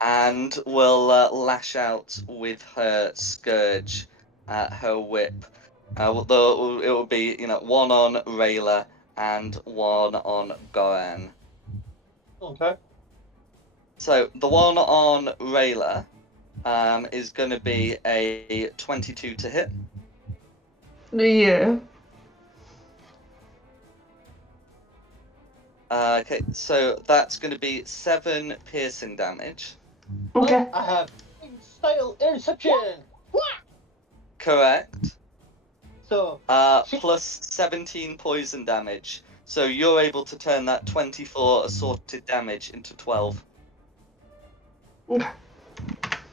and will lash out with her scourge, her whip. It will be 1 on Rayla and 1 on Goran. Okay. So the one on Rayla is going to be a 22 to hit. Yeah. Okay, so that's going to be 7 piercing damage. Okay. I have style interception. Correct. So Plus 17 poison damage. So you're able to turn that 24 assorted damage into 12. Okay.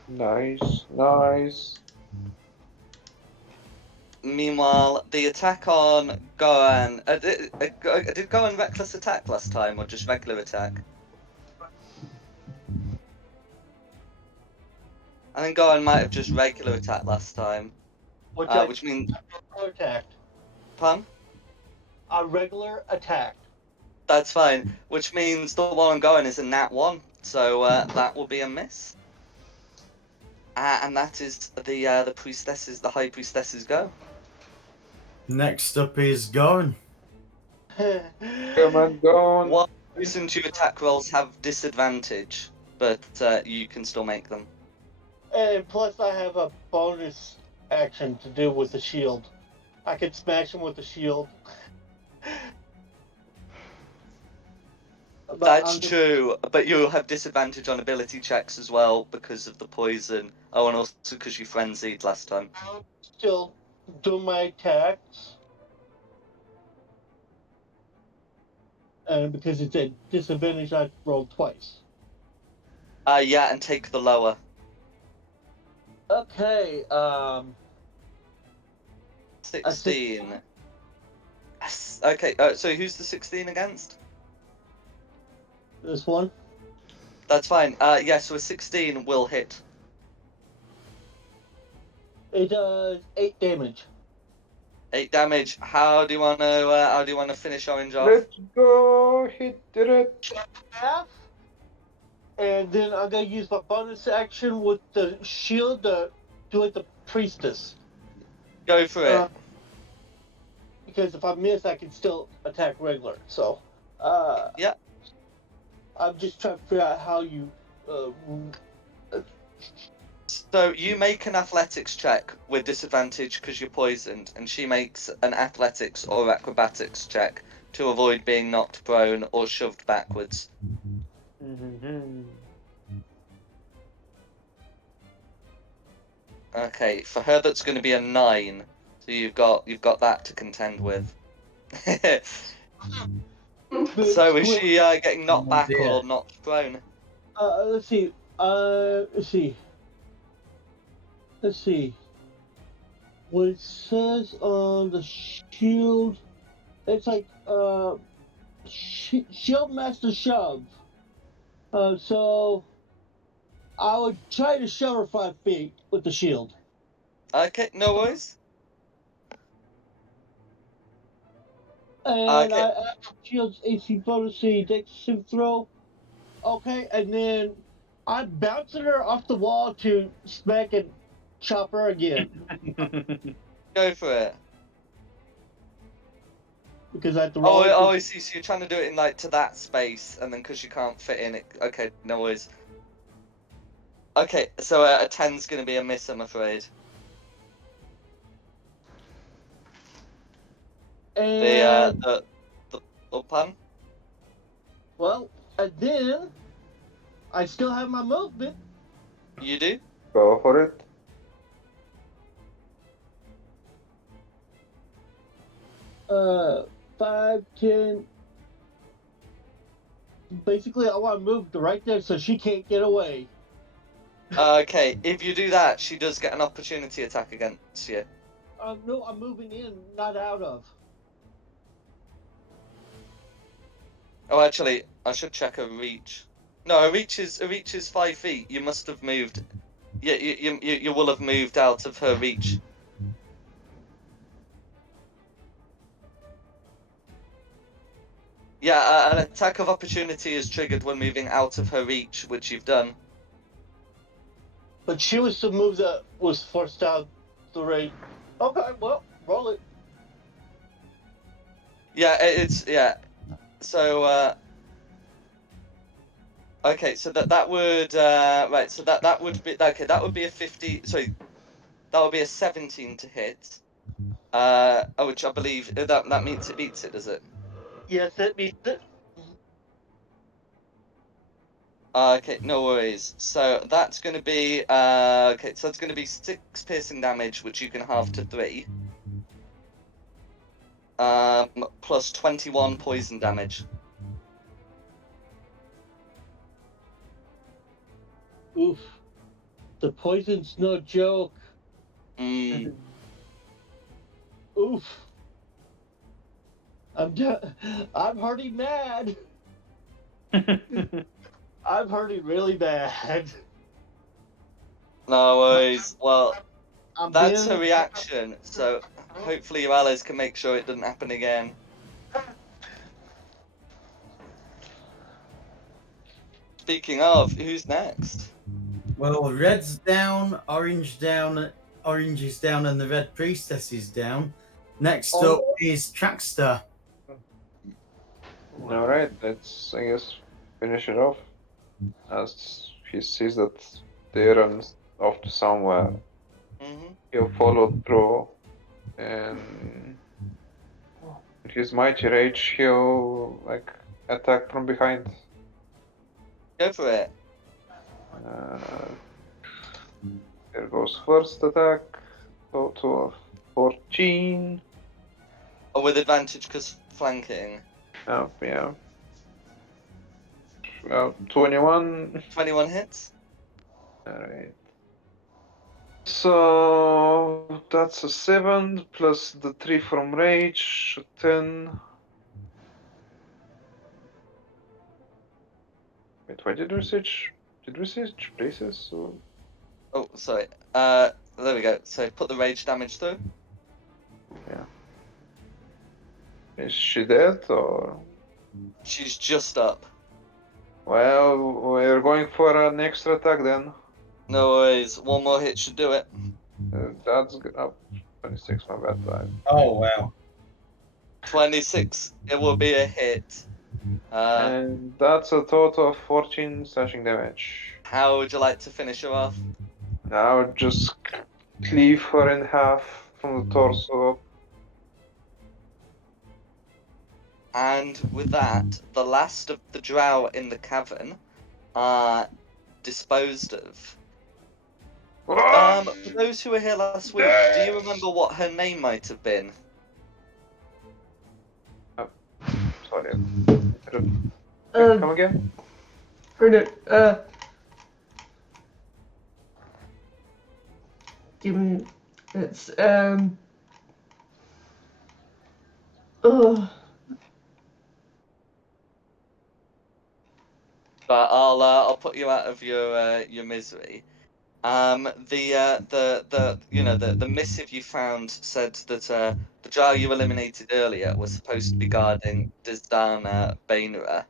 Nice, nice. Meanwhile, the attack on Goran... did Goran reckless attack last time, or just regular attack? I think Goran might have just regular attack last time. Which means... attacked. Pardon? A regular attack. That's fine. Which means the one on Goran is a nat 1. So that will be a miss. And that is the priestesses, the high priestesses go. Next up is Goran. Come on, go on. One reason to attack rolls have disadvantage, but you can still make them. And plus, I have a bonus action to do with the shield. I could smash him with the shield. But That's I'm just- true, but you'll have disadvantage on ability checks as well because of the poison. Oh, and also because you frenzied last time. I'll still do my attacks. And because it's a disadvantage, I rolled twice. Yeah, and take the lower. Okay, 16. Yes. Okay. So who's the 16 against? This one. That's fine. Yeah. So a 16 will hit. It does 8 damage. 8 damage. How do you want to finish Orange off? Let's go. He did it. Half. And then I'm gonna use my bonus action with the shield to do it the priestess. Go for it. Because if I miss, I can still attack regular. So, Yeah. I'm just trying to figure out how you. So you make an athletics check with disadvantage because you're poisoned, and she makes an athletics or acrobatics check to avoid being knocked prone or shoved backwards. Okay, for her that's going to be a 9. So you've got that to contend with. So is she getting knocked Oh, back dear. or knocked prone? Let's see. Let's see. What it says on the shield, it's like shield master shove. So I would try to shove her 5 feet with the shield. Okay, no worries. And Okay. I add shield's AC bonus to dex save throw. Okay, and then I'm bouncing her off the wall to smack and chop her again. Go for it. Because I have to roll. Oh, I see. So you're trying to do it in like to that space, and then because you can't fit in it. Okay, no worries. Okay, so a 10's going to be a miss, I'm afraid. And The pun? well, and then I still have my movement. You do? Go for it. Uh, 5, 10. Basically, I want to move right there so she can't get away. Okay, if you do that, she does get an opportunity attack against you. No, I'm moving in, not out of. Oh, actually, I should check her reach. No, her reach is 5 feet. You must have moved. Yeah, you will have moved out of her reach. Yeah, an attack of opportunity is triggered when moving out of her reach, which you've done. But she was the move that was forced out the rate. Okay, well, roll it. Yeah, yeah. So okay, so that would right. So that would be okay. That would be a 50. Sorry, that would be a 17 to hit. Which I believe that means it beats it, does it? Yes, that means it. Okay, no worries. So that's going to be okay. So it's going to be 6 piercing damage, which you can halve to 3. Plus 21 poison damage. Oof. The poison's no joke. Mm. Oof. I'm hurting mad. I'm hurting really bad. No worries. Well, I'm that's being- her reaction. So hopefully your allies can make sure it doesn't happen again. Speaking of, who's next? Well, red's down, orange is down, and the red priestess is down. Next up is Trackster. Alright, let's, I guess, finish it off. As he sees that they run off to somewhere, he'll follow through, and with his mighty rage, he'll, like, attack from behind. Go for it. There goes first attack, total of 14. Oh, with advantage because flanking. Yeah. 21. 21 hits. Alright. So that's a 7 plus the 3 from rage, 10. Wait, why did we switch? Did we switch places? Or... Oh, sorry. There we go. So put the rage damage through. Is she dead or? She's just up. Well, we're going for an extra attack then. No worries. One more hit should do it. That's good. Oh, 26, my bad. Bad. Oh wow. 26. It will be a hit. And that's a total of 14 slashing damage. How would you like to finish her off? Now just cleave her in half from the torso up. And with that, the last of the drow in the cavern are disposed of. For those who were here last week, do you remember what her name might have been? Sorry. Come Um, again? for the, give me, it's, But I'll put you out of your misery. The missive you found said that the drow you eliminated earlier was supposed to be guarding Dizdana Bainra,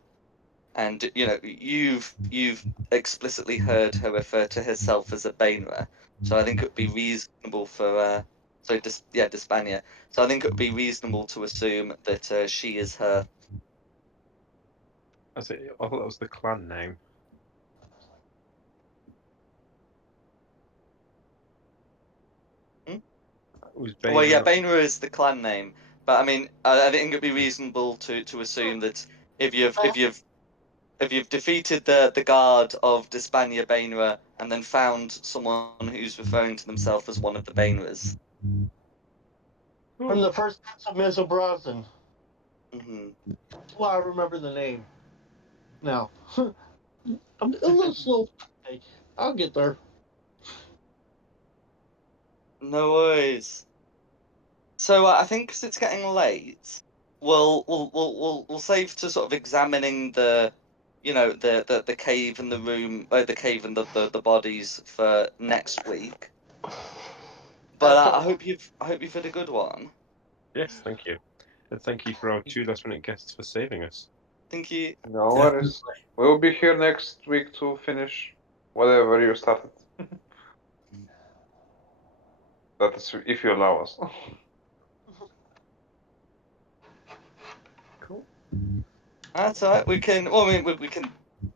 and you've explicitly heard her refer to herself as a Bainra, so I think it would be reasonable for Dispania. So I think it would be reasonable to assume that she is her. I thought that was the clan name. It was Well, yeah, Bainra. Bainra is the clan name, but I mean, I think it'd be reasonable to assume that if you've defeated the guard of Dispania Bainra and then found someone who's referring to themselves as one of the Bainras. From the first of Mesobrazin. Hmm. Well, I remember the name. Now, I'm a little slow. I'll get there. No worries. So I think because it's getting late, we'll save to sort of examining the cave and the room, the cave and the bodies for next week. But I hope you've had a good one. Yes, thank you. And thank you for our 2 last minute guests for saving us. Thank you. No worries. We'll be here next week to finish whatever you started. That is, if you allow us. Cool. That's all right. We can. Well, I mean, we can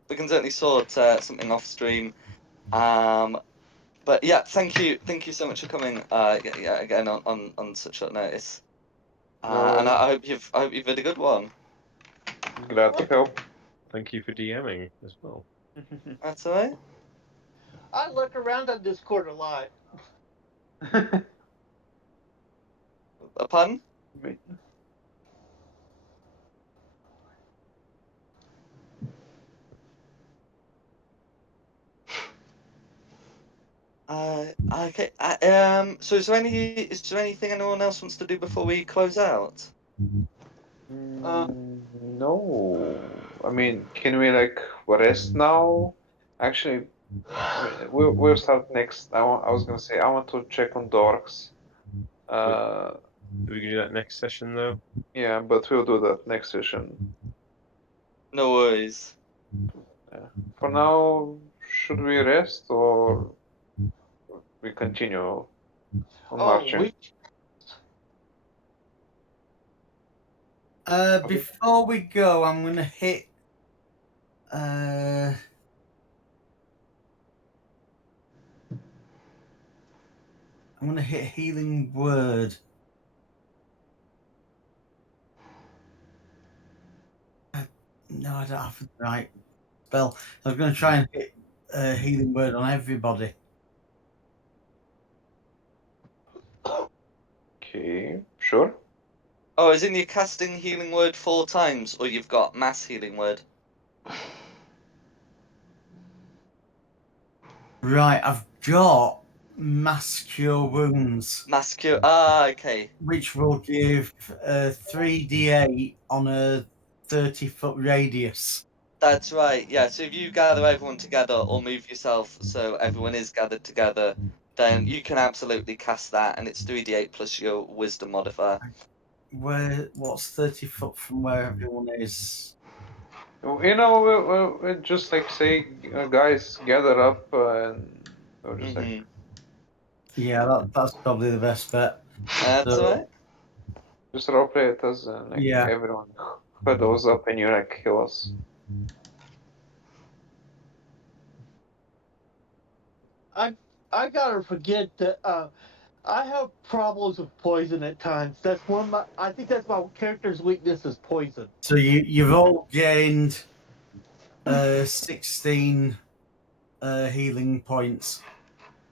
certainly sort something off stream. But yeah, thank you so much for coming. Again on such short notice. And I hope you've had a good one. Glad to help. Thank you for DMing as well. That's all right. I look around on Discord a lot. A pun? Okay. So is there anything anyone else wants to do before we close out? No. I mean, can we like rest now? Actually, I mean, we'll start next. I was gonna say I want to check on dorks. Are we gonna do that next session though? Yeah, but we'll do that next session. No worries. For now, should we rest or we continue on marching? Before we go, I'm gonna hit. I'm gonna hit healing word. No, I don't have the right spell. I was gonna try and hit healing word on everybody. Okay, sure. Oh, is in you casting healing word 4 times, or you've got mass healing word? Right, I've got Mass Cure Wounds, Okay. which will give 3d8 on a 30-foot radius. That's right, yeah. So if you gather everyone together or move yourself so everyone is gathered together, then you can absolutely cast that, and it's 3d8 plus your wisdom modifier. What's 30 foot from where everyone is? You know, we just like say, guys, gather up, and we're just like, Yeah, that's probably the best bet. That's So, right. just roleplay it as like Yeah. everyone huddles up and you like kill us. I gotta forget that I have problems with poison at times. That's one of my. I think that's my character's weakness is poison. So you've all gained 16 healing points.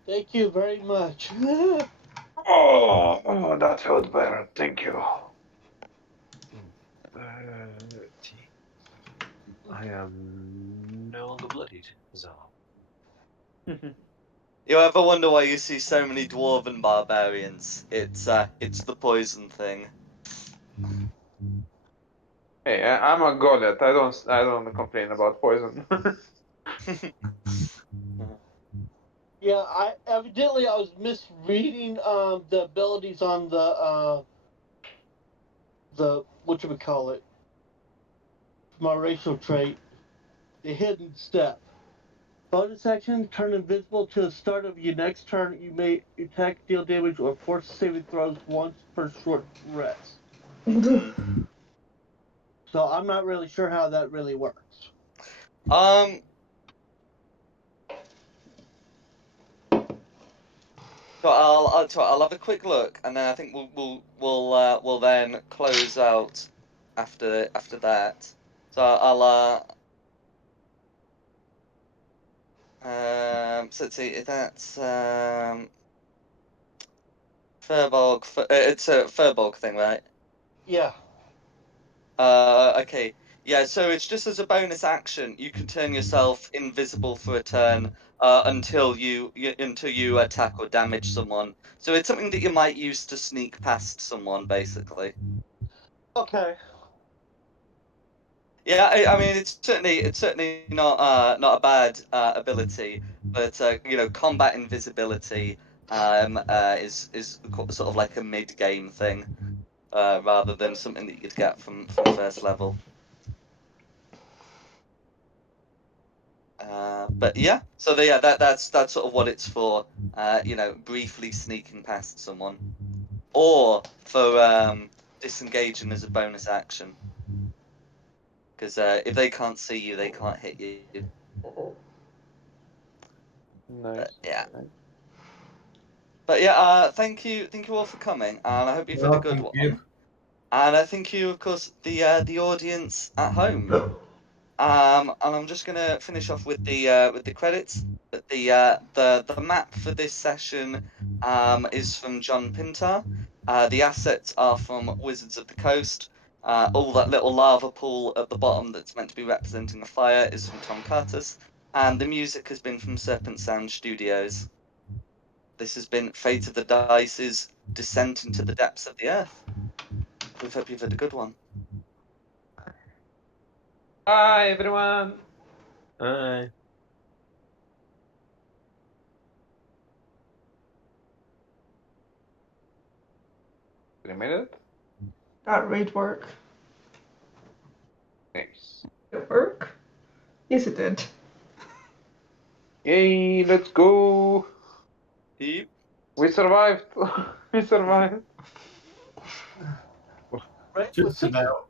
Thank you very much. Oh, that felt better. Thank you. 30. I am no longer bloodied, Zal. You ever wonder why you see so many dwarven barbarians? It's the poison thing. Hey, I'm a Goliath. I don't complain about poison. Yeah, I was misreading the abilities on the whatchamacallit, my racial trait, the hidden step. Bonus action, turn invisible to the start of your next turn. You may attack, deal damage, or force saving throws once per short rest. Mhm. So I'm not really sure how that really works. So I'll have a quick look, and then I think we'll then close out after that. So so let's see if that's Furbolg. It's a Furbolg thing, right? Yeah. Okay. Yeah, so it's just as a bonus action, you can turn yourself invisible for a turn until you attack or damage someone. So it's something that you might use to sneak past someone, basically. Okay. Yeah, I mean it's certainly not a bad ability, but combat invisibility sort of like a mid-game thing rather than something that you'd get from first level. But yeah, so that's sort of what it's for. Briefly sneaking past someone, or for disengaging as a bonus action. Because if they can't see you, they can't hit you. Nice. Yeah. Nice. But yeah, thank you all for coming, and I hope you've had a Well, good thank you. one. And I thank you, of course, the audience at home. And I'm just gonna finish off with the credits. But the map for this session is from John Pintar. The assets are from Wizards of the Coast. All that little lava pool at the bottom that's meant to be representing a fire is from Tom Curtis, and the music has been from Serpent Sound Studios. This has been Fate of the Dice's Descent into the Depths of the Earth. We hope you've had a good one. Bye, everyone. Aye. You made it. That raid work. Nice. Did it work? Yes, it did. Yay! Let's go. Yep. We survived. We survived. Right. Just about.